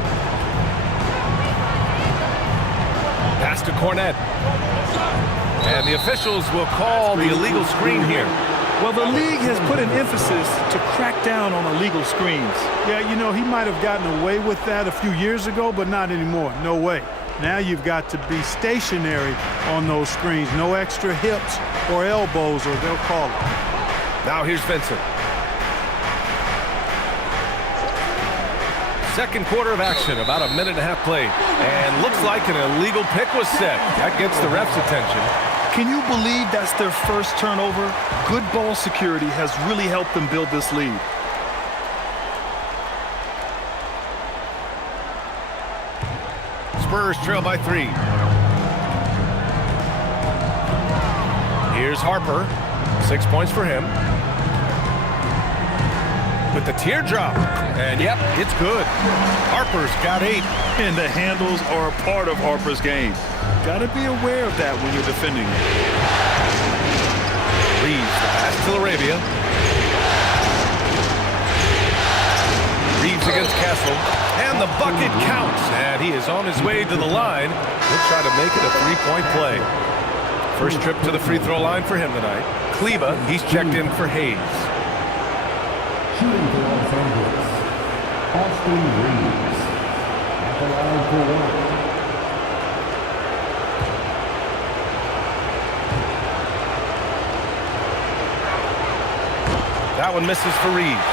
Pass to Cornette. And the officials will call the illegal screen here. Well, the league has put an emphasis to crack down on illegal screens. Yeah, you know, he might have gotten away with that a few years ago, but not anymore. No way. Now you've got to be stationary on those screens. No extra hips or elbows, or they'll call it. Now here's Vincent. Second quarter of action, about a minute and a half played. And looks like an illegal pick was set. That gets the ref's attention. Can you believe that's their first turnover? Good ball security has really helped them build this lead. Spurs trail by 3. Here's Harper. 6 points for him. With the teardrop. And yep, it's good. Harper's got 8. And the handles are a part of Harper's game. Got to be aware of that when you're defending him. Reeves, the pass to LaRavia. Reeves against Castle. And the bucket counts. And he is on his way to the line. He'll try to make it a 3-point play. First trip to the free throw line for him tonight. Kleba, he's checked in for Hayes. Shooting for Los Angeles, Austin Reeves. At the line for 1. That one misses for Reeves.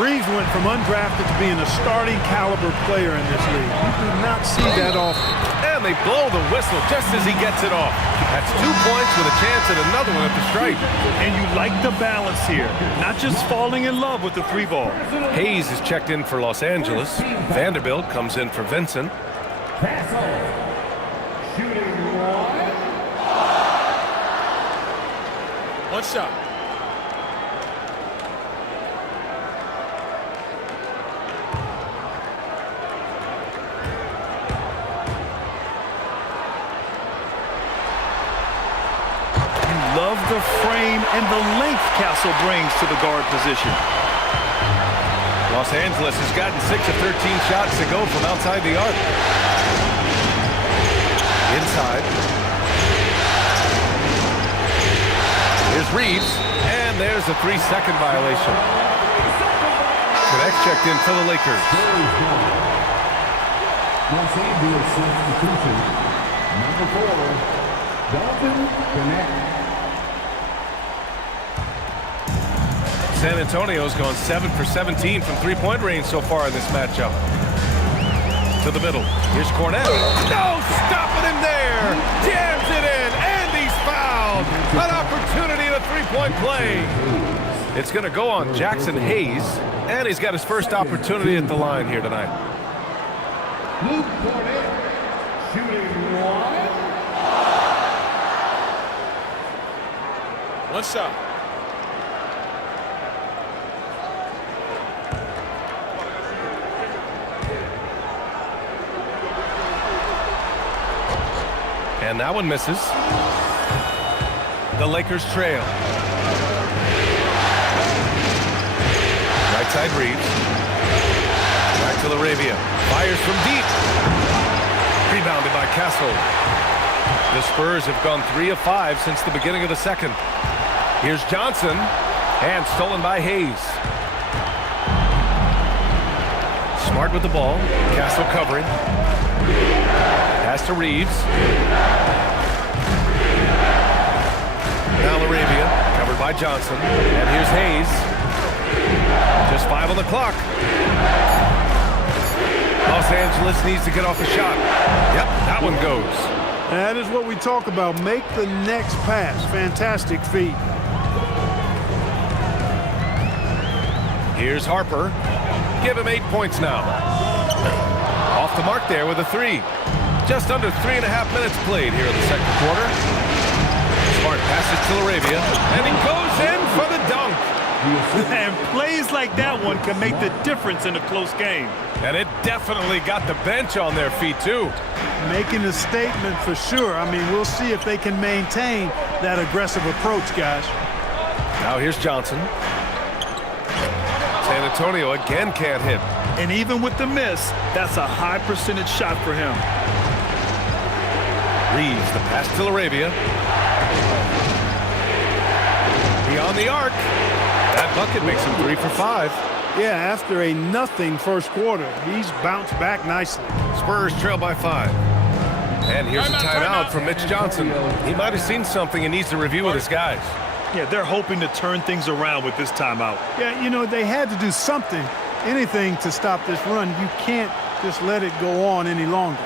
Reeves went from undrafted to being a starting caliber player in this league. You do not see that often. And they blow the whistle just as he gets it off. That's 2 points with a chance at another one at the stripe. And you like the balance here, not just falling in love with the 3-ball. Hayes is checked in for Los Angeles. Vanderbilt comes in for Vincent. Shooting One shot. Love the frame and the length Castle brings to the guard position. Los Angeles has gotten 6 of 13 shots to go from outside the arc. Inside. Here's Reeves, and there's a 3-second violation. Connect checked in for the Lakers. Los Angeles substitution. Number 4, Dalton Connect. San Antonio's gone 7 for 17 from three-point range so far in this matchup. To the middle. Here's Cornett. No, stopping him there. Jams it in, and he's fouled. An opportunity in a three-point play. It's going to go on Jackson Hayes, and he's got his first opportunity at the line here tonight. Luke Cornett, shooting 1 shot. And that one misses. The Lakers trail. Right side Reeves. Back to Laravia. Fires from deep. Rebounded by Castle. The Spurs have gone 3 of 5 since the beginning of the second. Here's Johnson. And stolen by Hayes. Smart with the ball. Castle covering. Pass to Reeves. Now Laravia, covered by Johnson. And here's Hayes. Just 5 on the clock. Los Angeles needs to get off a shot. Yep, that one goes. That is what we talk about. Make the next pass. Fantastic feat. Here's Harper. Give him 8 points now. Off the mark there with a 3. Just under 3.5 minutes played here in the second quarter. Smart passes to Laravia, and he goes in for the dunk. And plays like that one can make the difference in a close game. And it definitely got the bench on their feet, too. Making a statement for sure. I mean, we'll see if they can maintain that aggressive approach, guys. Now here's Johnson. San Antonio again can't hit. And even with the miss, that's a high percentage shot for him. Reeves, the pass to Laravia. Beyond the arc. That bucket makes him 3 for 5. Yeah, after a nothing first quarter, he's bounced back nicely. Spurs trail by 5. And here's a timeout from Mitch Johnson. He might have seen something and needs to review with his guys. Yeah, they're hoping to turn things around with this timeout. Yeah, you know, they had to do something, anything to stop this run. You can't just let it go on any longer.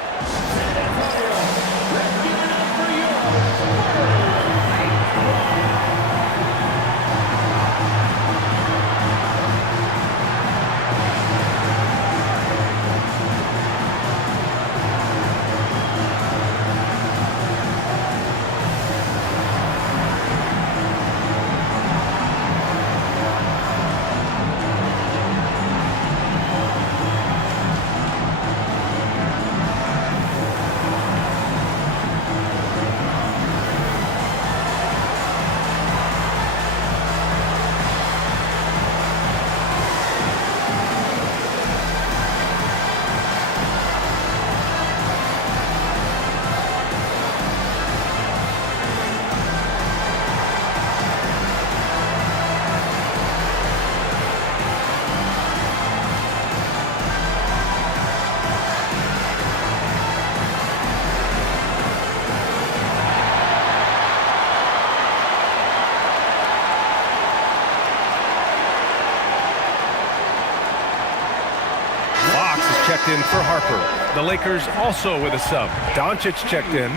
checked in for Harper. The Lakers also with a sub. Doncic checked in.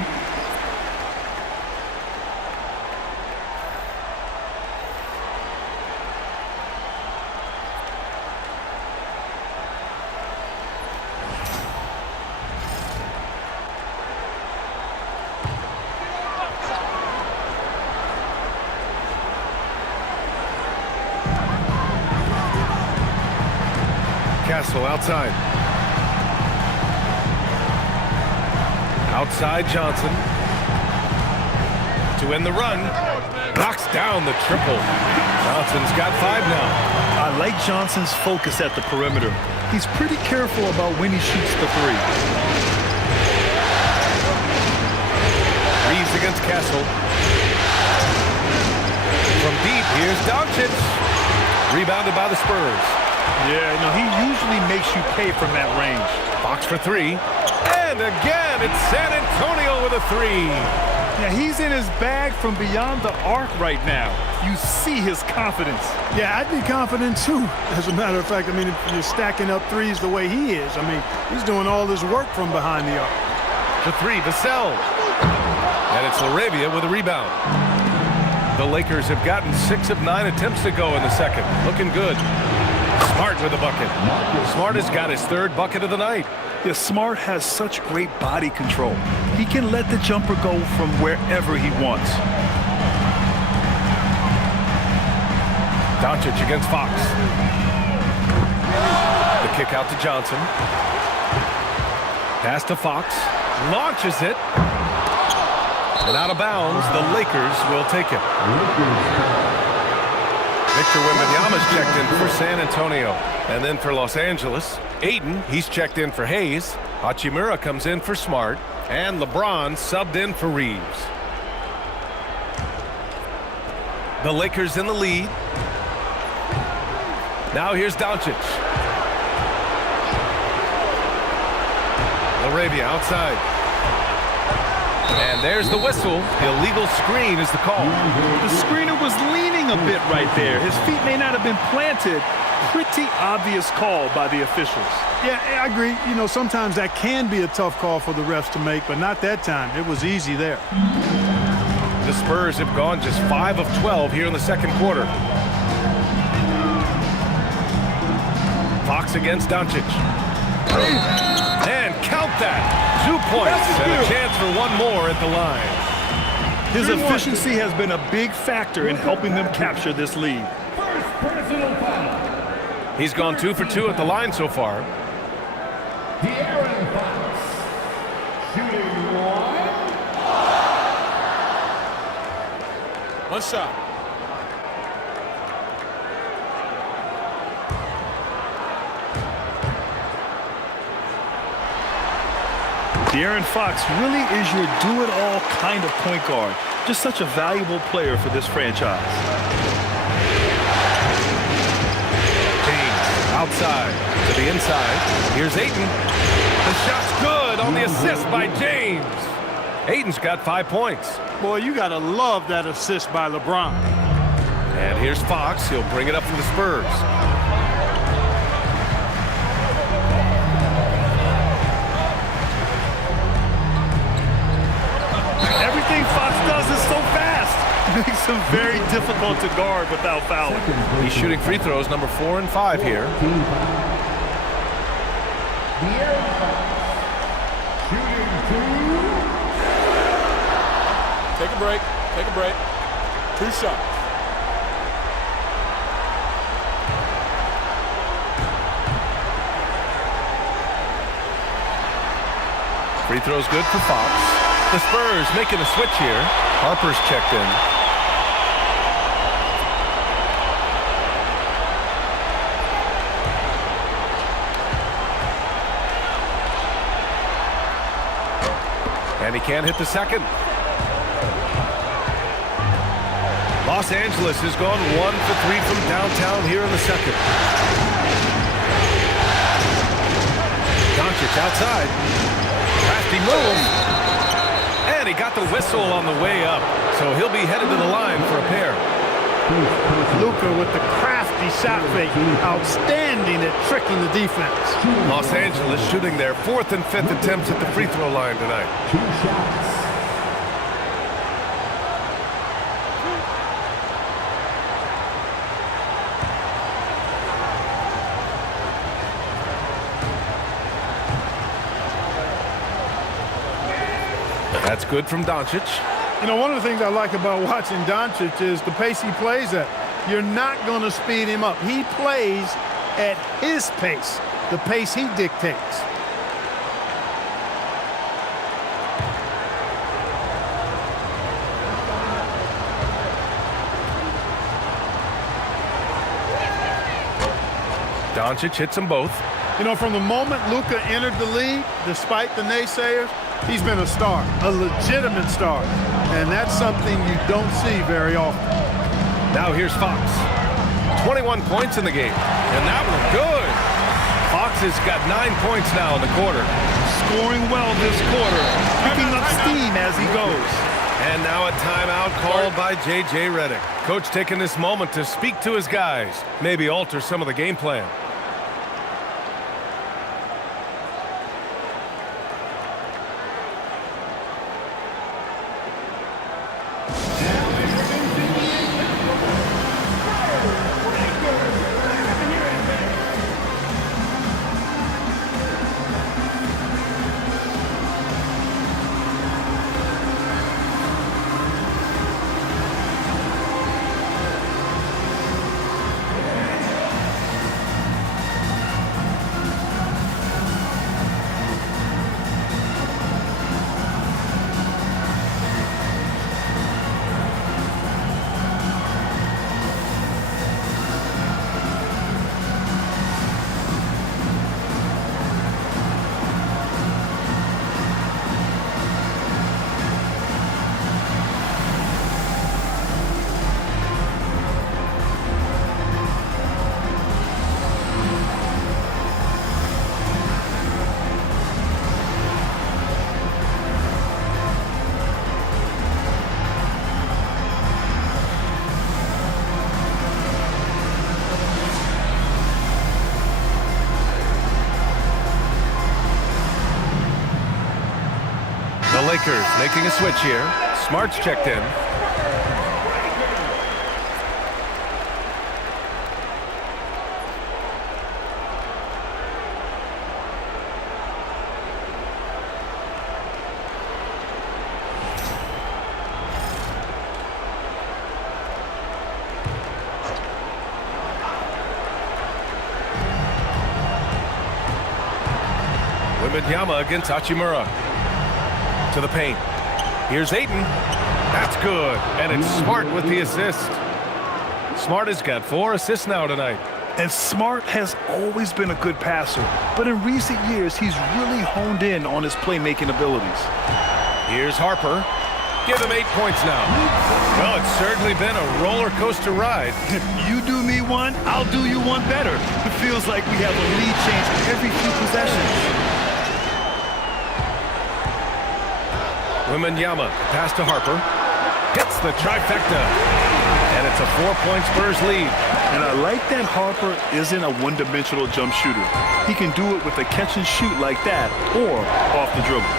Castle outside. Outside Johnson. To end the run. Knocks down the triple. Johnson's got 5 now. I like Johnson's focus at the perimeter. He's pretty careful about when he shoots the three. Reeves against Castle. From deep, here's Doncic. Rebounded by the Spurs. Yeah, no, he usually makes you pay from that range. Fox for 3. And again, it's San Antonio with a 3. Yeah, he's in his bag from beyond the arc right now. You see his confidence. Yeah, I'd be confident too. As a matter of fact, I mean, if you're stacking up threes the way he is, I mean, he's doing all this work from behind the arc. The 3, Vassell. And it's LaRavia with a rebound. The Lakers have gotten 6 of 9 attempts to go in the second. Looking good. Smart with a bucket. Smart has got his 3rd bucket of the night. Yeah, Smart has such great body control. He can let the jumper go from wherever he wants. Doncic against Fox. The kick out to Johnson. Pass to Fox. Launches it. And out of bounds, the Lakers will take it. Victor Wembanyama's checked in for San Antonio. And then for Los Angeles, Ayton, he's checked in for Hayes. Hachimura comes in for Smart. And LeBron subbed in for Reeves. The Lakers in the lead. Now here's Doncic. LaRavia outside. And there's the whistle. Illegal screen is the call. The screener was leaning a bit right there. His feet may not have been planted. Pretty obvious call by the officials. Yeah, I agree. You know, sometimes that can be a tough call for the refs to make, but not that time. It was easy there. The Spurs have gone just 5 of 12 here in the second quarter. Fox against Doncic. And count that. 2 points and a chance for one more at the line. His efficiency has been a big factor in helping them capture this lead. First personal foul. He's gone 2 for 2 at the line so far. De'Aaron Fox. Shooting 1. One shot. De'Aaron Fox really is your do-it-all kind of point guard. Just such a valuable player for this franchise. James outside to the inside. Here's Ayton. The shot's good on the assist by James. Ayton's got 5 points. Boy, you got to love that assist by LeBron. And here's Fox. He'll bring it up for the Spurs. Everything Fox does is so fast. It makes him very difficult to guard without fouling. He's shooting free throws number 4 and 5 here. De'Aaron Fox. Shooting 2. Take a break. Take a break. 2 shots. Free throw's good for Fox. The Spurs making a switch here. Harper's checked in. And he can't hit the second. Los Angeles has gone 1 for 3 from downtown here in the second. Doncic outside. Crafty move. And he got the whistle on the way up. So he'll be headed to the line for a pair. Luka with the craft nasty shot fake. Outstanding at tricking the defense. Los Angeles shooting their 4th and 5th attempts at the free throw line tonight. 2 shots. That's good from Doncic. You know, one of the things I like about watching Doncic is the pace he plays at. You're not going to speed him up. He plays at his pace, the pace he dictates. Doncic hits them both. You know, from the moment Luka entered the league, despite the naysayers, he's been a star, a legitimate star. And that's something you don't see very often. Now here's Fox. 21 points in the game. And that one good. Fox has got 9 points now in the quarter. Scoring well this quarter, picking up steam as he goes. And now a timeout called by J.J. Redick. Coach taking this moment to speak to his guys, maybe alter some of the game plan. The Lakers making a switch here. Smart's checked in. Wembanyama against Hachimura. To the paint. Here's Ayton. That's good. And it's Smart with the assist. Smart has got 4 assists now tonight. And Smart has always been a good passer, but in recent years, he's really honed in on his playmaking abilities. Here's Harper. Give him 8 points now. Well, it's certainly been a roller coaster ride. You do me one, I'll do you one better. It feels like we have a lead change every few possessions. Wembanyama, pass to Harper. Hits the trifecta. And it's a 4-point Spurs lead. And I like that Harper isn't a one-dimensional jump shooter. He can do it with a catch and shoot like that or off the dribble.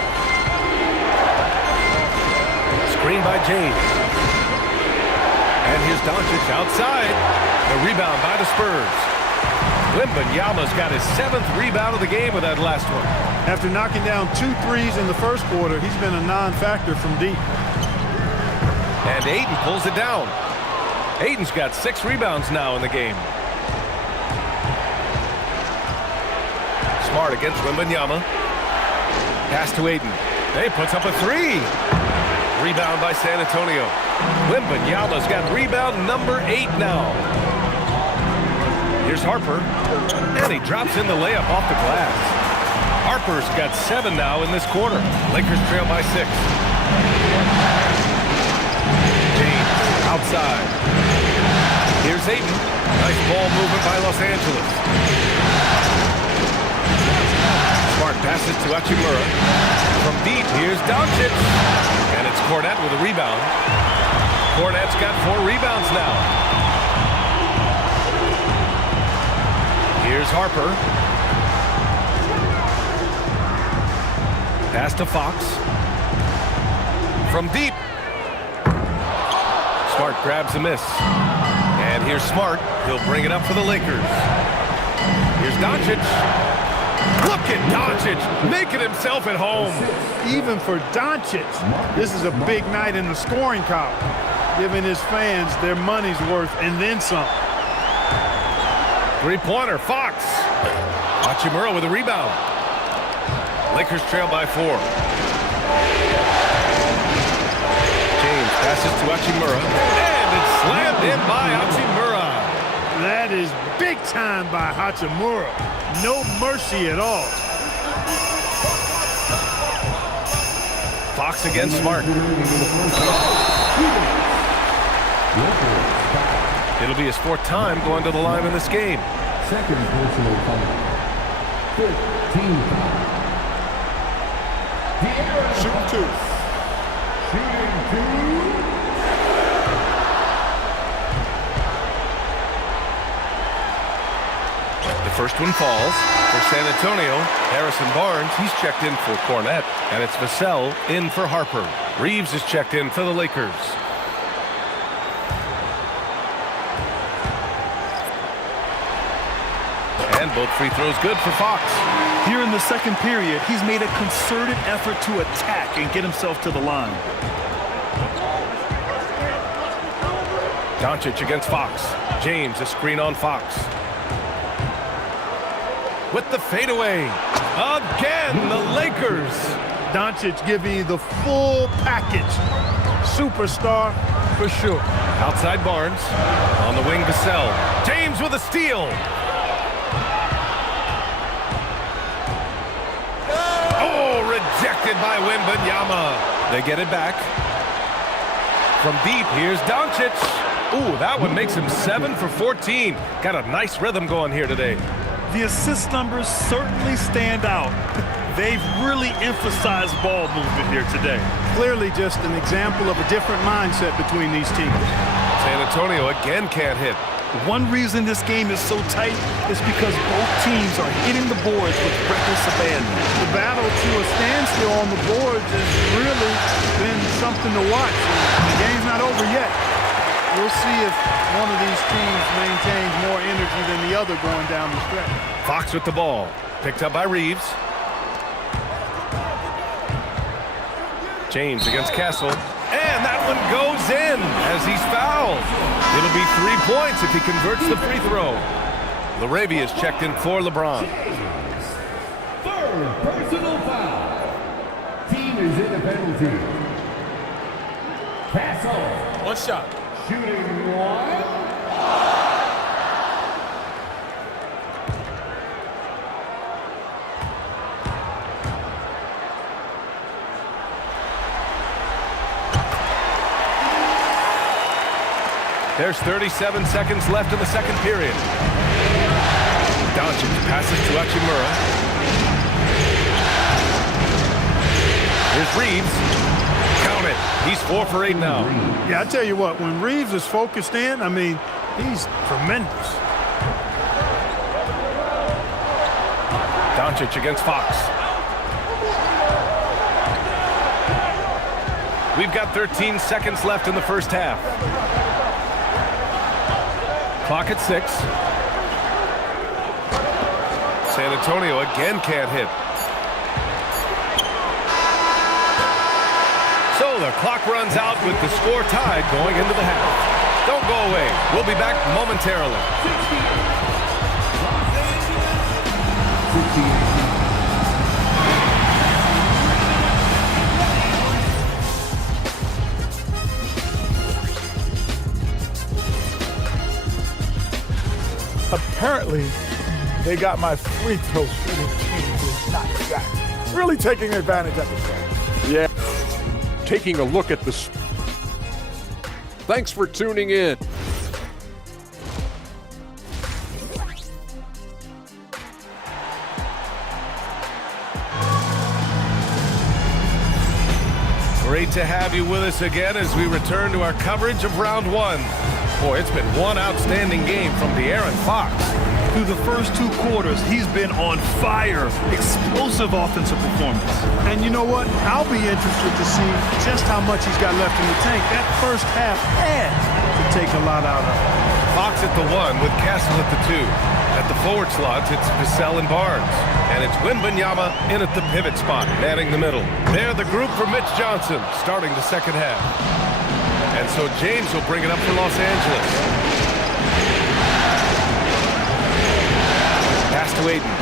Screen by James. And here's Doncic outside. The rebound by the Spurs. Wembanyama's got his 7th rebound of the game with that last one. After knocking down 2 threes in the first quarter, he's been a non-factor from deep. And Ayton pulls it down. Ayton's got 6 rebounds now in the game. Smart against Wembanyama. Pass to Ayton. He puts up a 3. Rebound by San Antonio. Wembanyama's got rebound number 8 now. Here's Harper. And he drops in the layup off the glass. Harper's got 7 now in this quarter. Lakers trail by 6. James outside. Here's Ayton. Nice ball movement by Los Angeles. Smart passes to Hachimura. From deep, here's Doncic. And it's Cornette with a rebound. Cornette's got 4 rebounds now. Here's Harper. Pass to Fox. From deep. Smart grabs a miss. And here's Smart. He'll bring it up for the Lakers. Here's Doncic. Look at Doncic making himself at home. Even for Doncic, this is a big night in the scoring column, giving his fans their money's worth and then some. Three-pointer, Fox. Hachimura with a rebound. Lakers trail by 4. James passes to Hachimura, and it's slammed in by Hachimura. That is big time by Hachimura. No mercy at all. Fox against Smart. It'll be his 4th time going to the line in this game. Second personal foul. 15 foul. Shooting 2. Shooting 2. The first one falls for San Antonio. Harrison Barnes, he's checked in for Cornette. And it's Vassell in for Harper. Reeves is checked in for the Lakers. And both free throws good for Fox. Here in the second period, he's made a concerted effort to attack and get himself to the line. Doncic against Fox. James, a screen on Fox. With the fadeaway. Again, the Lakers. Doncic giving you the full package. Superstar for sure. Outside Barnes. On the wing, Vassell. James with a steal. Oh, rejected by Wembanyama. They get it back. From deep, here's Doncic. Ooh, that one makes him 7 for 14. Got a nice rhythm going here today. The assist numbers certainly stand out. They've really emphasized ball movement here today. Clearly just an example of a different mindset between these teams. San Antonio again can't hit. One reason this game is so tight is because both teams are hitting the boards with reckless abandon. The battle to a standstill on the boards has really been something to watch. The game's not over yet. We'll see if one of these teams maintains more energy than the other going down the stretch. Fox with the ball. Picked up by Reeves. James against Castle. And that one goes in as he's fouled. It'll be 3 points if he converts the free throw. LaRavia is checked in for LeBron. Third personal foul. Team is in the penalty. Castle. One shot. Shooting 1. There's 37 seconds left in the second period. Doncic passes to Hachimura. Here's Reeves. Count it. He's 4 for 8 now. Yeah, I tell you what, when Reeves is focused in, I mean, he's tremendous. Doncic against Fox. We've got 13 seconds left in the first half. Clock at 6. San Antonio again can't hit. So the clock runs out with the score tied going into the half. Don't go away. We'll be back momentarily. 68. Apparently, they got my free throw shooting team is not that. Really taking advantage of it. Yeah. Taking a look at this. Thanks for tuning in. Great to have you with us again as we return to our coverage of round 1. Boy, it's been one outstanding game from De'Aaron Fox. Through the first 2 quarters, he's been on fire. Explosive offensive performance. And you know what? I'll be interested to see just how much he's got left in the tank. That first half had to take a lot out of him. Fox at the 1 with Castle at the 2. At the forward slots, it's Vassell and Barnes. And it's Wembanyama in at the pivot spot, manning the middle. They're the group for Mitch Johnson, starting the second half. And so James will bring it up for Los Angeles. Pass to Aiden.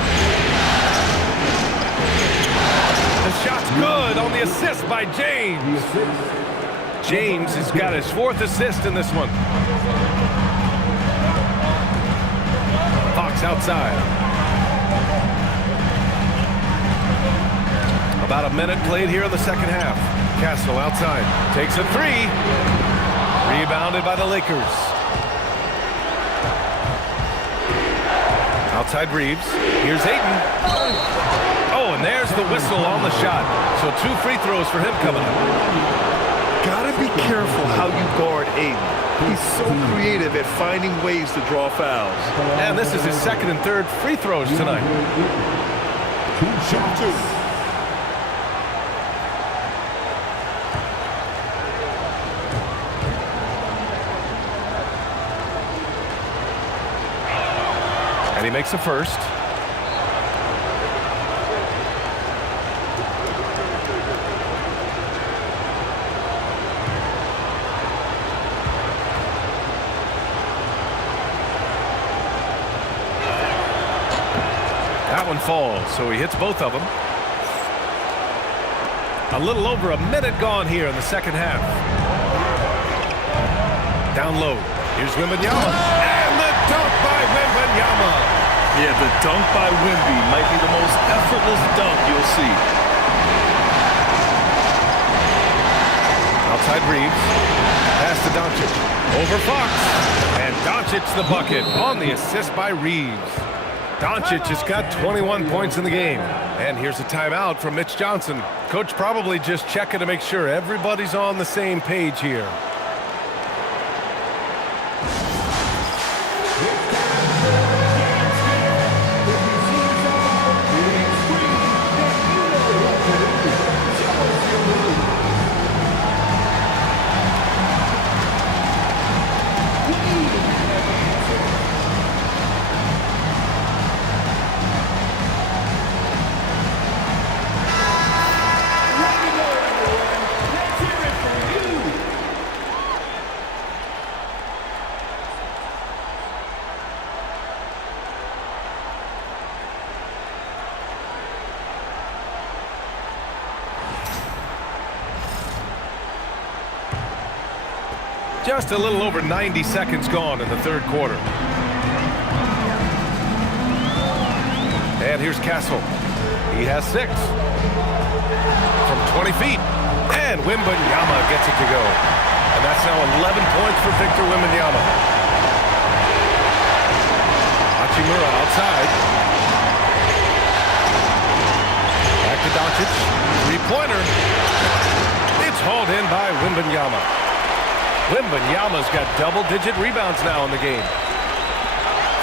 The shot's good on the assist by James. James has got his 4th assist in this one. Fox outside. About a minute played here in the second half. Castle outside. Takes a 3. Rebounded by the Lakers. Outside Reeves. Here's Ayton. Oh, and there's the whistle on the shot. So 2 free throws for him coming up. Gotta be careful how you guard Ayton. He's so creative at finding ways to draw fouls. And this is his 2nd and 3rd free throws tonight. Shoot 2. And he makes the first. That one falls, so he hits both of them. A little over a minute gone here in the second half. Down low. Here's Wembanyama. And the dunk by Wembanyama. Yeah, the dunk by Wemby might be the most effortless dunk you'll see. Outside Reeves. Pass to Doncic. Over Fox. And Doncic the bucket on the assist by Reeves. Doncic has got 21 points in the game. And here's a timeout from Mitch Johnson. Coach probably just checking to make sure everybody's on the same page here. Just a little over 90 seconds gone in the 3rd quarter. And here's Castle. He has 6. From 20 feet. And Wembanyama gets it to go. And that's now 11 points for Victor Wembanyama. Hachimura outside. Back to Doncic. 3-pointer. It's hauled in by Wembanyama. Wembanyama's got double-digit rebounds now in the game.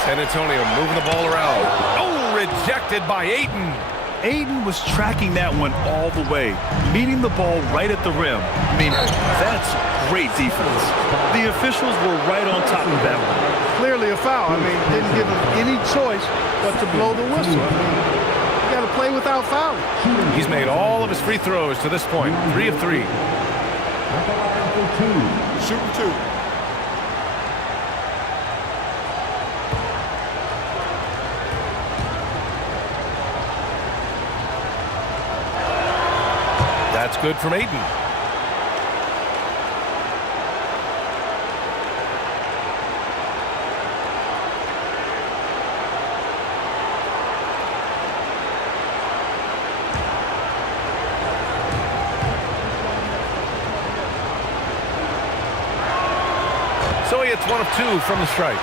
San Antonio moving the ball around. Oh, rejected by Ayton. Ayton was tracking that one all the way, meeting the ball right at the rim. I mean, that's great defense. The officials were right on top of that one. Clearly a foul. I mean, didn't give him any choice but to blow the whistle. I mean, you got to play without fouling. He's made all of his free throws to this point. 3 of 3. Shooting 2. That's good from Ayton. So he hits 1 of 2 from the stripe.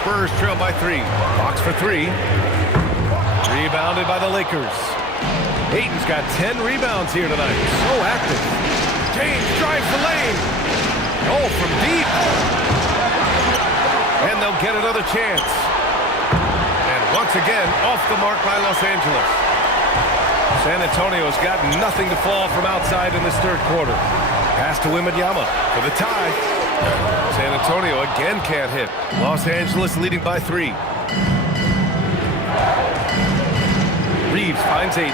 Spurs trail by 3. Fox for 3. Rebounded by the Lakers. Ayton's got 10 rebounds here tonight. So active. James drives the lane. Oh, from deep. And they'll get another chance. Once again, off the mark by Los Angeles. San Antonio's got nothing to fall from outside in this third quarter. Pass to Wembanyama for the tie. San Antonio again can't hit. Los Angeles leading by 3. Reeves finds Aiden.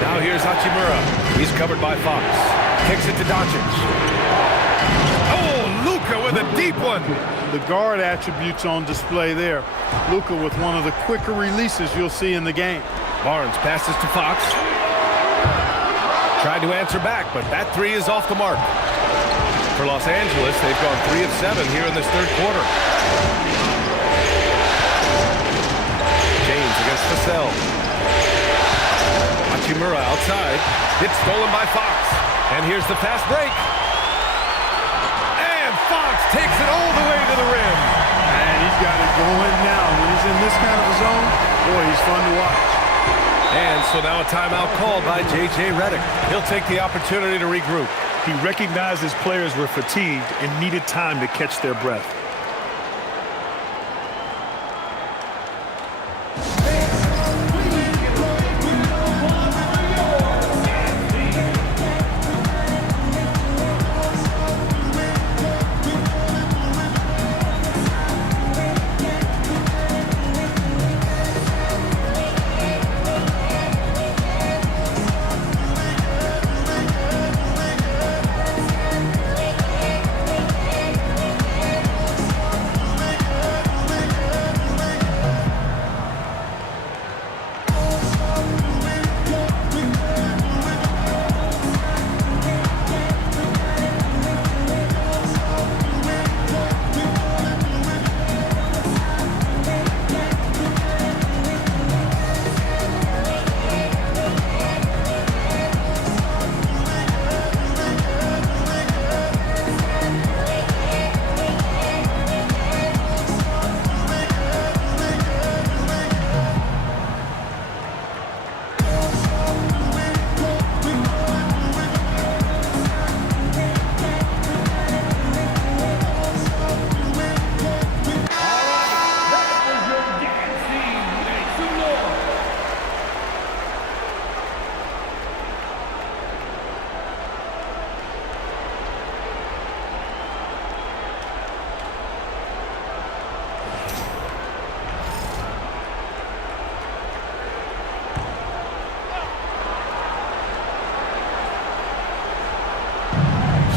Now here's Hachimura. He's covered by Fox. Kicks it to Doncic. Oh, Luka with a deep one. The guard attributes on display there. Luka with one of the quicker releases you'll see in the game. Barnes passes to Fox. Tried to answer back, but that 3 is off the mark. For Los Angeles, they've gone 3 of 7 here in this third quarter. James against Vassell. Hachimura outside. It's stolen by Fox. And here's the fast break. And Fox takes it all the way to the rim. And he's got it going now. When he's in this kind of a zone, boy, he's fun to watch. And so now a timeout called by J.J. Redick. He'll take the opportunity to regroup. He recognized his players were fatigued and needed time to catch their breath.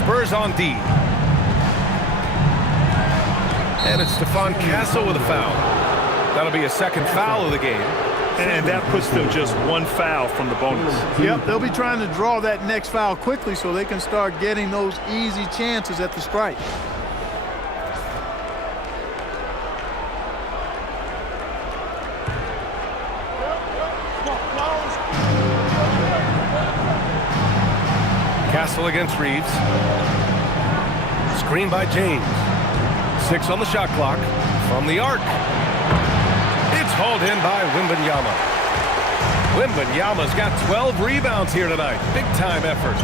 Spurs on D. And it's Stephon Castle with a foul. That'll be a second foul of the game. And that puts them just 1 foul from the bonus. Yep, they'll be trying to draw that next foul quickly so they can start getting those easy chances at the stripe. Castle against Reeves. Screen by James. 6 on the shot clock. From the arc. It's hauled in by Wembanyama. Wembanyama's got 12 rebounds here tonight. Big time effort.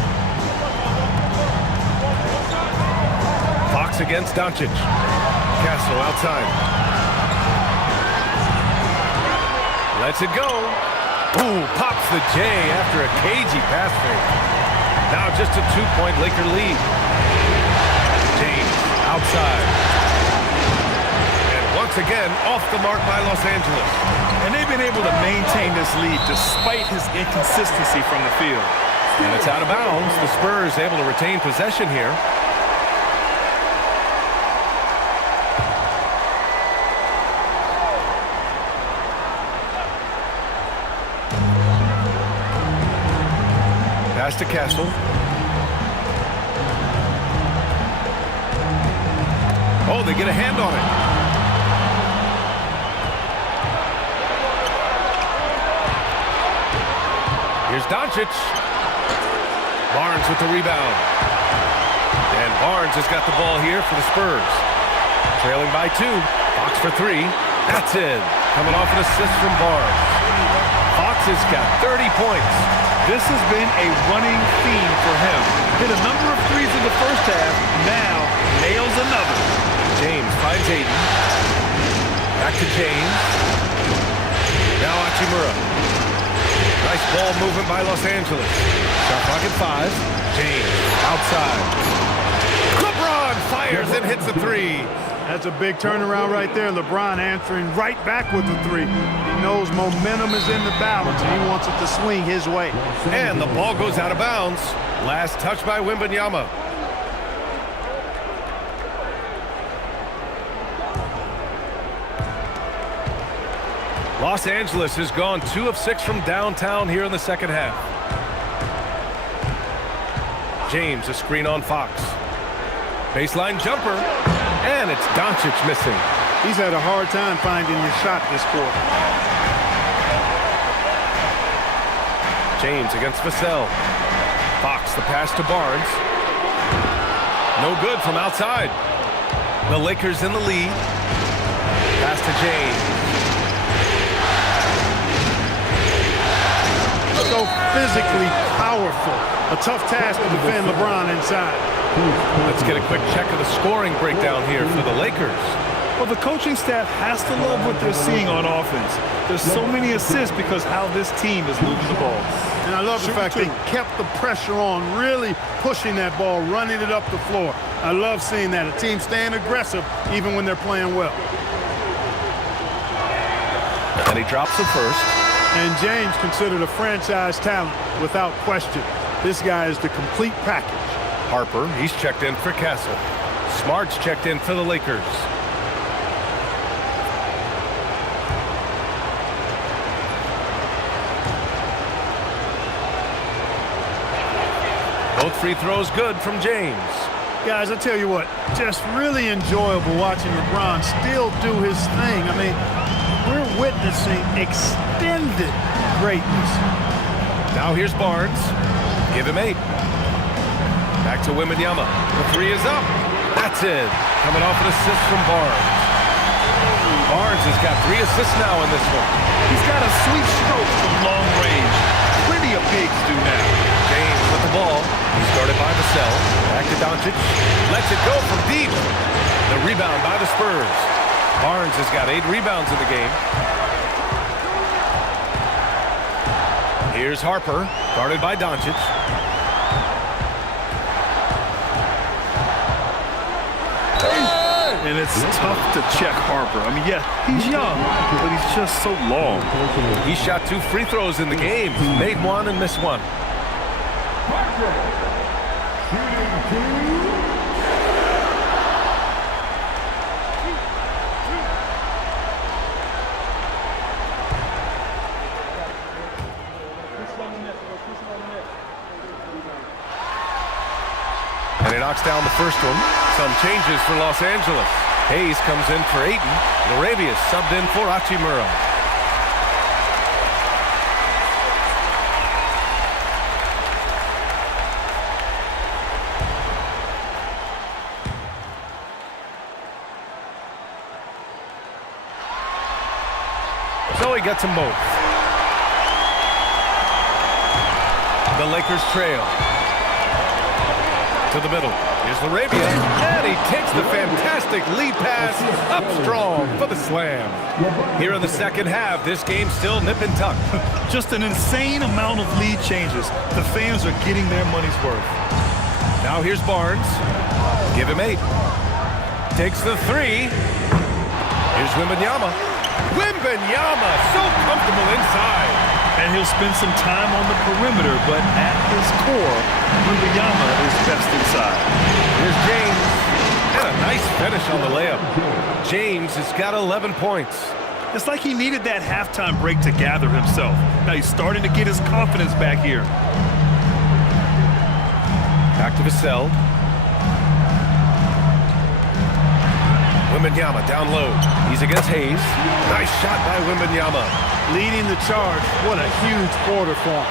Fox against Doncic. Castle outside. Lets it go. Ooh, pops the J after a cagey pass fake. Now just a 2-point Laker lead. James outside. And once again, off the mark by Los Angeles. And they've been able to maintain this lead despite his inconsistency from the field. And it's out of bounds. The Spurs able to retain possession here. Pass to Castle. Oh, they get a hand on it. Here's Doncic. Barnes with the rebound. And Barnes has got the ball here for the Spurs. Trailing by 2. Fox for 3. That's in. Coming off an assist from Barnes. Fox has got 30 points. This has been a running theme for him. Hit a number of threes in the first half. Now nails another. James finds Aiden. Back to James. Now Hachimura. Nice ball movement by Los Angeles. Shot clock at 5. James outside. LeBron fires and hits a 3. That's a big turnaround right there. LeBron answering right back with the 3. He knows momentum is in the balance, and he wants it to swing his way. And the ball goes out of bounds. Last touch by Wembanyama. Los Angeles has gone 2 of 6 from downtown here in the second half. James, a screen on Fox. Baseline jumper. And it's Doncic missing. He's had a hard time finding his shot this quarter. James against Vassell. Fox, the pass to Barnes. No good from outside. The Lakers in the lead. Pass to James. So physically powerful. A tough task to defend LeBron inside. Let's get a quick check of the scoring breakdown here for the Lakers. Well, the coaching staff has to love what they're seeing on offense. There's so many assists because how this team is moving the ball. And I love the fact they kept the pressure on, really pushing that ball, running it up the floor. I love seeing that. A team staying aggressive even when they're playing well. And he drops the first. And James considered a franchise talent without question. This guy is the complete package. Harper, he's checked in for Castle. Smart's checked in for the Lakers. Both free throws good from James. Guys, I tell you what, just really enjoyable watching LeBron still do his thing. I mean, we're witnessing extended greatness. Now here's Barnes. Give him 8. Back to Wembanyama. The 3 is up. That's it. Coming off an assist from Barnes. Barnes has got 3 assists now in this one. He's got a sweet stroke from long range. Plenty of bigs do now. James with the ball. He's guarded by Vassell. Back to Doncic. Lets it go from deep. The rebound by the Spurs. Barnes has got 8 rebounds in the game. Here's Harper, guarded by Doncic. And it's tough to check Harper. I mean, yeah, he's young, but he's just so long. He shot 2 free throws in the game. Made 1 and missed 1. And he knocks down the first one. Some changes for Los Angeles. Hayes comes in for Ayton. Laravia subbed in for Hachimura. So he gets them both. The Lakers trail. To the middle. Here's Laravia. And he takes the fantastic lead pass up strong for the slam. Here in the second half, this game's still nip and tuck. Just an insane amount of lead changes. The fans are getting their money's worth. Now here's Barnes. Give him 8. Takes the 3. Here's Wembanyama. Wembanyama, so comfortable inside. And he'll spend some time on the perimeter, but at his core, Wembanyama is best inside. Here's James. And a nice finish on the layup. James has got 11 points. It's like he needed that halftime break to gather himself. Now he's starting to get his confidence back here. Back to Vassell. Wembanyama down low. He's against Hayes. Nice shot by Wembanyama. Leading the charge. What a huge quarter for him.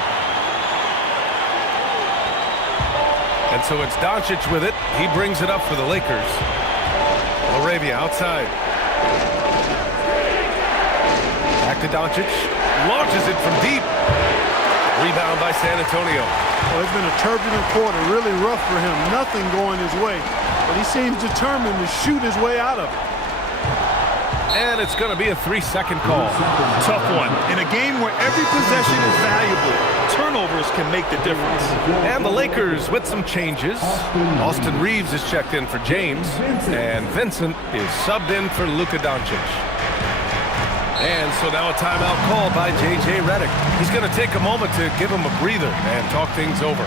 And so it's Doncic with it. He brings it up for the Lakers. Laravia outside. Back to Doncic. Launches it from deep. Rebound by San Antonio. Well, it's been a turbulent quarter. Really rough for him. Nothing going his way. But he seems determined to shoot his way out of it. And it's going to be a 3-second call. Tough one. In a game where every possession is valuable, turnovers can make the difference. And the Lakers with some changes. Austin Reeves is checked in for James, and Vincent is subbed in for Luka Doncic. And so now a timeout called by J.J. Redick. He's going to take a moment to give him a breather and talk things over.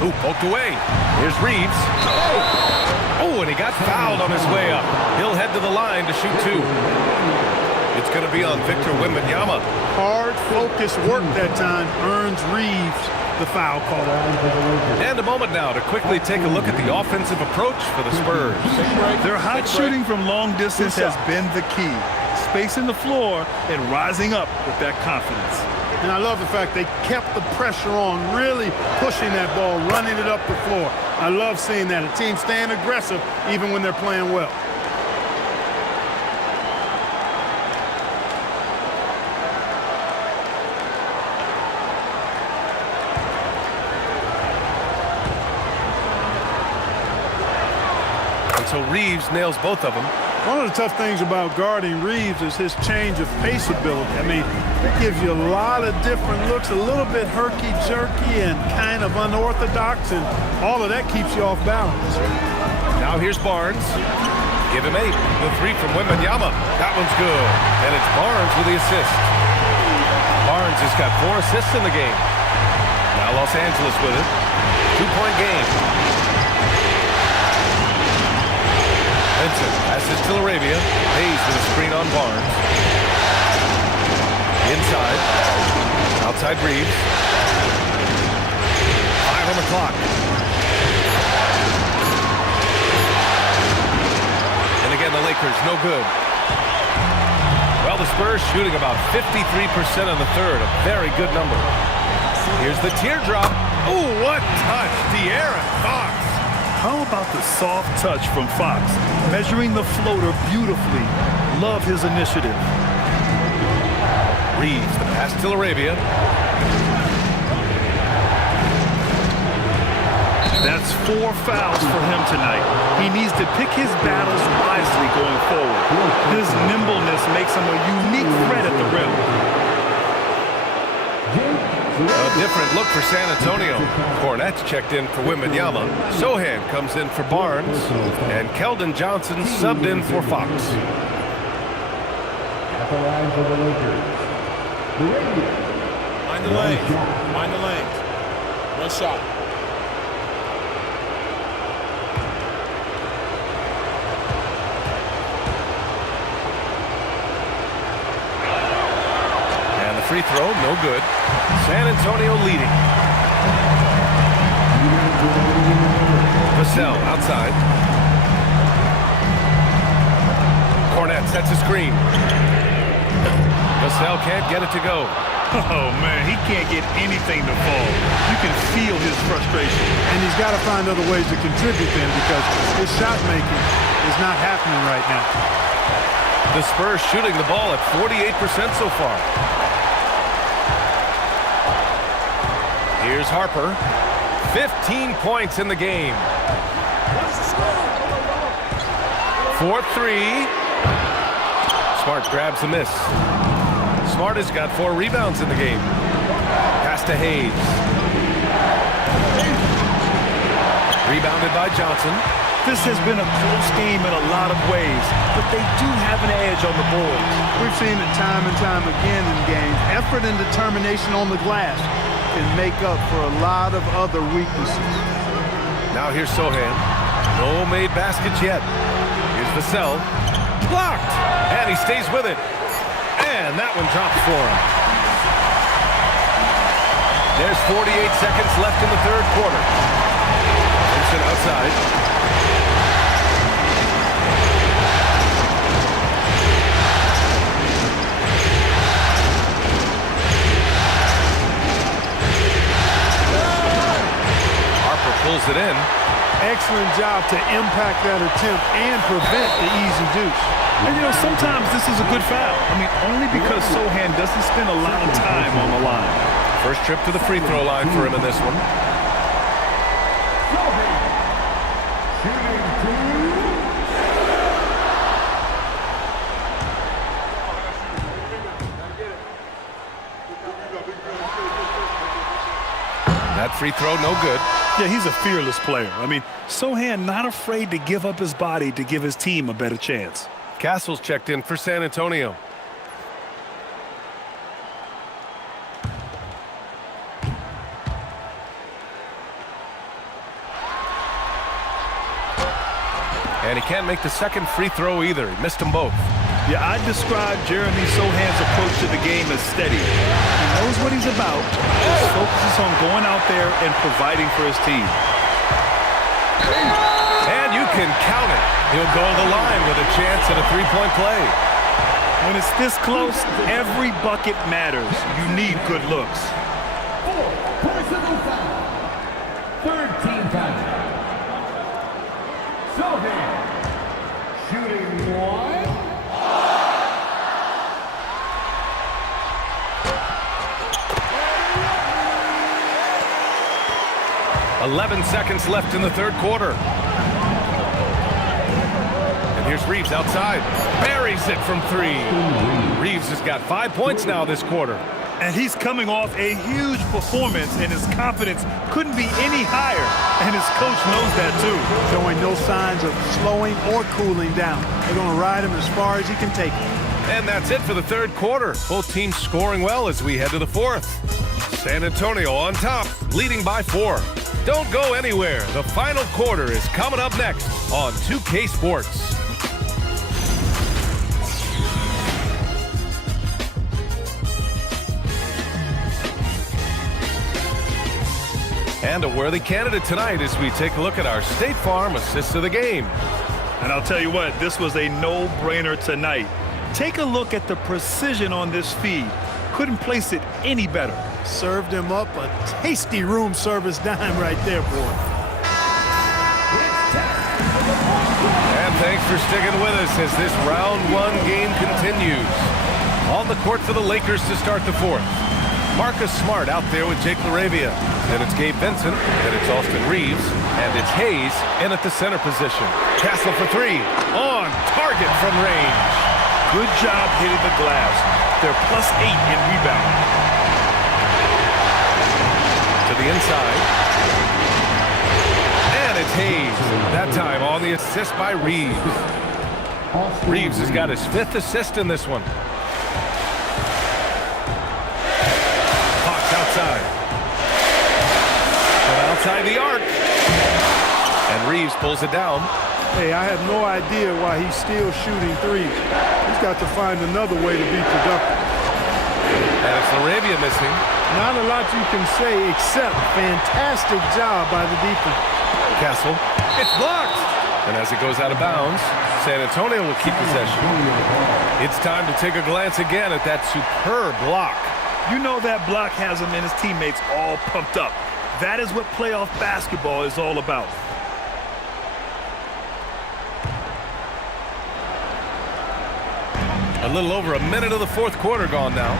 Ooh, poked away. Here's Reeves. Oh, and he got fouled on his way up. He'll head to the line to shoot two. It's going to be on Victor Wembanyama. Hard, focused work that time earns Reeves the foul call. And a moment now to quickly take a look at the offensive approach for the Spurs. Their hot shooting from long distance has been the key. Spacing the floor and rising up with that confidence. And I love the fact they kept the pressure on, really pushing that ball, running it up the floor. I love seeing that. A team staying aggressive even when they're playing well. And so Reeves nails both of them. One of the tough things about guarding Reeves is his change of pace ability. I mean, it gives you a lot of different looks, a little bit herky-jerky and kind of unorthodox, and all of that keeps you off balance. Now here's Barnes. Give him 8. The three from Wembanyama. That one's good. And it's Barnes with the assist. Barnes has got 4 assists in the game. Now Los Angeles with it. 2-point game. Vincent passes to Arabia. Hayes with a screen on Barnes. Inside. Outside Reeves. 5 on the clock. And again, the Lakers, no good. Well, the Spurs shooting about 53% in the third. A very good number. Here's the teardrop. Ooh, what touch. De'Aaron Fox. How about the soft touch from Fox? Measuring the floater beautifully. Love his initiative. Reeves, the pass to Arabia. That's 4 fouls for him tonight. He needs to pick his battles wisely going forward. His nimbleness makes him a unique threat at the rim. A different look for San Antonio. Cornette's checked in for Wembanyama. Sohan comes in for Barnes. And Keldon Johnson subbed in for Fox. At the line for the Lakers. Mind the lanes. Mind the lanes. One shot. And the free throw, no good. San Antonio leading. Vassell outside. Cornette sets a screen. Vassell can't get it to go. Oh, man, he can't get anything to fall. You can feel his frustration. And he's got to find other ways to contribute then because his shot making is not happening right now. The Spurs shooting the ball at 48% so far. Here's Harper. 15 points in the game. 4-3. Smart grabs the miss. Smart has got 4 rebounds in the game. Pass to Hayes. Rebounded by Johnson. This has been a close game in a lot of ways, but they do have an edge on the boards. We've seen it time and time again in games. Effort and determination on the glass can make up for a lot of other weaknesses. Now here's Sohan. No made baskets yet. Here's Vassell. Blocked! And he stays with it. And that one drops for him. There's 48 seconds left in the third quarter. Vincent outside. Harper pulls it in. Excellent job to impact that attempt and prevent the easy deuce. And, you know, sometimes this is a good foul. I mean, only because Sohan doesn't spend a lot of time on the line. First trip to the free throw line for him in this one. That free throw, no good. Yeah, he's a fearless player. I mean, Sohan not afraid to give up his body to give his team a better chance. Castle's checked in for San Antonio. And he can't make the second free throw either. He missed them both. Yeah, I'd describe Jeremy Sohan's approach to the game as steady. He knows what he's about, just focuses on going out there and providing for his team. And you can count it. He'll go to the line with a chance at a three-point play. When it's this close, every bucket matters. You need good looks. 4 personal foul. Third team foul. Sohan shooting 1. 11 seconds left in the third quarter. And here's Reeves outside. Buries it from 3. Reeves has got 5 points now this quarter. And he's coming off a huge performance, and his confidence couldn't be any higher. And his coach knows that, too. Showing no signs of slowing or cooling down. They're going to ride him as far as he can take him. And that's it for the third quarter. Both teams scoring well as we head to the fourth. San Antonio on top, leading by 4. Don't go anywhere. The final quarter is coming up next on 2K Sports. And a worthy candidate tonight as we take a look at our State Farm assists of the game. And I'll tell you what, this was a no-brainer tonight. Take a look at the precision on this feed. Couldn't place it any better. Served him up a tasty room service dime right there, boy. And thanks for sticking with us as this round 1 game continues. On the court for the Lakers to start the fourth. Marcus Smart out there with Jake LaRavia. Then it's Gabe Vincent. Then it's Austin Reeves. And it's Hayes in at the center position. Castle for 3. On target from range. Good job hitting the glass. They're +8 in rebounding. To the inside. And it's Hayes. That time on the assist by Reeves. Reeves has got his 5th assist in this one. Hawks outside. From outside the arc. And Reeves pulls it down. Hey, I have no idea why he's still shooting threes. He's got to find another way to be productive. And it's LaRavia missing. Not a lot you can say except fantastic job by the defense. Castle. It's blocked. And as it goes out of bounds, San Antonio will keep possession. It's time to take a glance again at that superb block. You know that block has him and his teammates all pumped up. That is what playoff basketball is all about. A little over a minute of the fourth quarter gone now.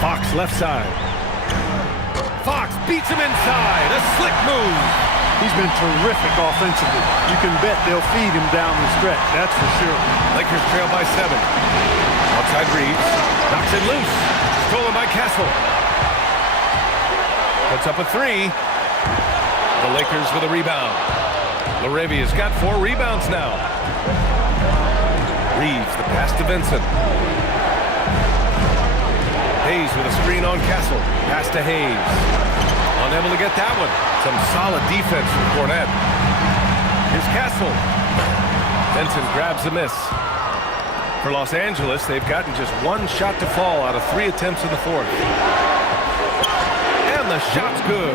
Fox left side. Fox beats him inside. A slick move. He's been terrific offensively. You can bet they'll feed him down the stretch, that's for sure. Lakers trail by 7. Outside Reeves. Knocks it loose. Stolen by Castle. Puts up a 3. The Lakers with a rebound. Laravia's got 4 rebounds now. Reeves, the pass to Vincent. Hayes with a screen on Castle. Pass to Hayes. Unable to get that one. Some solid defense from Cornette. Here's Castle. Vincent grabs the miss. For Los Angeles, they've gotten just 1 shot to fall out of 3 attempts in the fourth. And the shot's good.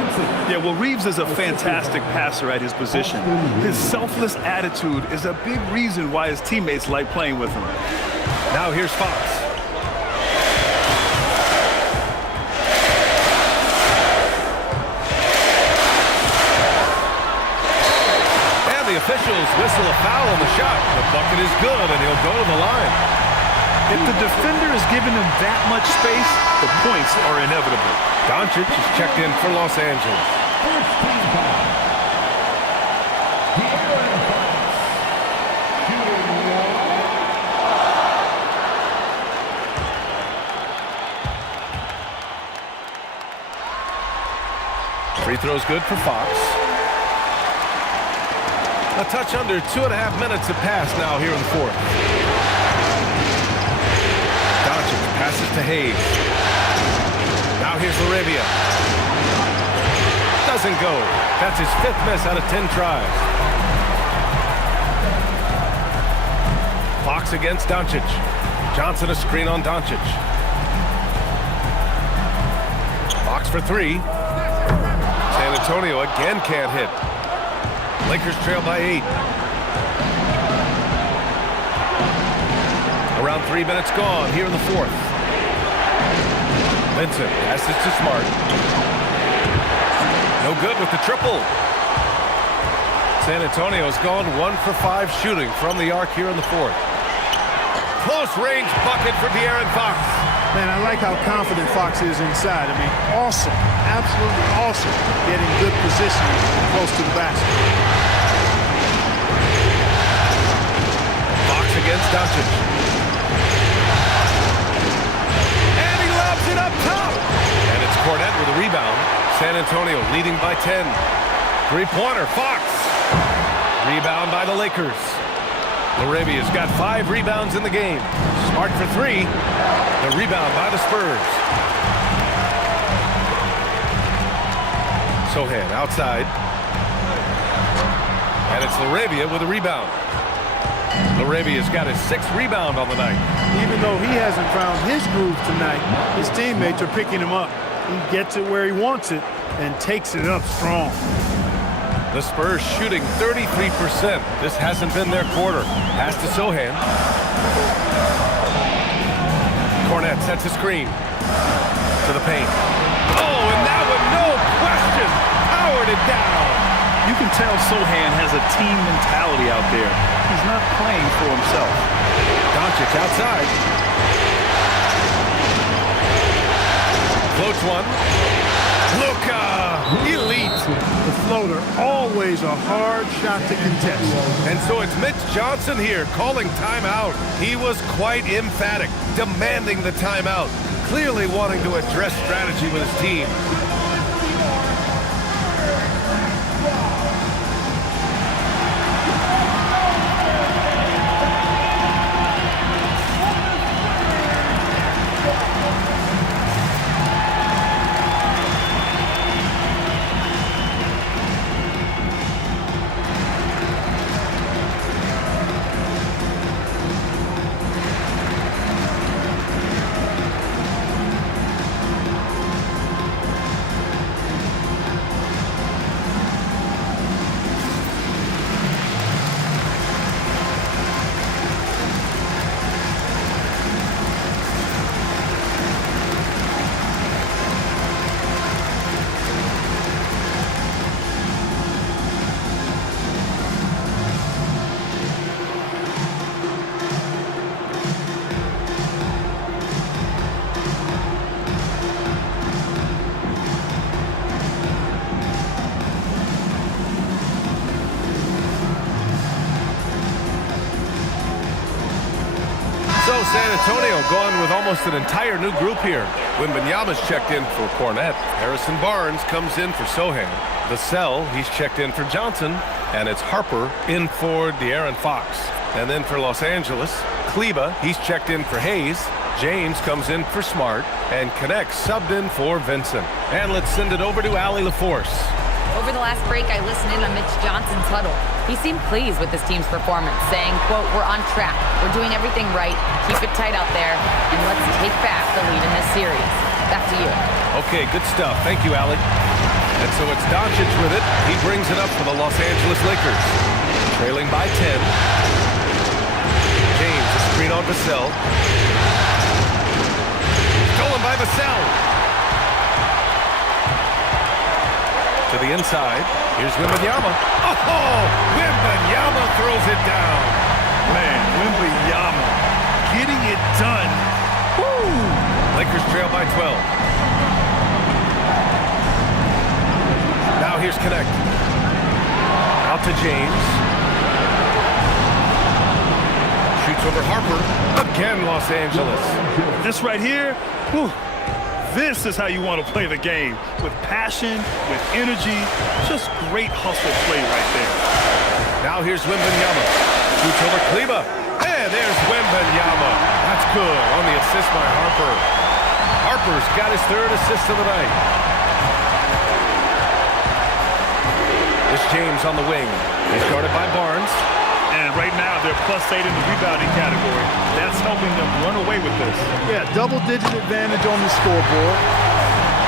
Yeah, well, Reeves is a fantastic passer at his position. His selfless attitude is a big reason why his teammates like playing with him. Now here's Fox. And the officials whistle a foul on the shot. The bucket is good, and he'll go to the line. If the defender is giving him that much space, the points are inevitable. Doncic is checked in for Los Angeles. First team foul. De'Aaron Fox. Shooting one. Free throw's good for Fox. A touch under 2.5 minutes have passed now here in the fourth. Doncic passes to Hayes. Now here's Laravia. Doesn't go. That's his 5th miss out of 10 tries. Fox against Doncic. Johnson a screen on Doncic. Fox for 3. San Antonio again can't hit. Lakers trail by 8. Around 3 minutes gone here in the fourth. Vincent passes to Smart. No good with the triple. San Antonio's gone 1 for 5 shooting from the arc here in the fourth. Close range bucket for De'Aaron Fox. Man, I like how confident Fox is inside. I mean, awesome, absolutely awesome, getting good positioning close to the basket. Fox against Doncic. And he lobs it up top. And it's Cornette with a rebound. San Antonio leading by 10. 3-pointer, Fox. Rebound by the Lakers. Laravia's got 5 rebounds in the game. Smart for 3. The rebound by the Spurs. Sohan outside. And it's Laravia with a rebound. Laravia's got his 6th rebound on the night. Even though he hasn't found his groove tonight, his teammates are picking him up. He gets it where he wants it and takes it up strong. The Spurs shooting 33%. This hasn't been their quarter. Pass to Sohan. Cornette sets a screen to the paint. Oh, and that one, no question, powered it down. You can tell Sohan has a team mentality out there. He's not playing for himself. Doncic outside. Floats one. Luka, elite. The floater, always a hard shot to contest. And so it's Mitch Johnson here calling timeout. He was quite emphatic, demanding the timeout, clearly wanting to address strategy with his team. Antonio going with almost an entire new group here. Wembanyama's checked in for Cornette. Harrison Barnes comes in for Sohan. Vassell, he's checked in for Johnson. And it's Harper in for De'Aaron Fox. And then for Los Angeles, Kleba, he's checked in for Hayes. James comes in for Smart. And Connect subbed in for Vincent. And let's send it over to Allie LaForce. Over the last break, I listened in on Mitch Johnson's huddle. He seemed pleased with his team's performance, saying, quote, "We're on track. We're doing everything right. Keep it tight out there, and let's take back the lead in this series." Back to you. Okay, good stuff. Thank you, Allie. And so it's Doncic with it. He brings it up for the Los Angeles Lakers. Trailing by 10. James, a screen on Vassell. Stolen by Vassell. To the inside. Here's Wembanyama. Oh, Wembanyama throws it down. Man, Wembanyama getting it done. Woo! Lakers trail by 12. Now here's Connect. Out to James. Shoots over Harper. Again, Los Angeles. This right here, whew, this is how you want to play the game. With passion, with energy, just great hustle play right there. Now here's Wembanyama. Shoots over Kleba. And there's Wembanyama. That's good on the assist by Harper. Harper's got his third assist of the night. This James on the wing. He's guarded by Barnes. And right now, they're +8 in the rebounding category. That's helping them run away with this. Yeah, double-digit advantage on the scoreboard.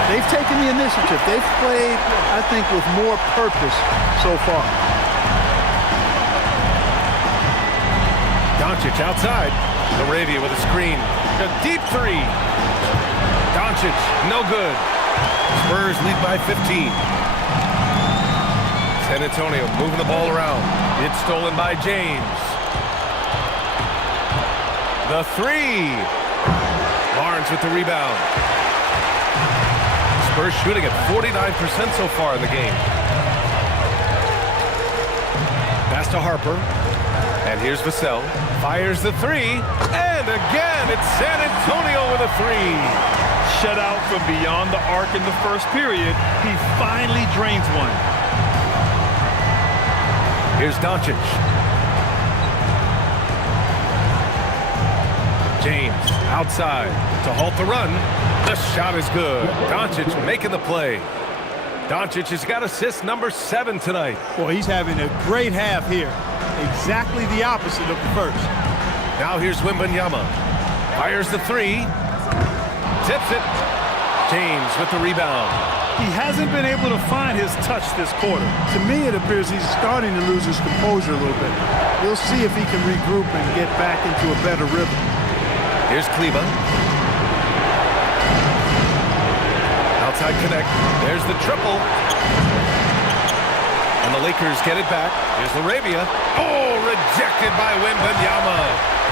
They've taken the initiative. They've played, I think, with more purpose so far. Doncic outside. Laravia with a screen. A deep three. Doncic, no good. Spurs lead by 15. San Antonio moving the ball around. It's stolen by James. The three. Barnes with the rebound. Spurs shooting at 49% so far in the game. Pass to Harper. And here's Vassell. Fires the three. And again, it's San Antonio with a three. Shut out from beyond the arc in the first period. He finally drains one. Here's Doncic. James outside to halt the run. The shot is good. Doncic making the play. Doncic has got assist number 7 tonight. Well, he's having a great half here. Exactly the opposite of the first. Now here's Wembanyama. Fires the three. Tips it. James with the rebound. He hasn't been able to find his touch this quarter. To me, it appears he's starting to lose his composure a little bit. We'll see if he can regroup and get back into a better rhythm. Here's Kleba. Outside Connect. There's the triple. And the Lakers get it back. Here's Laravia. Oh, rejected by Wembanyama.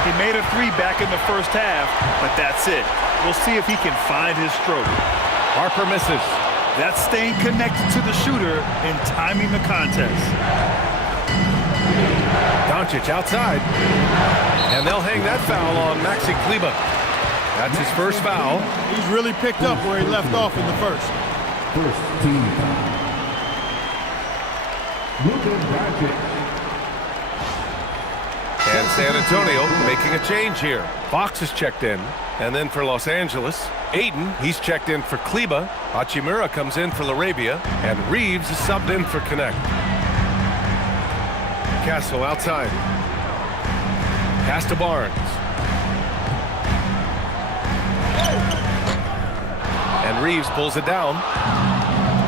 He made a three back in the first half, but that's it. We'll see if he can find his stroke. Harper misses. That's staying connected to the shooter and timing the contest. Doncic outside. And they'll hang that foul on Maxi Kleba. That's his first foul. He's really picked up where he left off in the first. First team foul. Luka Doncic. And San Antonio making a change here. Fox is checked in. And then for Los Angeles, Aiden, he's checked in for Kleba. Hachimura comes in for Laravia. And Reeves is subbed in for Connect. Castle outside. Pass to Barnes. And Reeves pulls it down.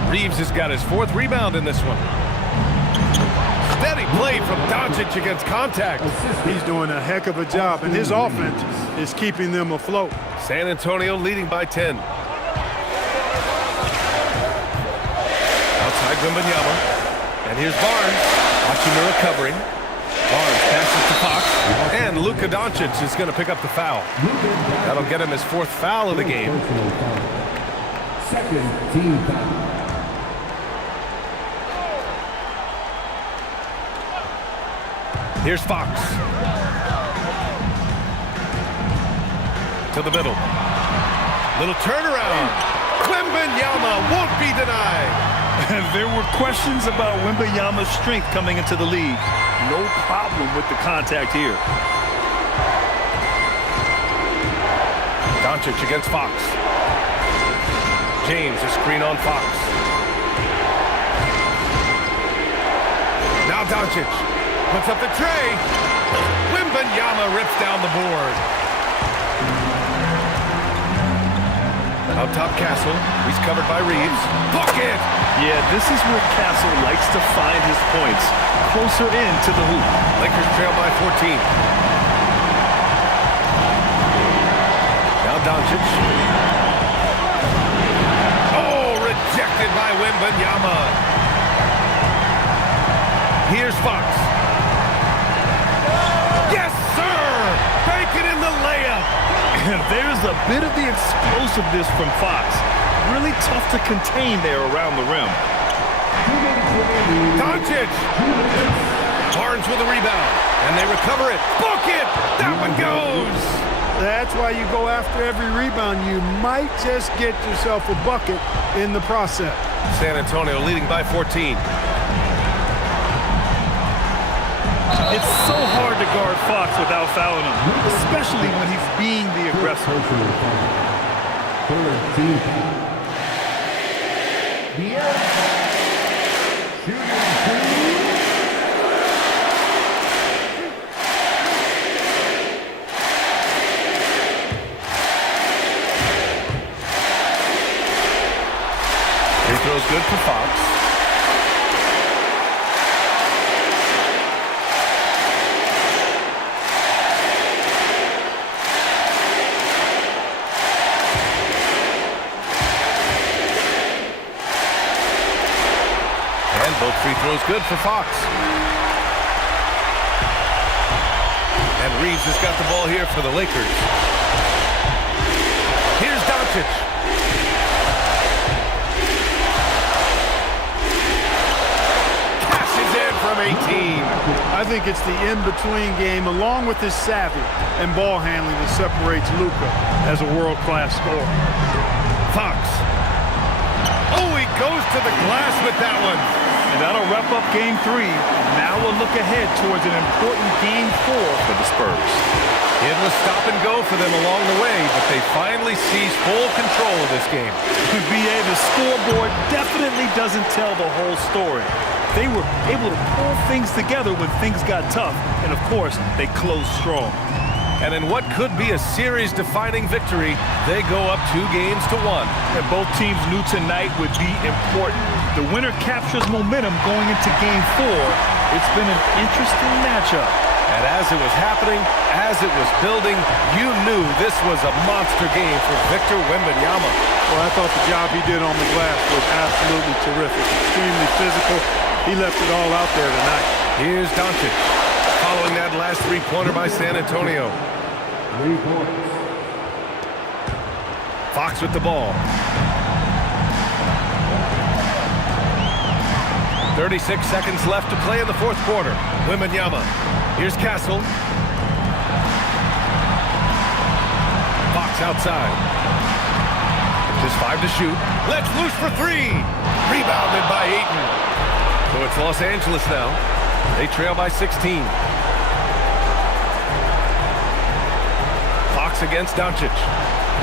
Reeves has got his 4th rebound in this one. Steady play from Doncic against contact. He's doing a heck of a job, and his offense is keeping them afloat. San Antonio leading by 10. Outside Wembanyama. And here's Barnes. Hachimura covering. Barnes passes to Fox. And Luka Doncic is going to pick up the foul. That'll get him his 4th foul of the game. Second team foul. Here's Fox. To the middle. Little turnaround. Wembanyama won't be denied. There were questions about Wembanyama's strength coming into the league. No problem with the contact here. Doncic against Fox. James, a screen on Fox. Now Doncic puts up the tray. Wembanyama rips down the board. Out top Castle. He's covered by Reeves. Bucket! Yeah, this is where Castle likes to find his points. Closer in to the hoop. Lakers trail by 14. Now Doncic. Oh, rejected by Wembanyama. Here's Fox. Yes, sir! Bank it in the layup. There's a bit of the explosiveness from Fox. Really tough to contain there around the rim. Doncic! Barnes with a rebound, and they recover it. Bucket! That one goes! That's why you go after every rebound. You might just get yourself a bucket in the process. San Antonio leading by 14. It's so hard to guard Fox without fouling him, especially when he's being the aggressor. Free throw's good for Fox. Both free throws good for Fox. And Reeves has got the ball here for the Lakers. Here's Doncic. Cashes in from 18. I think it's the in-between game, along with his savvy and ball handling, that separates Luka as a world-class scorer. Fox. Oh, he goes to the glass with that one. And that'll wrap up Game 3. Now we'll look ahead towards an important Game 4 for the Spurs. It was stop and go for them along the way, but they finally seized full control of this game. B.A., the scoreboard definitely doesn't tell the whole story. They were able to pull things together when things got tough, and of course, they closed strong. And in what could be a series-defining victory, they go up 2-1. And both teams knew tonight would be important. The winner captures momentum going into Game 4. It's been an interesting matchup. And as it was happening, as it was building, you knew this was a monster game for Victor Wembanyama. Well, I thought the job he did on the glass was absolutely terrific. Extremely physical. He left it all out there tonight. Here's Doncic, following that last three-pointer by San Antonio. 3 points. Fox with the ball. 36 seconds left to play in the fourth quarter. Wembanyama. Here's Castle. Fox outside. Just 5 to shoot. Let's loose for 3. Rebounded by Ayton. So it's Los Angeles now. They trail by 16. Fox against Doncic.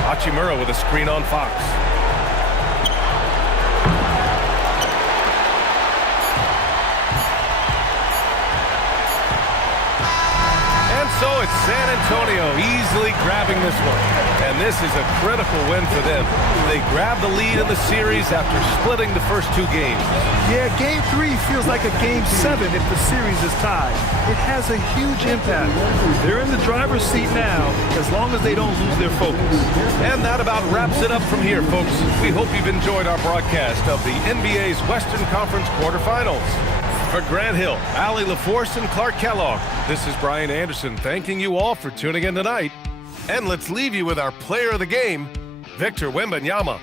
Hachimura with a screen on Fox. So it's San Antonio easily grabbing this one. And this is a critical win for them. They grab the lead in the series after splitting the first 2 games. Yeah, Game 3 feels like a Game 7 if the series is tied. It has a huge impact. They're in the driver's seat now, as long as they don't lose their focus. And that about wraps it up from here, folks. We hope you've enjoyed our broadcast of the NBA's Western Conference quarterfinals. For Grant Hill, Allie LaForce, and Clark Kellogg, this is Brian Anderson thanking you all for tuning in tonight. And let's leave you with our player of the game, Victor Wembanyama.